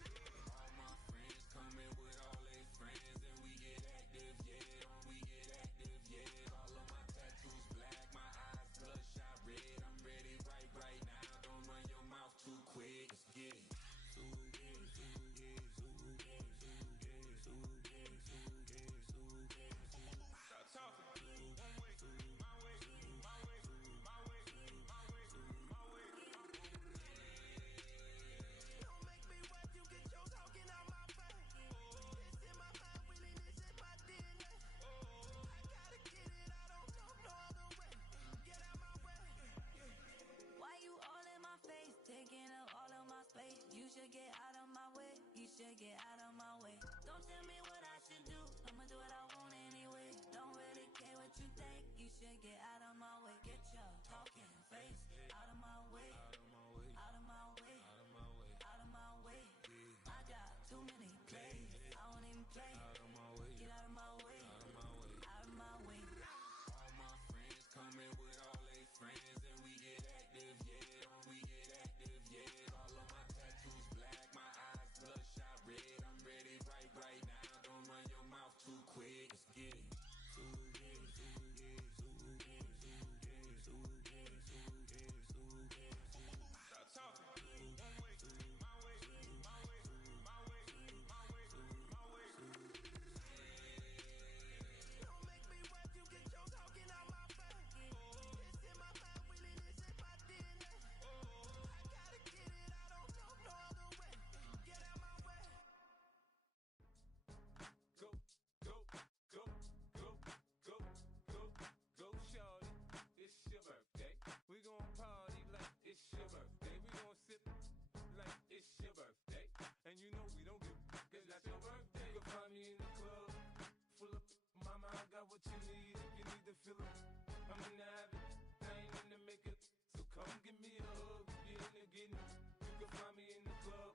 All my friends coming with all their friends, and we get active, yeah, we get active, yeah. All of my tattoos black, my eyes bloodshot red. I'm ready right now. Don't run your mouth too quick. Let's get it. Stop talking. One way, my way, my way, my way, my way, my way. Don't make me wet. You get your talking out my face. It's in my mind, winning is in my DNA. I gotta get it. I don't know no other way. Get out my way. Why you all in my face, taking up all of my space? You should get out of my way. You should get out of my way. Don't tell me what I should do. I'ma do what I want anyway. Don't really care what you think. You should get out of my way. Get your talking face out of my way. Out of my way. Out of my way. I got too many plays. I don't even play. Get out of my way. Out of my way. All my friends coming with all their friends, and we get active, yeah, we get active, yeah. All of my tattoos black, my eyes bloodshot red. I'm ready right now. Don't run your mouth too quick. Let's get it. Stop talking. One way, my way, my way, my way, my way, my way. Don't make me wet. You get your talking out my face. It's in my mind, winning is in my DNA. I gotta get it. I don't know no other way. Get out my way. Go, go, go, go, go, go, go, shorty. It's your birthday. We gon' party like it's your birthday. We gon' sip like it's your birthday. And you know we don't give cause that's your birthday. You can find me in the club, full of mama, I got what you need. If you need to fill up, I'm in the habit, I ain't in the makeup. So come give me a hug, get in the getting. You can find me in the club,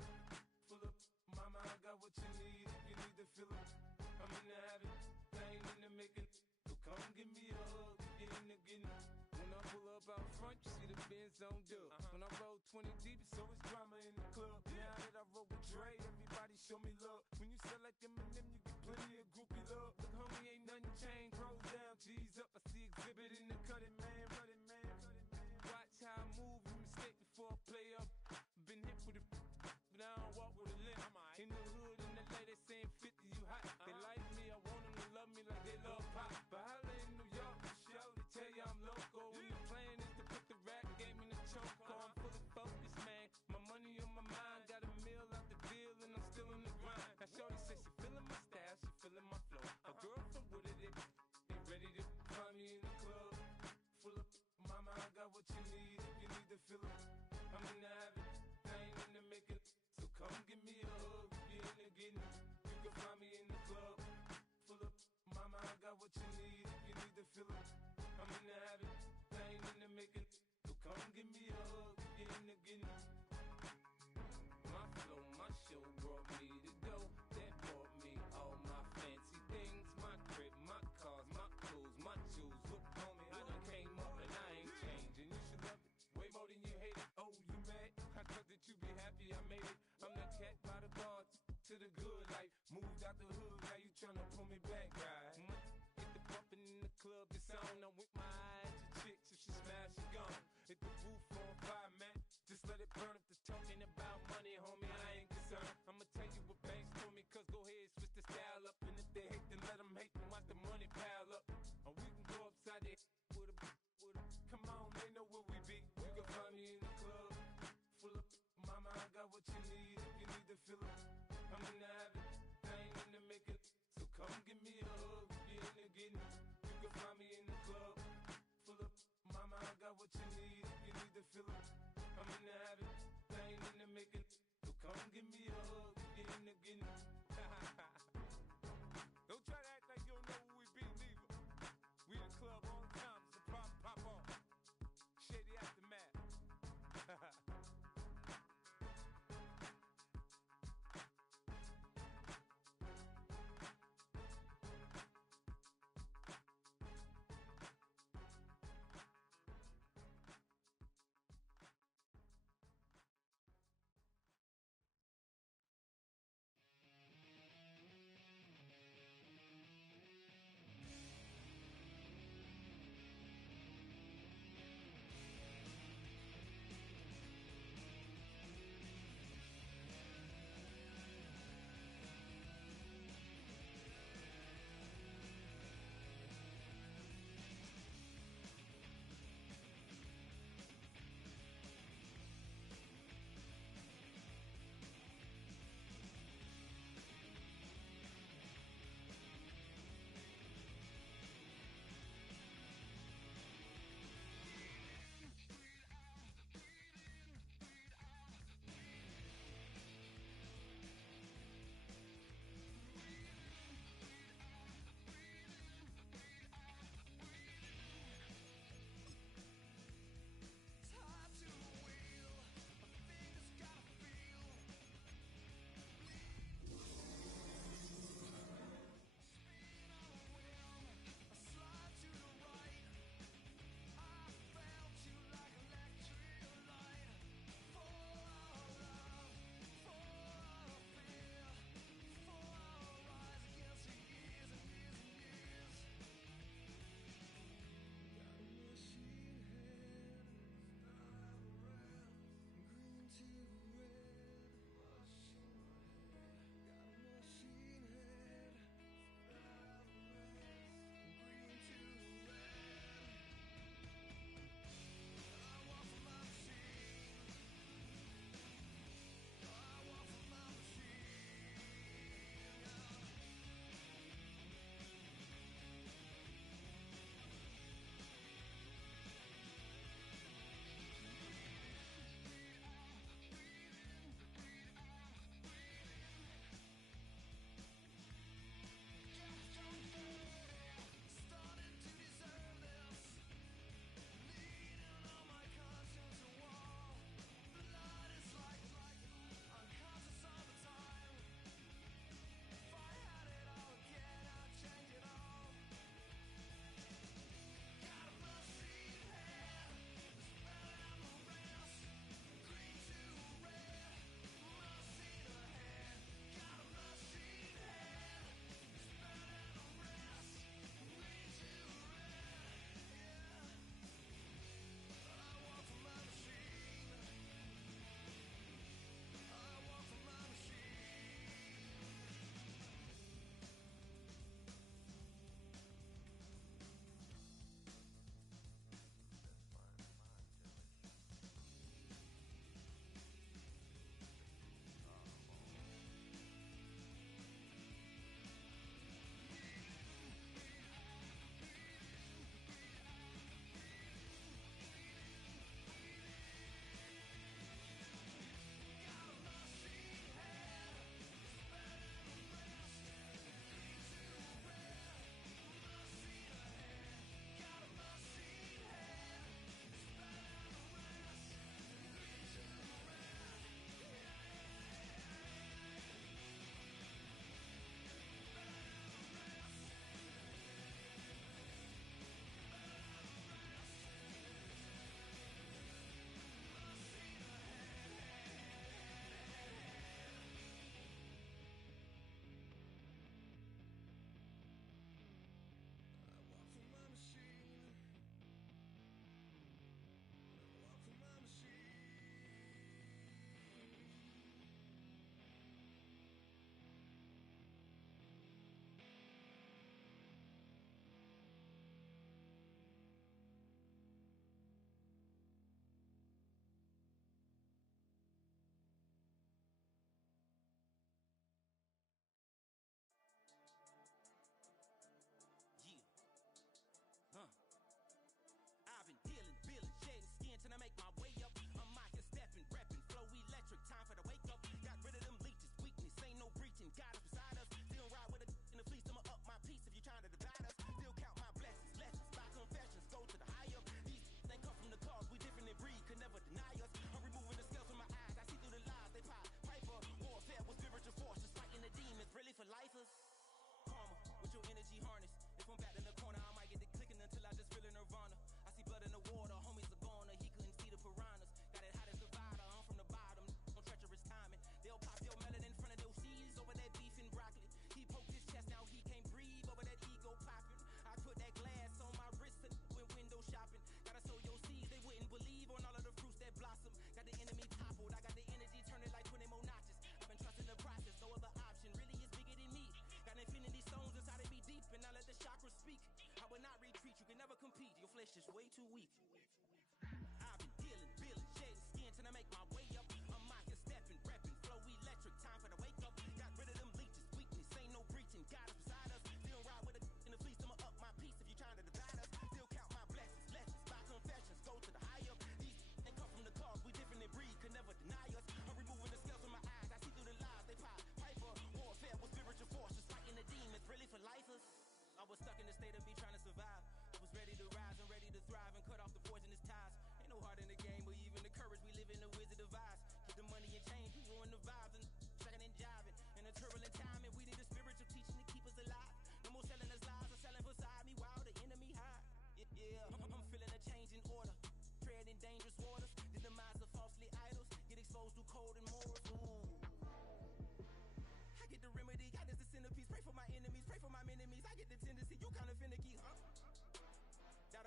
full of mama, I got what you need. If you need to fill up, I'm in the habit, I ain't in the makeup. So come give me a hug, get in the getting. When I pull up out front, you see the Benz on dub. When I roll 20 deep, so it's drama in the club. Now that I roll with Dre, everybody show me love. When you sell like Eminem, you get plenty of groupie love. Look, homie, ain't nothing changed. Rolls down, G's up. I see exhibit in the cutting, man. Running, man. Watch how I move, you mistake before I play up. Been hit with a but I don't walk with a limp. In the hood, in the lady saying 50, you hot. They like me, I want them to love me like they love pop. But holla in New York, show to tell you I'm local. When the plan is to put the rap game in the choke. I'm fully focused, man. My money on my mind, got a meal out the deal, and I'm still in the grind. Now shorty says she feeling my style, she feeling my flow. A girl from Wooded, they ready to find me in the club. Full of mama, I got what you need. If you need to fill up, I'm in the habit, I ain't in the makeup. So come give me a hug, get in the getting. You can find me in the club, full of mama, I got what you need. If you need to fill up, I'm in the habit, I ain't in the makeup. So come give me a hug, get in the getting. My flow, my show brought me to go. That brought me all my fancy things. My crib, my cars, my clothes, my shoes. Look, homie, I done came up and I ain't changing. You should love it way more than you hate it. Oh, you mad? I thought that you be happy I made it. I'm the cat by the bar to the good life. Moved out the hood, now you tryna pull me back, right? Get the bumpin' in the club, it's on. I'm with my eyes to chicks. If she smash, she gone. Hit the roof on fire, man. Just let it burn. If the talking about money, homie, I ain't concerned. I'ma tell you what banks told me, cause go ahead, switch the style up. And if they hate, then let them hate, then watch the money pile up. Or we can go upside there with a come on, they know where we be. You can find me in the club, full of mama, I got what you need. If you need to fill up, I'm in the habit, I ain't in the makeup. So come give me a hug, get in the getting. You can find me till I'm in the habit. I ain't in the making. So come give me a hug. Get in the getting. Don't try to act like you don't know who we be, neither. We in the club all the time. It's a pop off. Shady aftermath.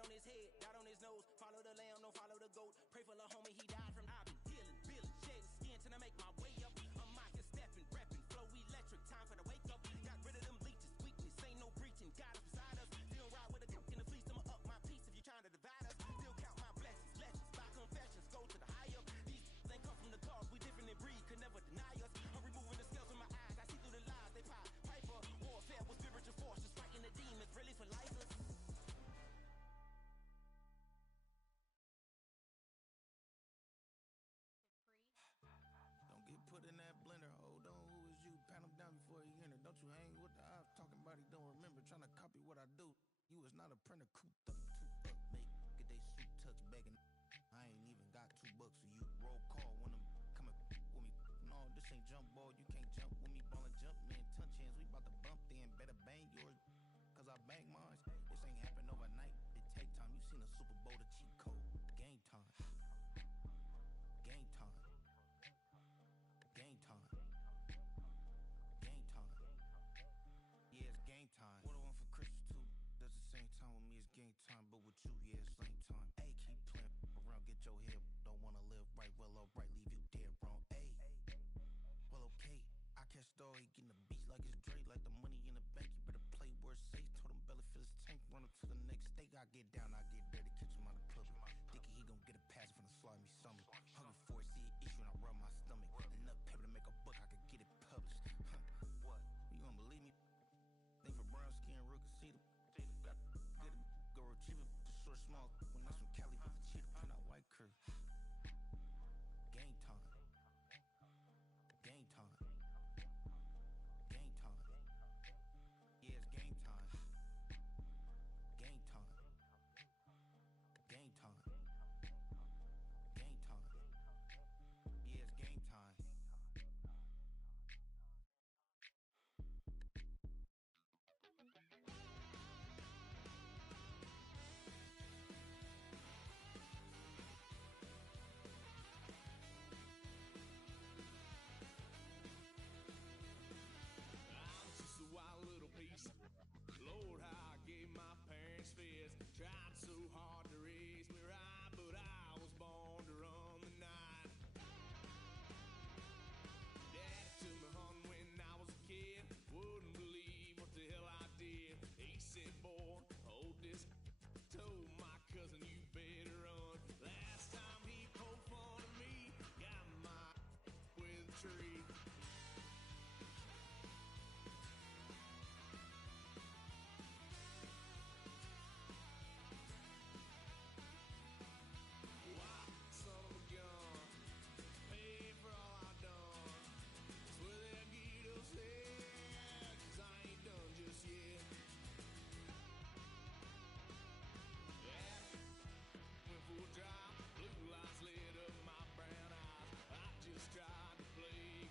on his head, dot on his nose. Follow the lamb, don't follow the goat. Pray for the homie, he died from. I've been dealing, billing, shedding skin till I make my way up. I'm mocking, stepping, repping, flow electric. Time for the wake up. Got rid of them leeches, weakness, ain't no breaching. God is beside us. Still ride with a cook in the fleece. I'ma up my piece if you're trying to divide us. Still count my blessings, lessons, by confessions, go to the high up. These ain't come from the cars, we different in breed, could never deny us. I'm removing the scales from my eyes, I see through the lies they pie. Piper, warfare with spiritual forces, fighting the demons, really for life. Don't get put in that blender. Hold on, who is you? Pat him down before he enter. Don't you hang with the ops talking about he don't remember. Trying to copy what I do. You is not a printer, cooped up, toot up, make get they suit tucks begging. I ain't even got $2, so you roll call when I'm coming with me. No, this ain't jump ball. You can't jump with me. Ballin' jump, man. Touch hands, we bout to bump then. Better bang yours, cause I bang mine. This ain't happen overnight. It take time. You seen a Super Bowl, the cheat code. Game time. Game time. Game time. Game time. Yeah, it's game time. What I want for Christmas too. Does the same time with me, it's game time. But with you, yeah, it's lame time. Ayy, keep playing around, get your head. Don't wanna live right, well, alright, leave you dead wrong. Ayy, well, okay. I catch the dog, he getting the beats like it's Dre. Like the money in the bank, you better play where it's safe. Told him belly fill his tank, run him to the next state. I get down, I get dirty, catch him out of public. Thinking he gon' get a pass from the slimy stomach. Hungry for it, see an issue and I rub my stomach. Enough paper to make a book, I could get it published. What? You don't believe me? Think for brown skin, real can see them. Got get it, go retrieve it. The short, small, when that's from Cali, but the cheetah print out white curve. Game time. Game time. Game time. Yeah, it's game time. Game time. Game time. Game time. Yeah, it's game time. I'm just a wild little piece. Lord, how I gave my parents fist. Tried so hard to raise me right, but I was born to run the night. Dad took me home when I was a kid. Wouldn't believe what the hell I did. He said, boy, hold this. Told my cousin, you better run. Last time he poked fun at me, got my with a tree. Wow, son of a gun, pay for all I done. Swear they'll get upset, 'cause I ain't done just yet. Yeah, went for a drive, blue lights lit up my brown eyes. I just tried to play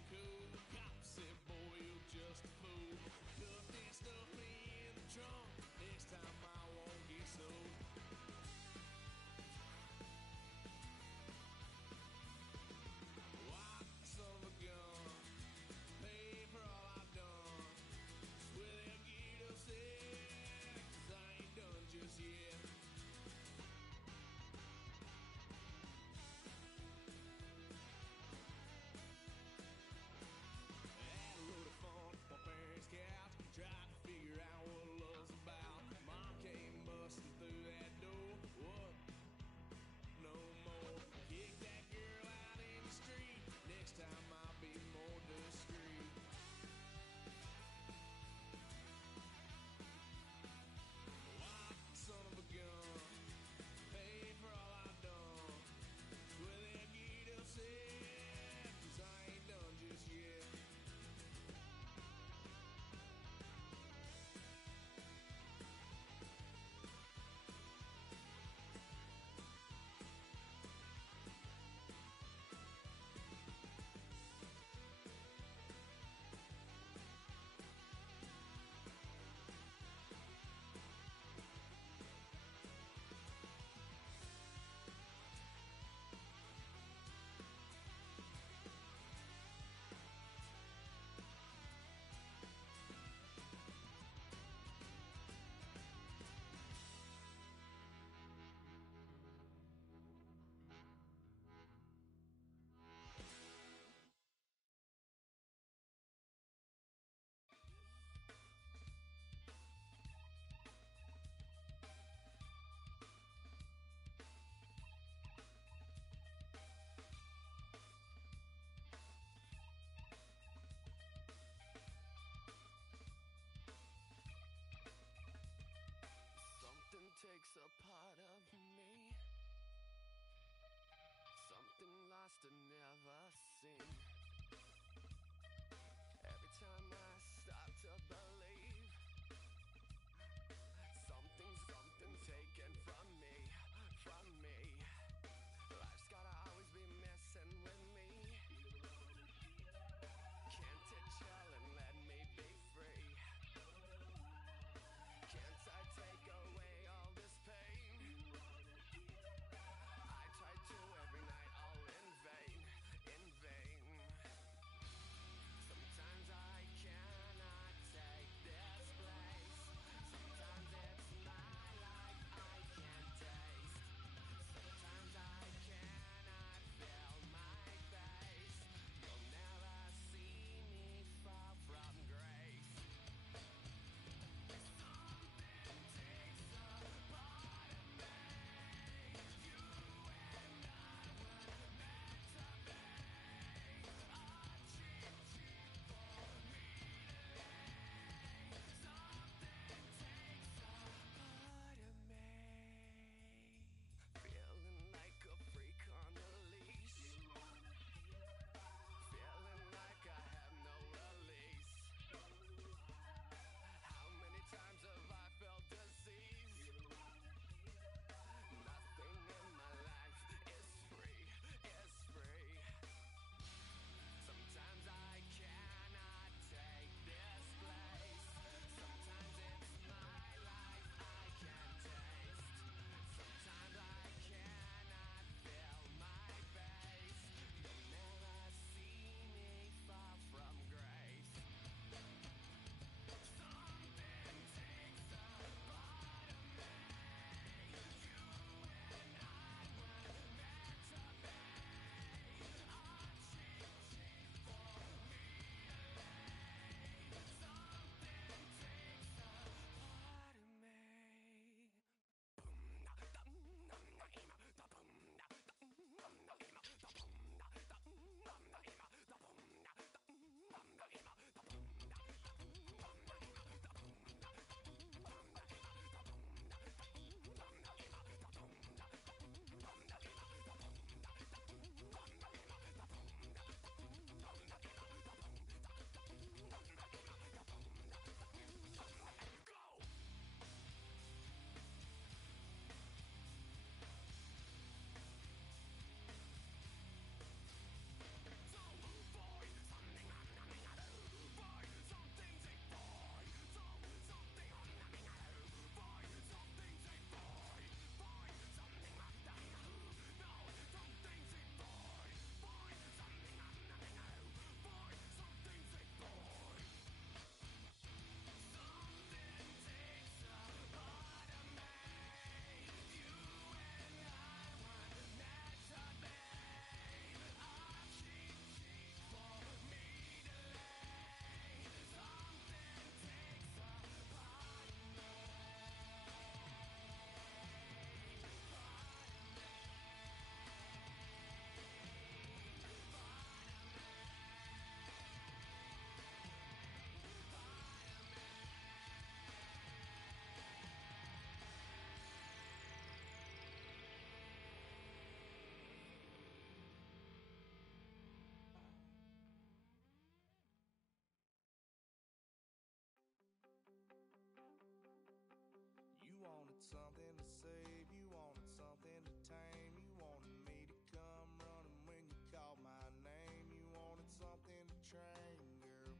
something to save, you wanted something to tame, you wanted me to come running when you called my name, you wanted something to train, girl,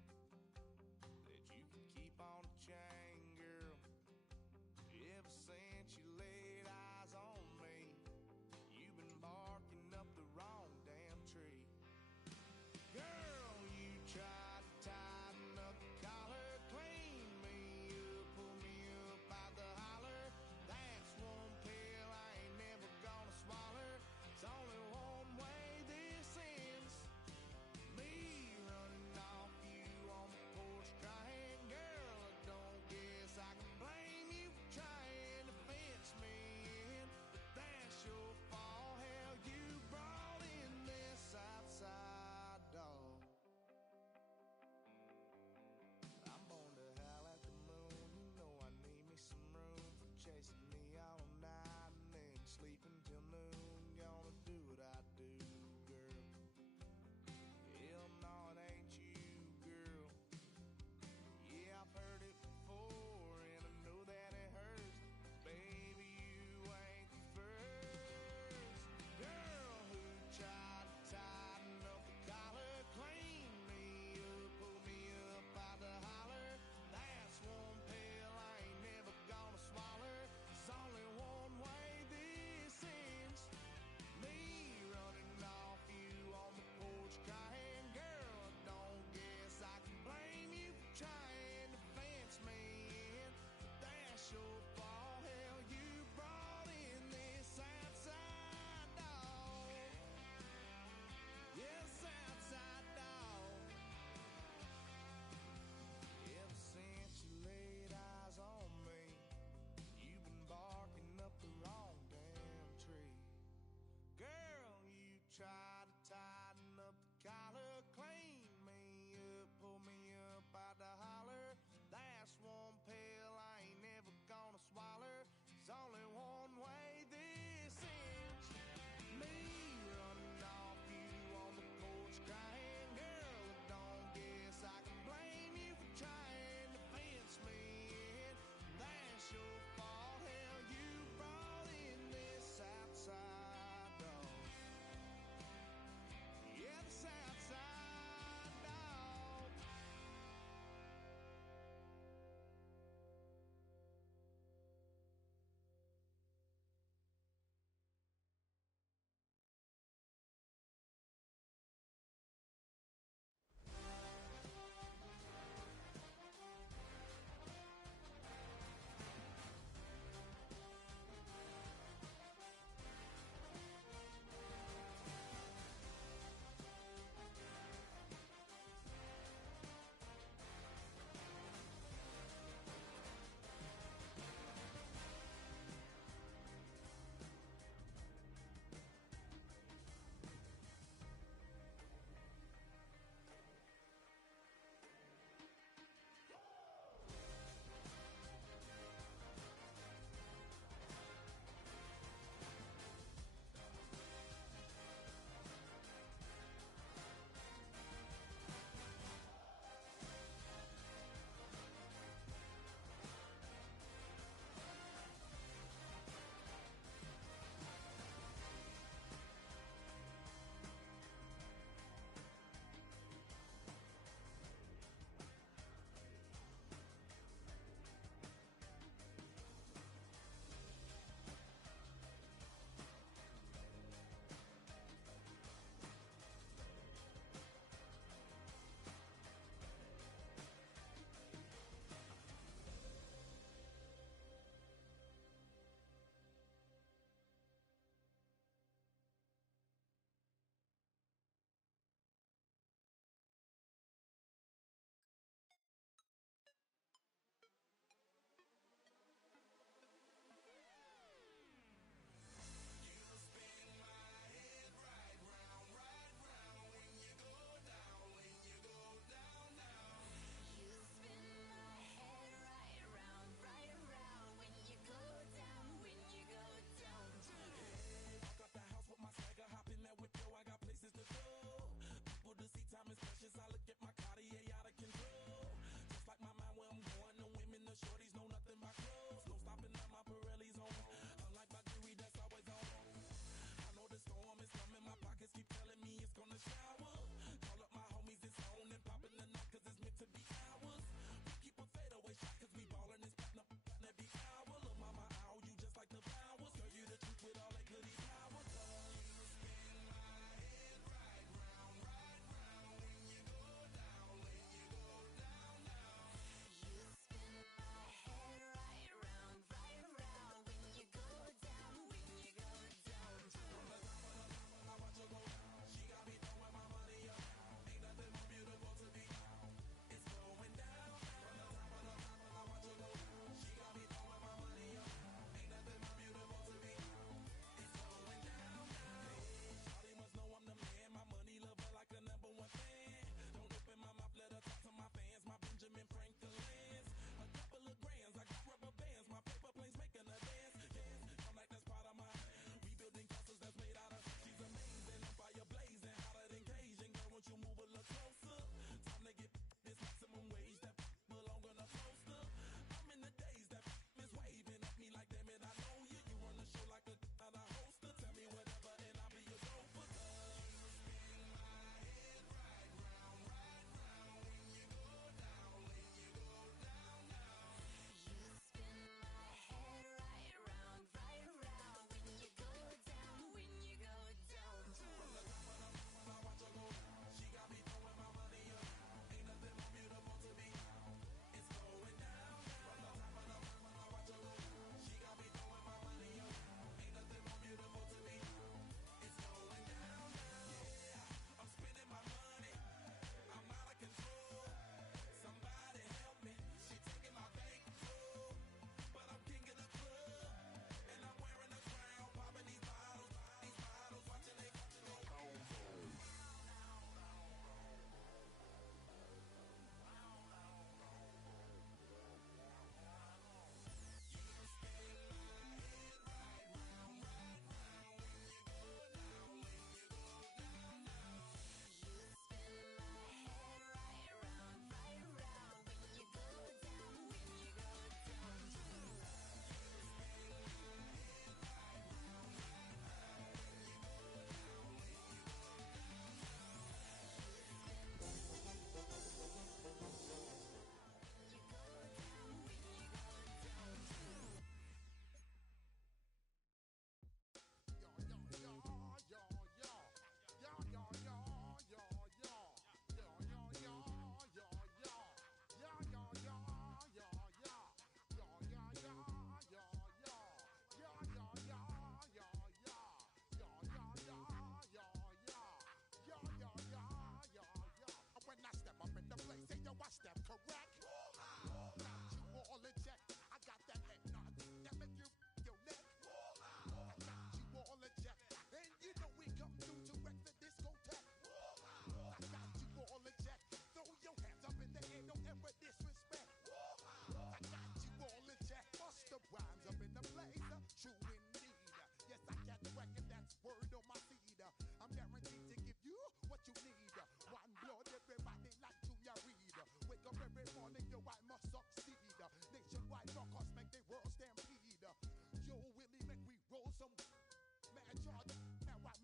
that you could keep on the chain, girl. Ever since you laid eyes on me, you've been barking up the wrong damn tree. Girl, you tried to tighten up the collar, clean me up, pull me up out the holler. That's one pair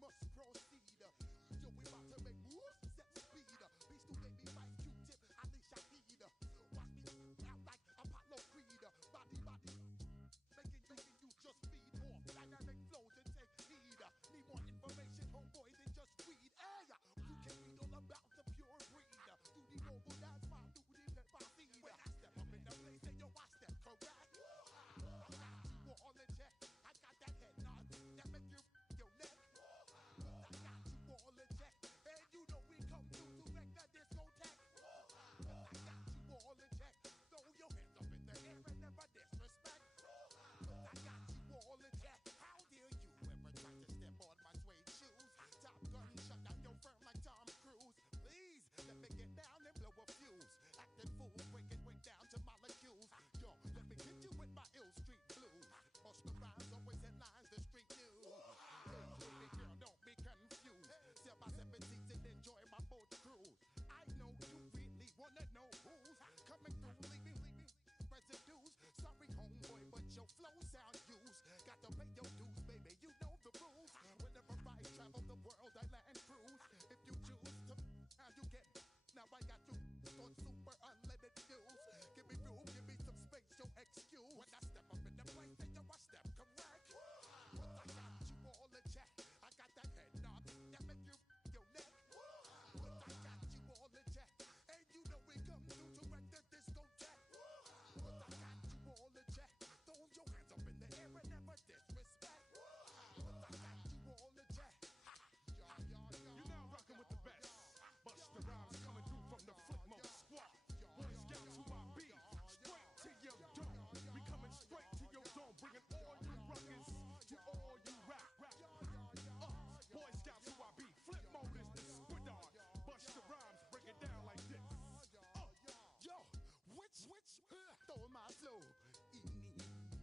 must proceed. Yo, we about to make moves, set speed. Beast to make me right, Q-tip, Ali Shahid. Watch me out like Apollo Creed. Body, making you just feed off dynamic flows and take heed. Need more information, homeboy, than just weed. Hey, you can read all about the pure breed. Do the noble dance, my duty, let my seed. When I step up in the place, say yo, I step correct. I got you all in check. I got that head nod that make you your neck. I got you all in check, and you know we come through to wreck the discotheque. I got you all in check. Throw your hands up in the air and never disrespect. I got you all in check. How dare you ever try to step on my suede shoes? Top Gun shut down your firm like Tom Cruise. Please let me get down and blow a fuse. Acting fool, breaking way down to molecules. Yo, let me hit you with my ill street blues. Bust the rhymes, always headlines, the street news. Hey, baby girl, don't be confused. Sail by 17s and enjoy my boat cruise. I know you really wanna know who's coming through, leaving residues. Sorry, homeboy, but your flow sound used. Got to pay your dues, baby, you know the rules. Whenever I travel the world, I land cruise. If you choose to, how you get. Now I got you on super unlimited views. Give me room, give me some space, your excuse. When I step up in the place, then yo, I step correct. But I got you all in check. I got that head nod that make you your neck. But I got you all in check, and you know we come through to wreck the discotheque. But I got you all in check. Throw your hands up in the air and never disrespect. But I got you all in check. You're now rocking with the best. Busta Rhymes coming through from the footmost squad. Boy Scouts who I be. Straight to your dome. We coming straight to your dome. Bringing all you ruckus to all you rap. Boy Scouts who I be. Flip mode is the squid on. Busta Rhymes break it down like this. Yo, which, throw my flow. Eeny,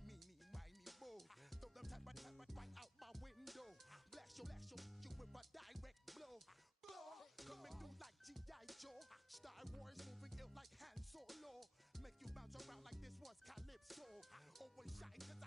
meeny, miny, mo. Throw them type right out my window. Blast you with a direct blow. Coming through like G.I. Joe. Star Wars moving ill like Han Solo. Make you bounce around like this was Calypso. Always shy 'cause